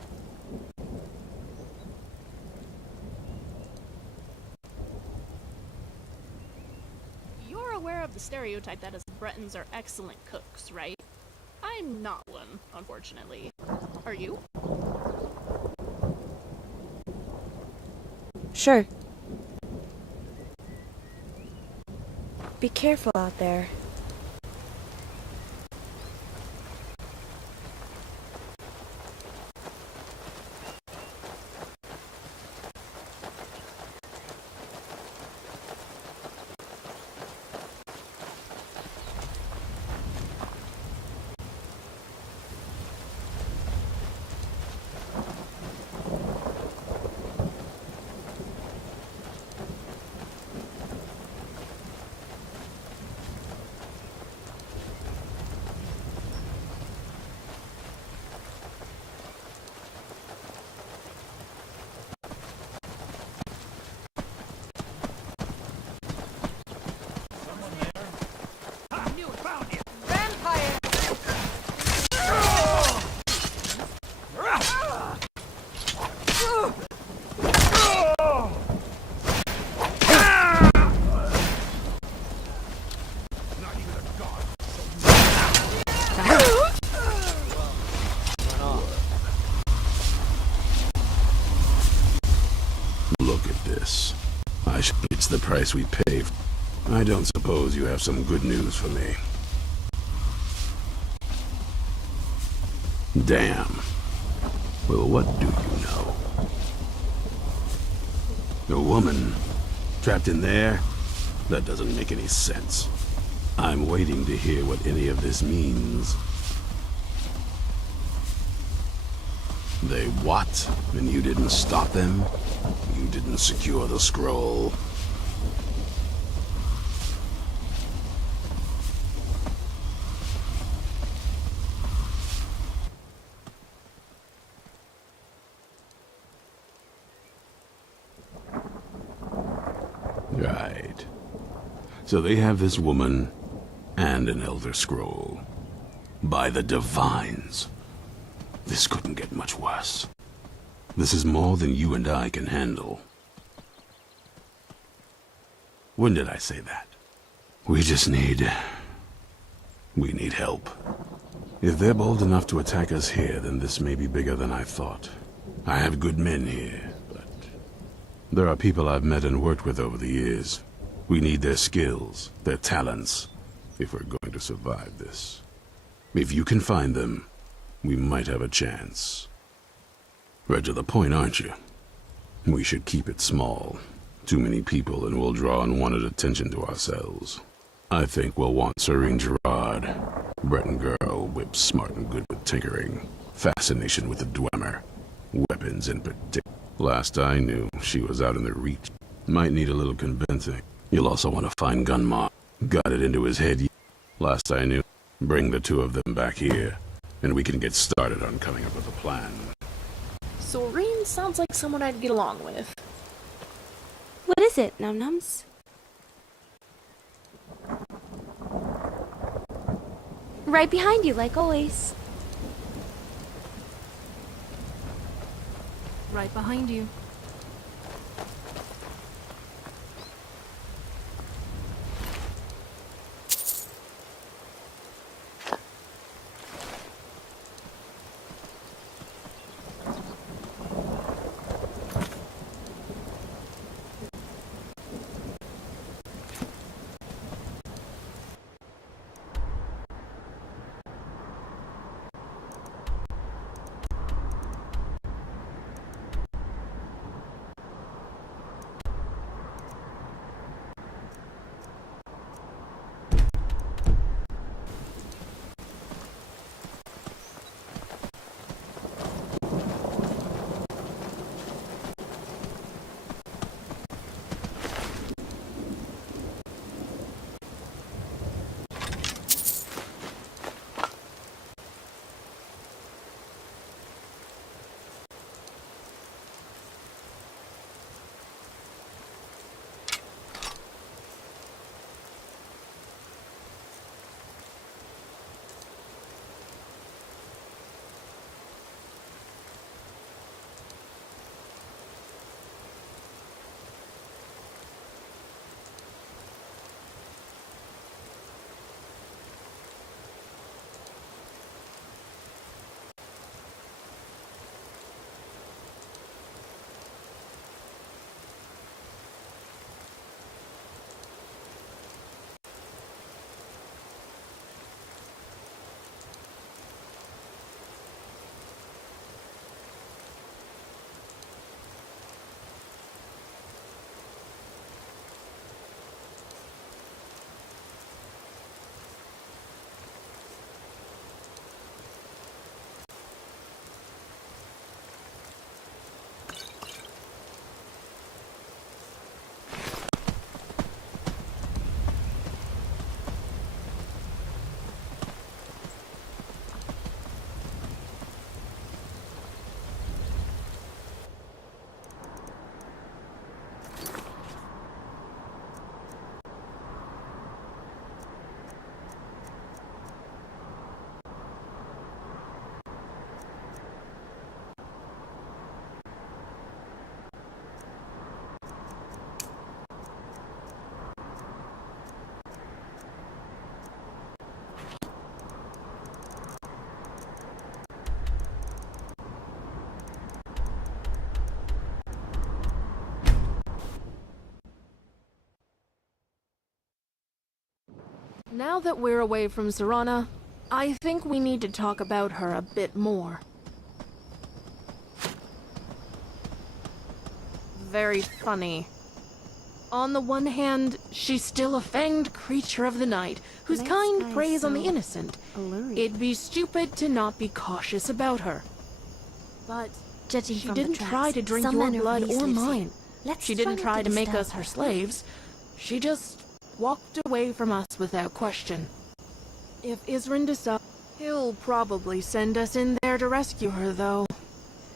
You're aware of the stereotype that us Bretons are excellent cooks, right? I'm not one, unfortunately. Are you? Sure. Be careful out there. price we pay. I don't suppose you have some good news for me. Damn. Well, what do you know? A woman trapped in there? That doesn't make any sense. I'm waiting to hear what any of this means. They what? And you didn't stop them? You didn't secure the scroll? Right. So they have this woman and an Elder Scroll. By the Divines. This couldn't get much worse. This is more than you and I can handle. When did I say that? We need help. If they're bold enough to attack us here, then this may be bigger than I thought. I have good men here, but there are people I've met and worked with over the years. We need their skills, their talents, if we're going to survive this. If you can find them, we might have a chance. Right to the point, aren't you? We should keep it small. Too many people and we'll draw unwanted attention to ourselves. I think we'll want Serene Gerard. Breton girl, whip smart and good with tinkering. Fascination with the Dwemer. Weapons in particular. Last I knew, she was out in the Reach. Might need a little convincing. You'll also want to find Gunmar. Got it into his head. Last I knew, bring the two of them back here, and we can get started on coming up with a plan. Serene sounds like someone I'd get along with. What is it, Num-Nums? Right behind you, like always. Right behind you. Now that we're away from Serana, I think we need to talk about her a bit more. Very funny. On the one hand, she's still a fanged creature of the night, whose kind preys on the innocent. It'd be stupid to not be cautious about her. But Judging she from didn't the tracks, try to drink some your men are blood really or sleepy. mine. Let's She didn't try to make disturb us her her. slaves. She just walked away from us without question. If Isrin decides, he'll probably send us in there to rescue her, though.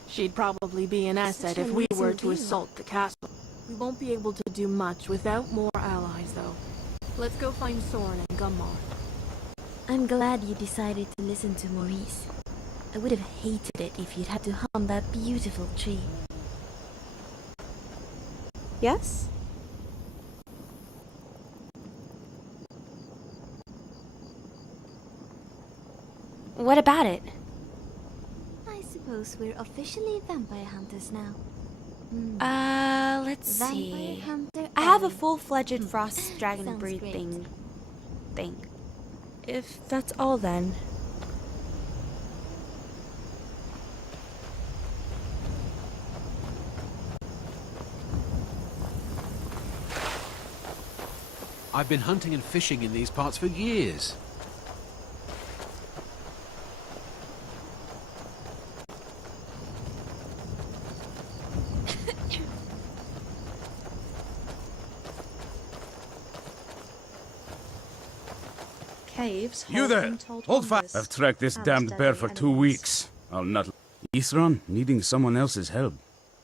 She'd probably be an asset if we were to assault the castle. We won't be able to do much without more allies, though. Let's go find Soren and Gummar. I'm glad you decided to listen to Maurice. I would have hated it if you'd had to harm that beautiful tree. Yes? What about it? I suppose we're officially vampire hunters now. Let's see. Vampire hunter I have a Ellie. full-fledged frost dragon Sounds great. breathing thing. If that's all, then. I've been hunting and fishing in these parts for years. Caves You hold there! untold Hold fast! wonders I've tracked this and damned bear deadly for 2 enemies. weeks. I'll not... Ithron needing someone else's help.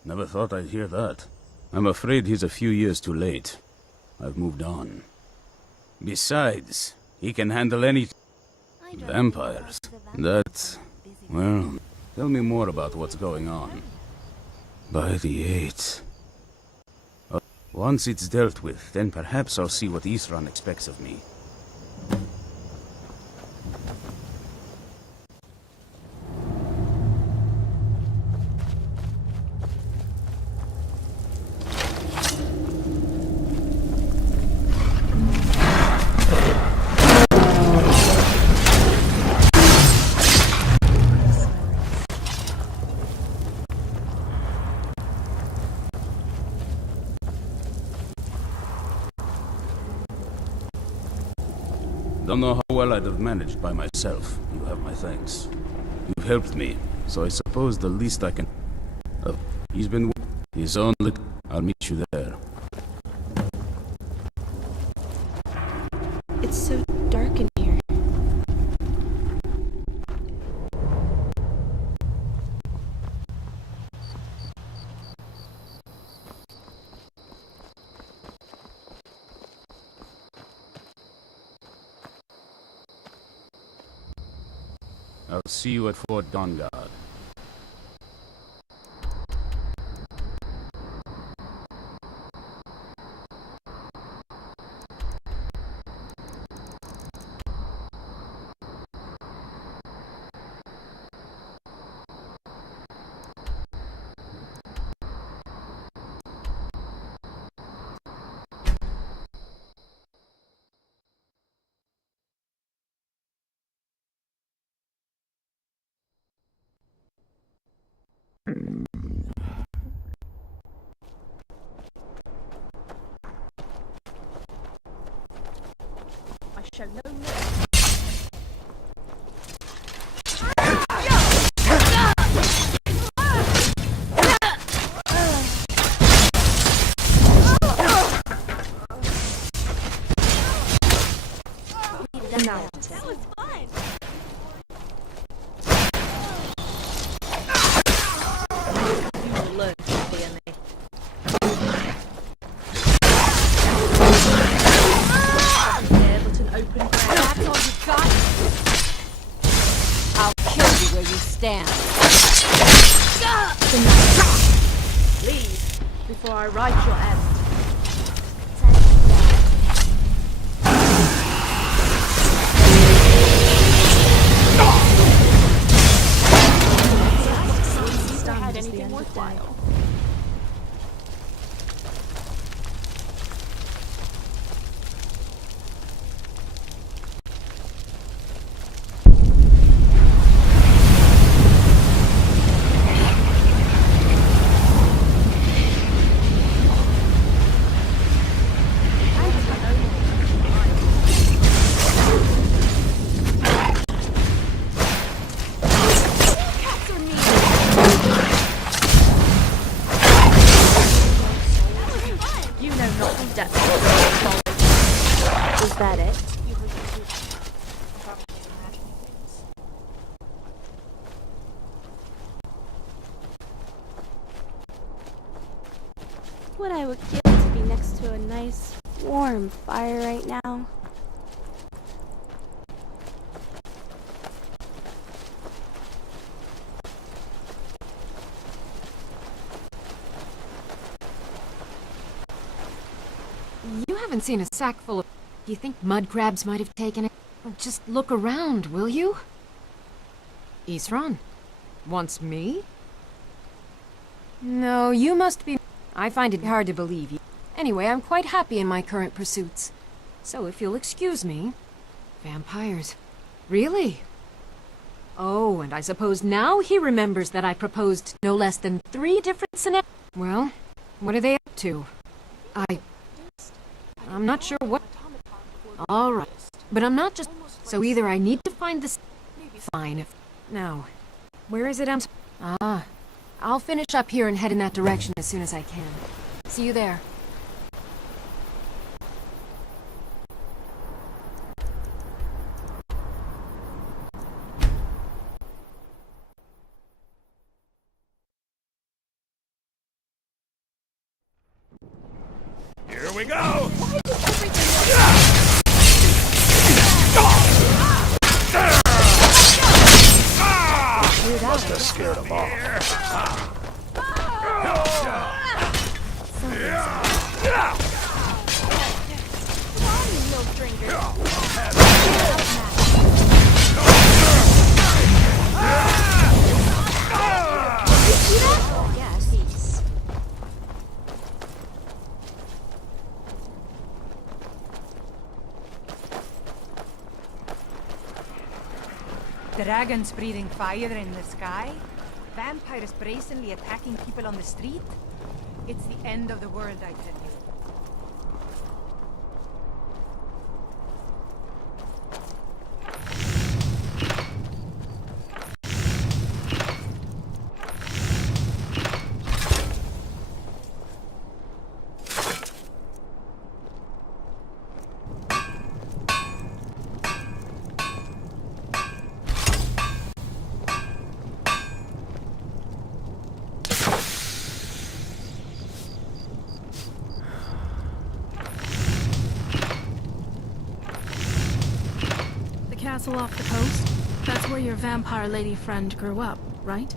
Never thought I'd hear that. I'm afraid he's a few years too late. I've moved on. Besides, he can handle any... vampires. That... well, tell me more about what's going on. By the 8th. Once it's dealt with, then perhaps I'll see what Ithron expects of me. Don't know how well I'd have managed by myself. You have my thanks. You've helped me, so I suppose the least I can... he's been... his own lit... I'll meet you there. It's so dark in here. I'll see you at Fort Dawnguard. I shall know more. That was fun! You will learn to fear me. There, but an open ground. That's all you got? I'll kill you where you stand. Leave before I write your end. Had anything worthwhile. what I would give to be next to a nice, warm fire right now. You haven't seen a sack full of... Do you think mud crabs might have taken it? Well, just look around, will you? Isran? Wants me? No, you must be... I find it hard to believe you. Anyway, I'm quite happy in my current pursuits. So if you'll excuse me... Vampires. Really? Oh, and I suppose now he remembers that I proposed no less than 3 different scenarios. Well, what are they up to? I'm not sure what... Alright, but I'm not just... So either I need to find this... Fine, if... Now, where is it I'll finish up here and head in that direction as soon as I can. See you there. Here we go! Must have scared him off. Dragons breathing fire in the sky? Vampires brazenly attacking people on the street? It's the end of the world, I tell you. Castle off the coast? That's where your vampire lady friend grew up, right?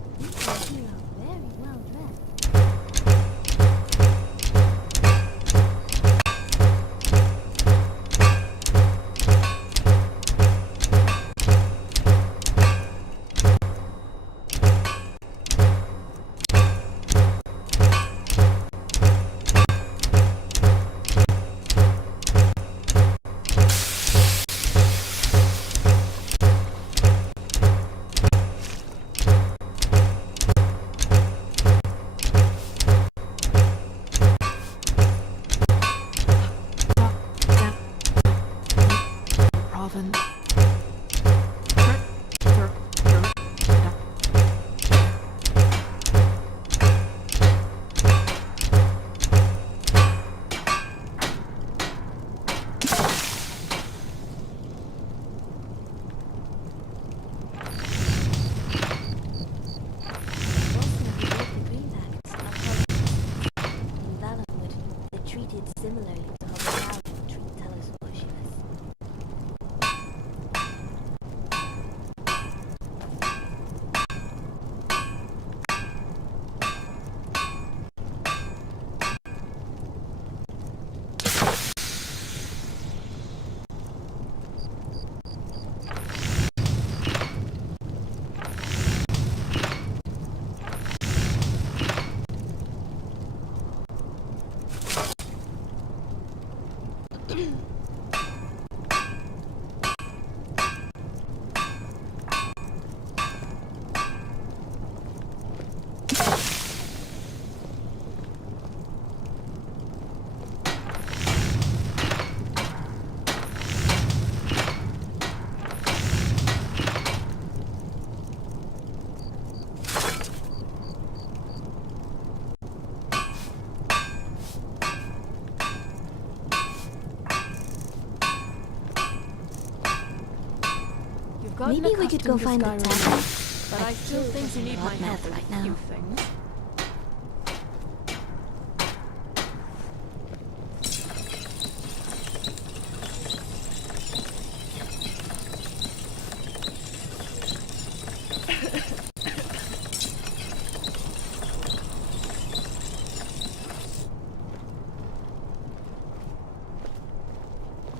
Maybe we could go find the tavern. But I still think you need my help right with now. a few things.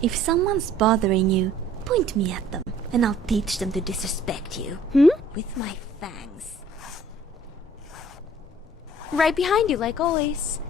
If someone's bothering you, point me at them, and I'll teach them to disrespect you. With my fangs. Right behind you, like always.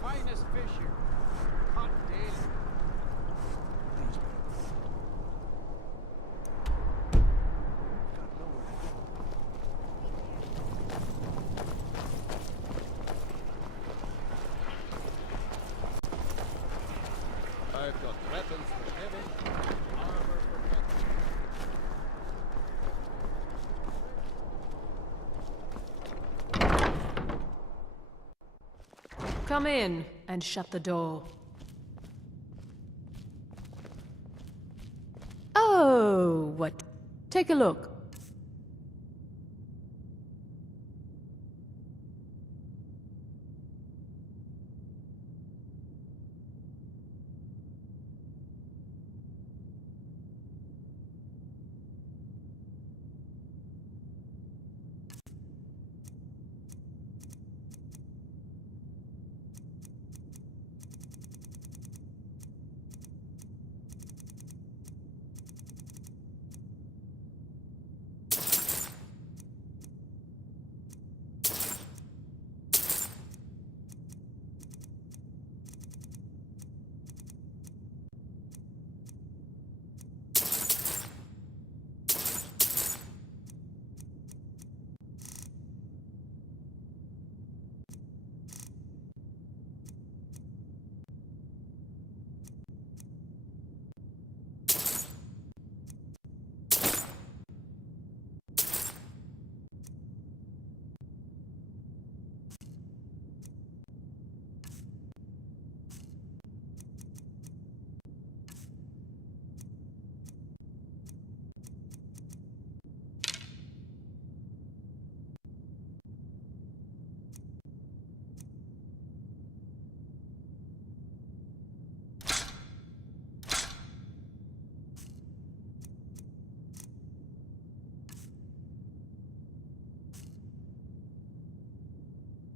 Finest fish here. Caught daily. I've got weapons for heavy, armor for heavy. Come in and shut the door. Oh, what? Take a look.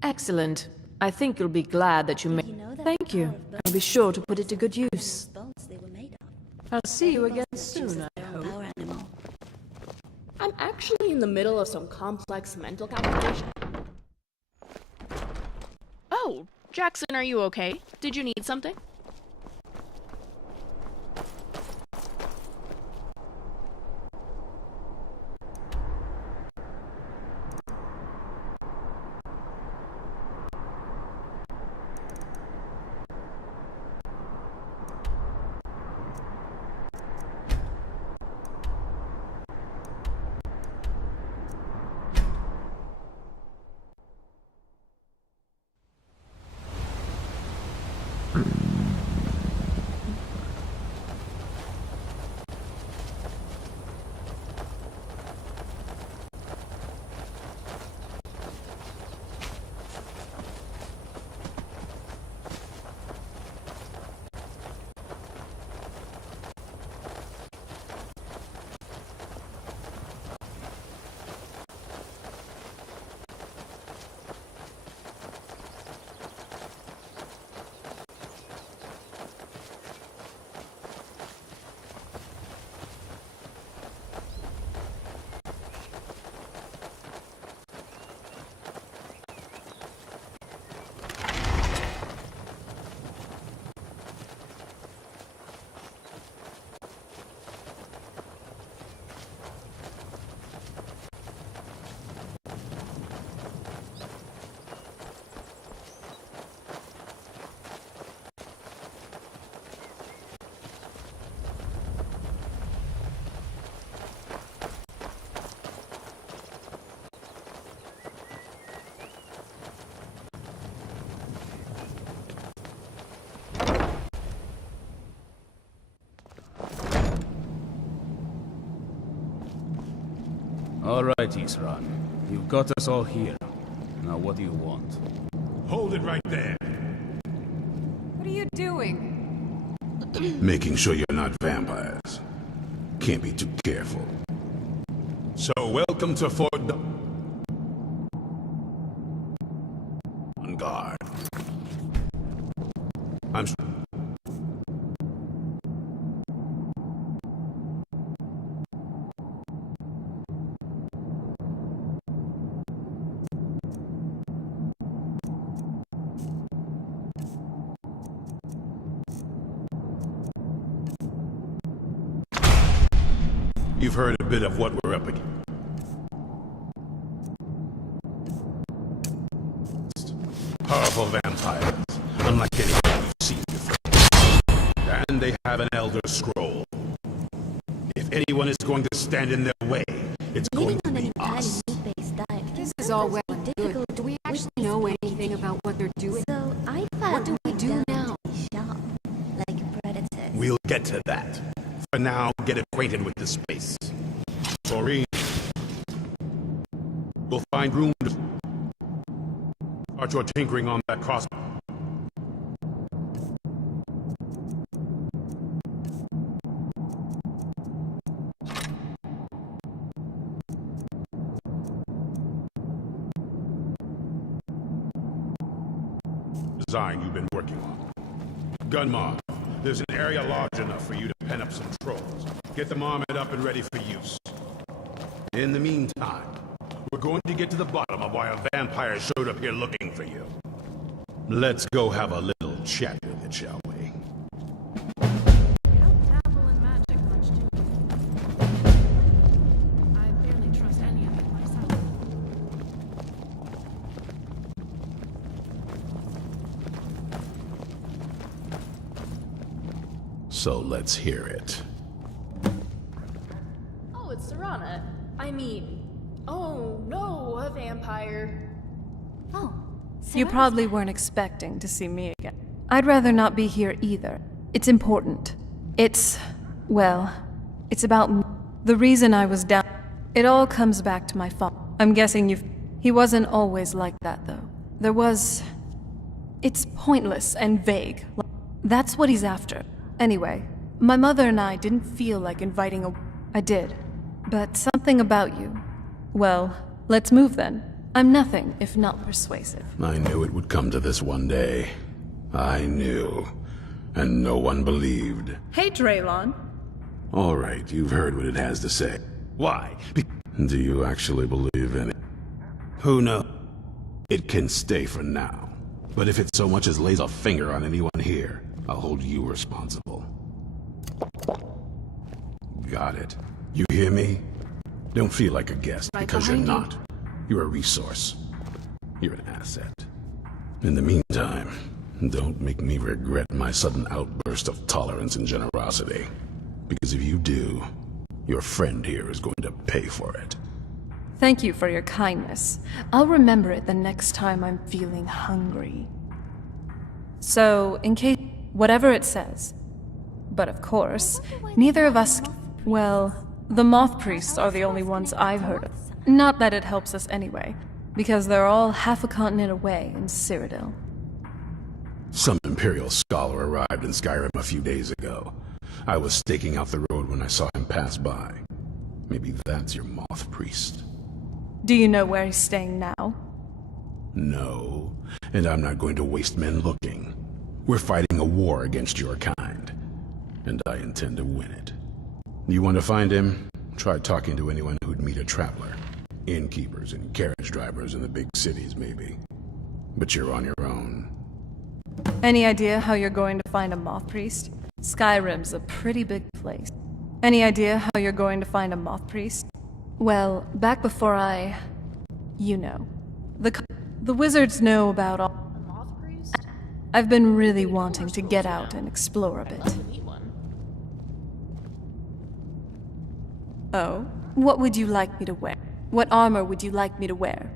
Excellent. I think you'll be glad that you made. Thank you. I'll be sure to put it to good use. I'll see you again soon, I hope. I'm actually in the middle of some complex mental calculation. Oh, Jackson, are you okay? Did you need something? All right, Isran. You've got us all here. Now what do you want? Hold it right there. What are you doing? Making sure you're not vampires. Can't be too careful. So, welcome to Fort... On guard. I'm... You've heard a bit of what we're up against. Powerful vampires, unlike anything you've seen before. And they have an Elder Scroll. If anyone is going to stand in their way, it's going to be us. This is all well and good. Do we actually know anything about what they're doing? So I What do we do now? like predators. We'll get to that. For now, get acquainted with the space. Taurine, we'll find room to start your tinkering on that crossbow. Design you've been working on. Gunmar, there's an area large enough for you to pen up some trolls. Get them armored up and ready for use. In the meantime, we're going to get to the bottom of why a vampire showed up here looking for you. Let's go have a little chat with it, shall we? Apple and magic much too. I barely trust any of it myself. So let's hear it. Oh, it's Serana. I mean, oh no, a vampire. Oh, You probably weren't expecting to see me again. I'd rather not be here either. It's important. Well, it's about the reason I was down. It all comes back to my father. I'm guessing He wasn't always like that, though. It's pointless and vague. That's what he's after. Anyway, my mother and I didn't feel like inviting I did. But something about you. Well, let's move then. I'm nothing if not persuasive. I knew it would come to this one day. I knew. And no one believed. Hey, Draylon. All right, you've heard what it has to say. Why? Do you actually believe in it? Who knows? It can stay for now. But if it so much as lays a finger on anyone here, I'll hold you responsible. Got it. You hear me? Don't feel like a guest, Right because you're behind you. not. You're a resource. You're an asset. In the meantime, don't make me regret my sudden outburst of tolerance and generosity. Because if you do, your friend here is going to pay for it. Thank you for your kindness. I'll remember it the next time I'm feeling hungry. So, in case... whatever it says. But of course, neither of us... Well, the Moth Priests are the only ones I've heard of. Not that it helps us anyway, because they're all half a continent away in Cyrodiil. Some Imperial scholar arrived in Skyrim a few days ago. I was staking out the road when I saw him pass by. Maybe that's your Moth Priest. Do you know where he's staying now? No, and I'm not going to waste men looking. We're fighting a war against your kind, and I intend to win it. You want to find him? Try talking to anyone who'd meet a traveler. Innkeepers and carriage drivers in the big cities, maybe. But you're on your own. Any idea how you're going to find a Moth Priest? Skyrim's a pretty big place. Any idea how you're going to find a Moth Priest? Well, back before I... you know. The wizards know about all... A moth priest? I've been really wanting to get out and explore a bit. I'd love to meet one. Oh? What would you like me to wear? What armor would you like me to wear?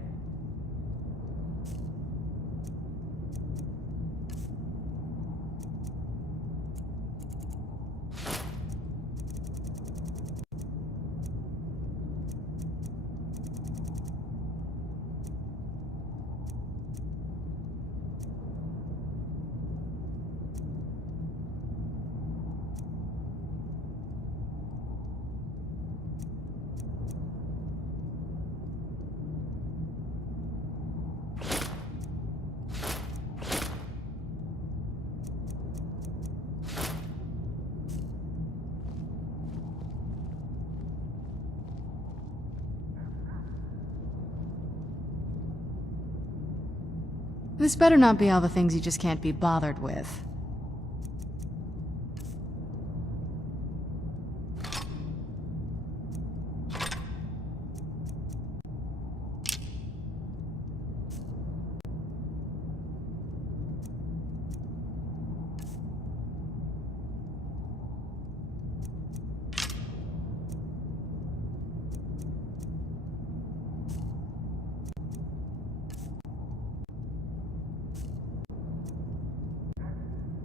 This better not be all the things you just can't be bothered with.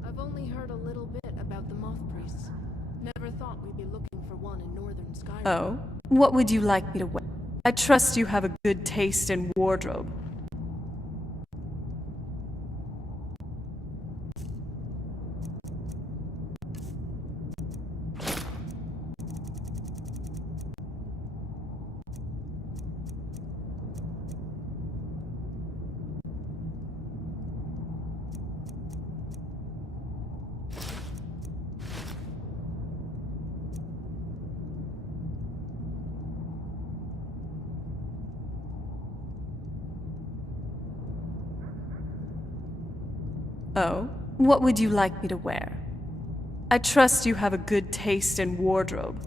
I've only heard a little bit about the Moth Priests. Never thought we'd be looking for one in northern Skyrim. Oh? What would you like me to wear? I trust you have a good taste in wardrobe. Oh? What would you like me to wear? I trust you have a good taste in wardrobe.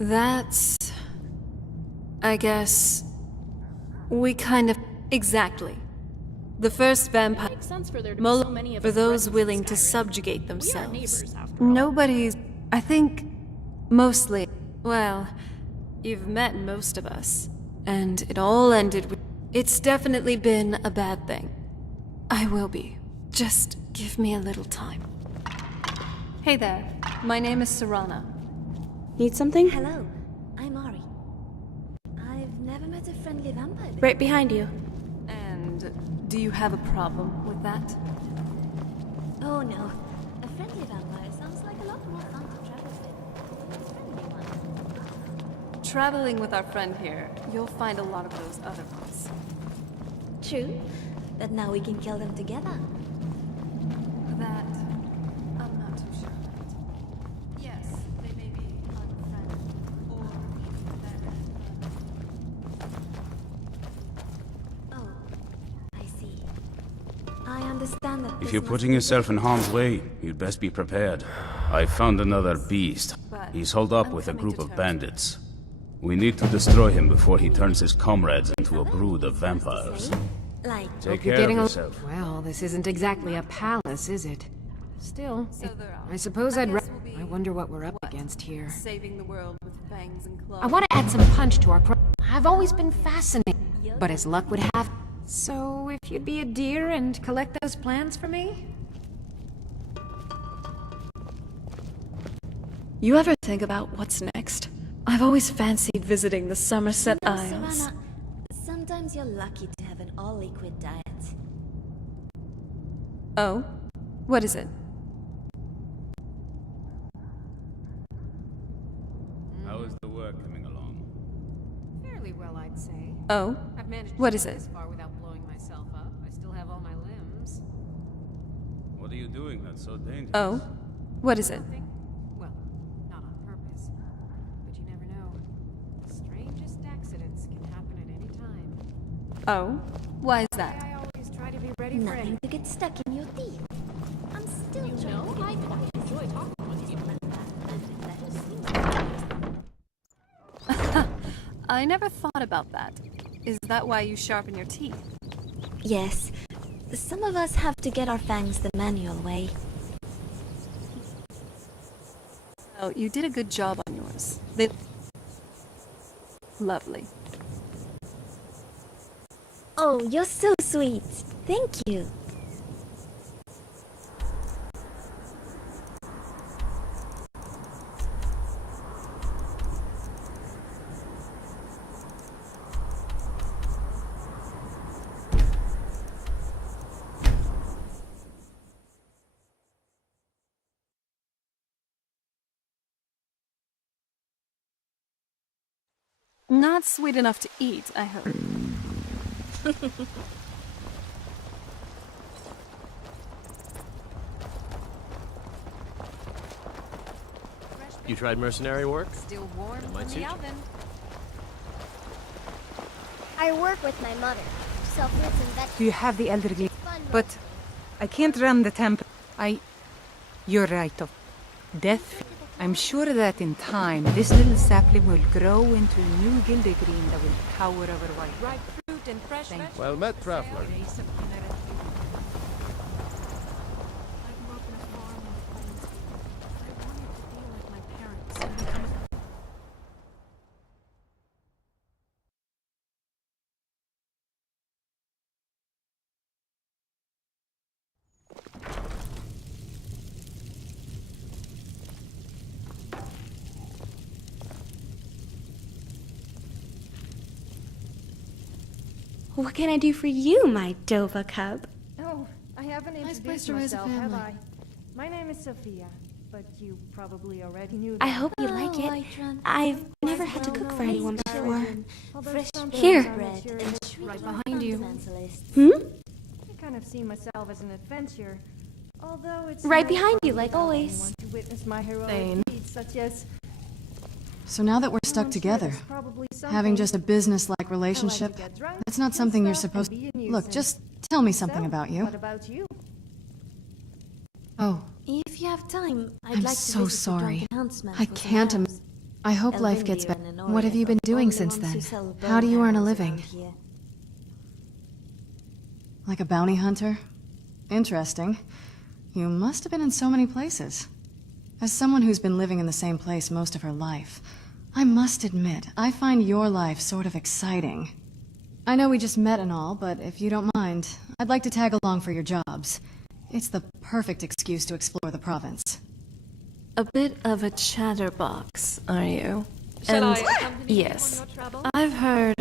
That's... I guess... we kind of... Exactly. The first vampire... Makes sense for there to be so many of for us those present willing in to Skyrim. subjugate We are themselves. neighbors, after all. Nobody's... I think... mostly... Well... You've met most of us. And it all ended with... It's definitely been a bad thing. I will be. Just give me a little time. Hey there. My name is Serana. Need something? Hello, I'm Ari. I've never met a friendly vampire before. Right behind you. And do you have a problem with that? Oh no, a friendly vampire sounds like a lot more fun to travel with. A friendly one. Traveling with our friend here, you'll find a lot of those other ones. True, but now we can kill them together. That... I'm not too sure. Yes, they may be unfriendly, or even better. Oh, I see. I understand that If this you're must putting be yourself in difficult. harm's way, you'd best be prepared. I found another beast. He's holed up with a group of bandits. We need to destroy him before he turns his comrades into a brood of vampires. Like, Take Hope you're care of getting yourself. Well, this isn't exactly a palace, is it? Still, I suppose I wonder what we're up against here. Saving the world with fangs and claws. I want to add some punch to our I've always been fascinated, but as luck would have... So, if you'd be a dear and collect those plans for me? You ever think about what's next? I've always fancied visiting the Somerset you know, Isles. Savannah, sometimes you're lucky to have an all-liquid diet. Oh? What is it? How is the work coming along? Fairly well, I'd say. Oh? I've managed to What get is it? this far without blowing myself up. I still have all my limbs. What are you doing that's so dangerous? Oh? What is it? Well, not on purpose. But you never know. The strangest accidents can happen at any time. Oh? Why is that? I always try to be ready for Nothing anything. to get stuck in your teeth. I'm still You trying know, to I quite enjoy talking with you. I never thought about that. Is that why you sharpen your teeth? Yes. Some of us have to get our fangs the manual way. Oh, you did a good job on yours. They... Lovely. Oh, you're so sweet. Thank you. Not sweet enough to eat, I hope. You tried mercenary work? Still warm It might from suit the you. oven. I work with my mother. Sell fruits and vegetables. Do you have the elderly? Fun, But I can't run the temple. You're right of death. I'm sure that in time, this little sapling will grow into a new Gildegreen that will tower over White. Ripe fruit and fresh vegetables. Well met, traveler. What can I do for you, my Dova cub? Oh, I haven't Nice place introduced to raise a myself, have family. I? My name is Sophia, but you probably already knew that. I hope you like it. I've never had to cook for anyone before. Fresh Here. right behind you. I kind of see myself as an adventurer, although it's Right no behind you, fun like without always. anyone to witness my heroic Thane. deeds, such as So now that we're stuck together, having just a business-like relationship, that's not something you're supposed to... Look, just tell me something about you. What about you? Oh, If you have time, I'd I'm like to so visit the sorry. drunken huntsman I for some can't... herbs. I hope life gets better. What have you been doing since then? How do you earn a living? Like a bounty hunter? Interesting. You must have been in so many places. As someone who's been living in the same place most of her life, I must admit, I find your life sort of exciting. I know we just met and all, but if you don't mind, I'd like to tag along for your jobs. It's the perfect excuse to explore the province. A bit of a chatterbox, are you? Shall And I accompany you on yes, your travel? I've heard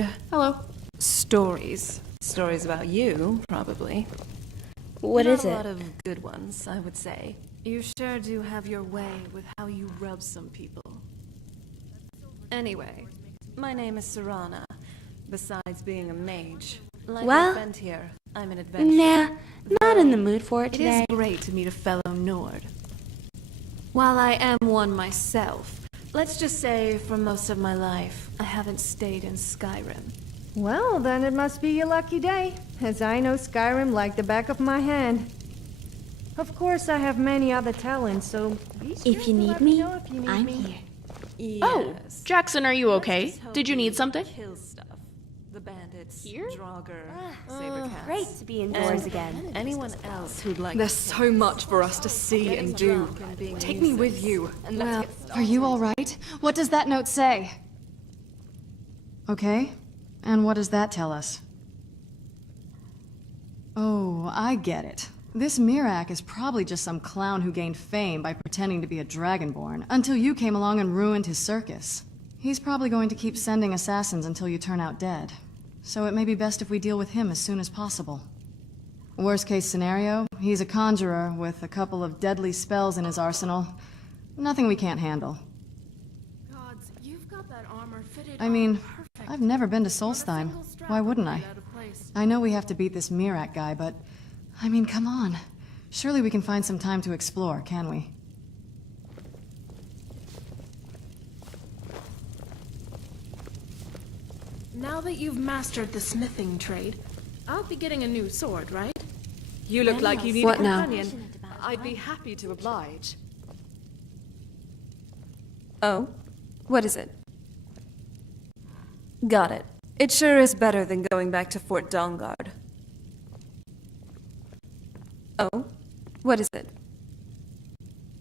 stories. Stories about you, probably. What Not is a it? lot of good ones, I would say. You sure do have your way with how you rub some people. Anyway, my name is Serana. Besides being a mage, like Well, a friend here, I'm an adventurer. Nah, not in the mood for it today. It is great to meet a fellow Nord. While I am one myself, let's just say for most of my life, I haven't stayed in Skyrim. Well, then it must be your lucky day, as I know Skyrim like the back of my hand. Of course, I have many other talents, so be sure If you to need let me, know if you need I'm me. here. Oh, Jackson, are you okay? Did you need something? Kill stuff. The bandits, Here? Draugr, Sabercats. Great to be indoors and again. Anyone else who'd like There's so much for us to see and do. Take me with you, and let's Well, get started. are you all right? What does that note say? Okay, and what does that tell us? Oh, I get it. This Mirak is probably just some clown who gained fame by pretending to be a Dragonborn, until you came along and ruined his circus. He's probably going to keep sending assassins until you turn out dead. So it may be best if we deal with him as soon as possible. Worst case scenario, he's a conjurer with a couple of deadly spells in his arsenal. Nothing we can't handle. Gods, you've got that armor fitted I mean, on perfect. I've never been to Solstheim. Why wouldn't I? Out of place. I know we have to beat this Mirak guy, but... I mean, come on. Surely we can find some time to explore, can we? Now that you've mastered the smithing trade, I'll be getting a new sword, right? You look like you need What a now? companion. I'd be happy to oblige. Oh? What is it? Got it. It sure is better than going back to Fort Dawnguard. Oh? What is it?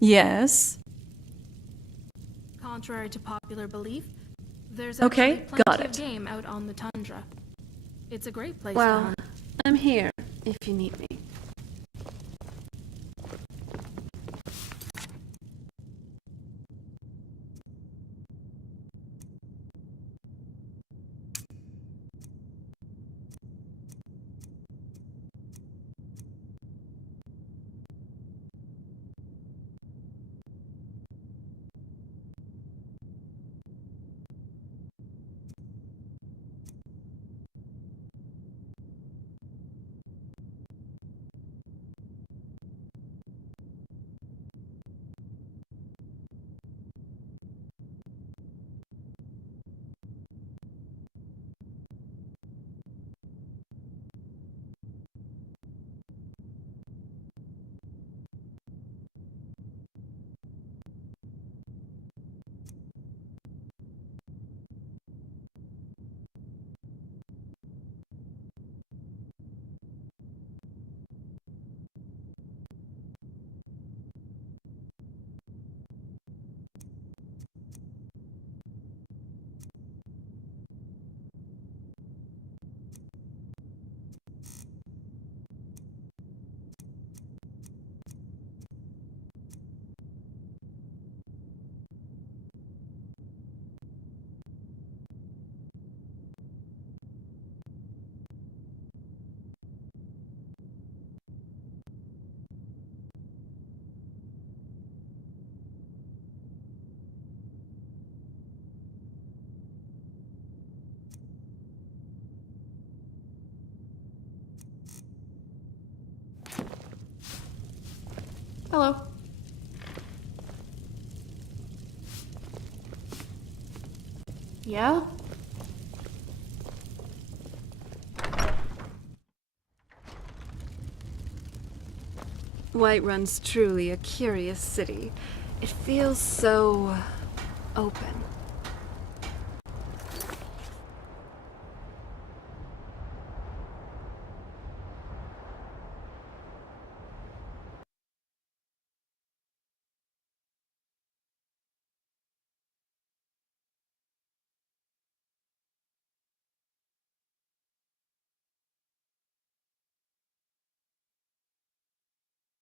Yes? Contrary to popular belief, there's Okay, actually plenty got of it. game out on the tundra. It's a great place to Well, hunt. I'm here if you need me. Hello. Yeah? Whiterun's truly a curious city. It feels so open.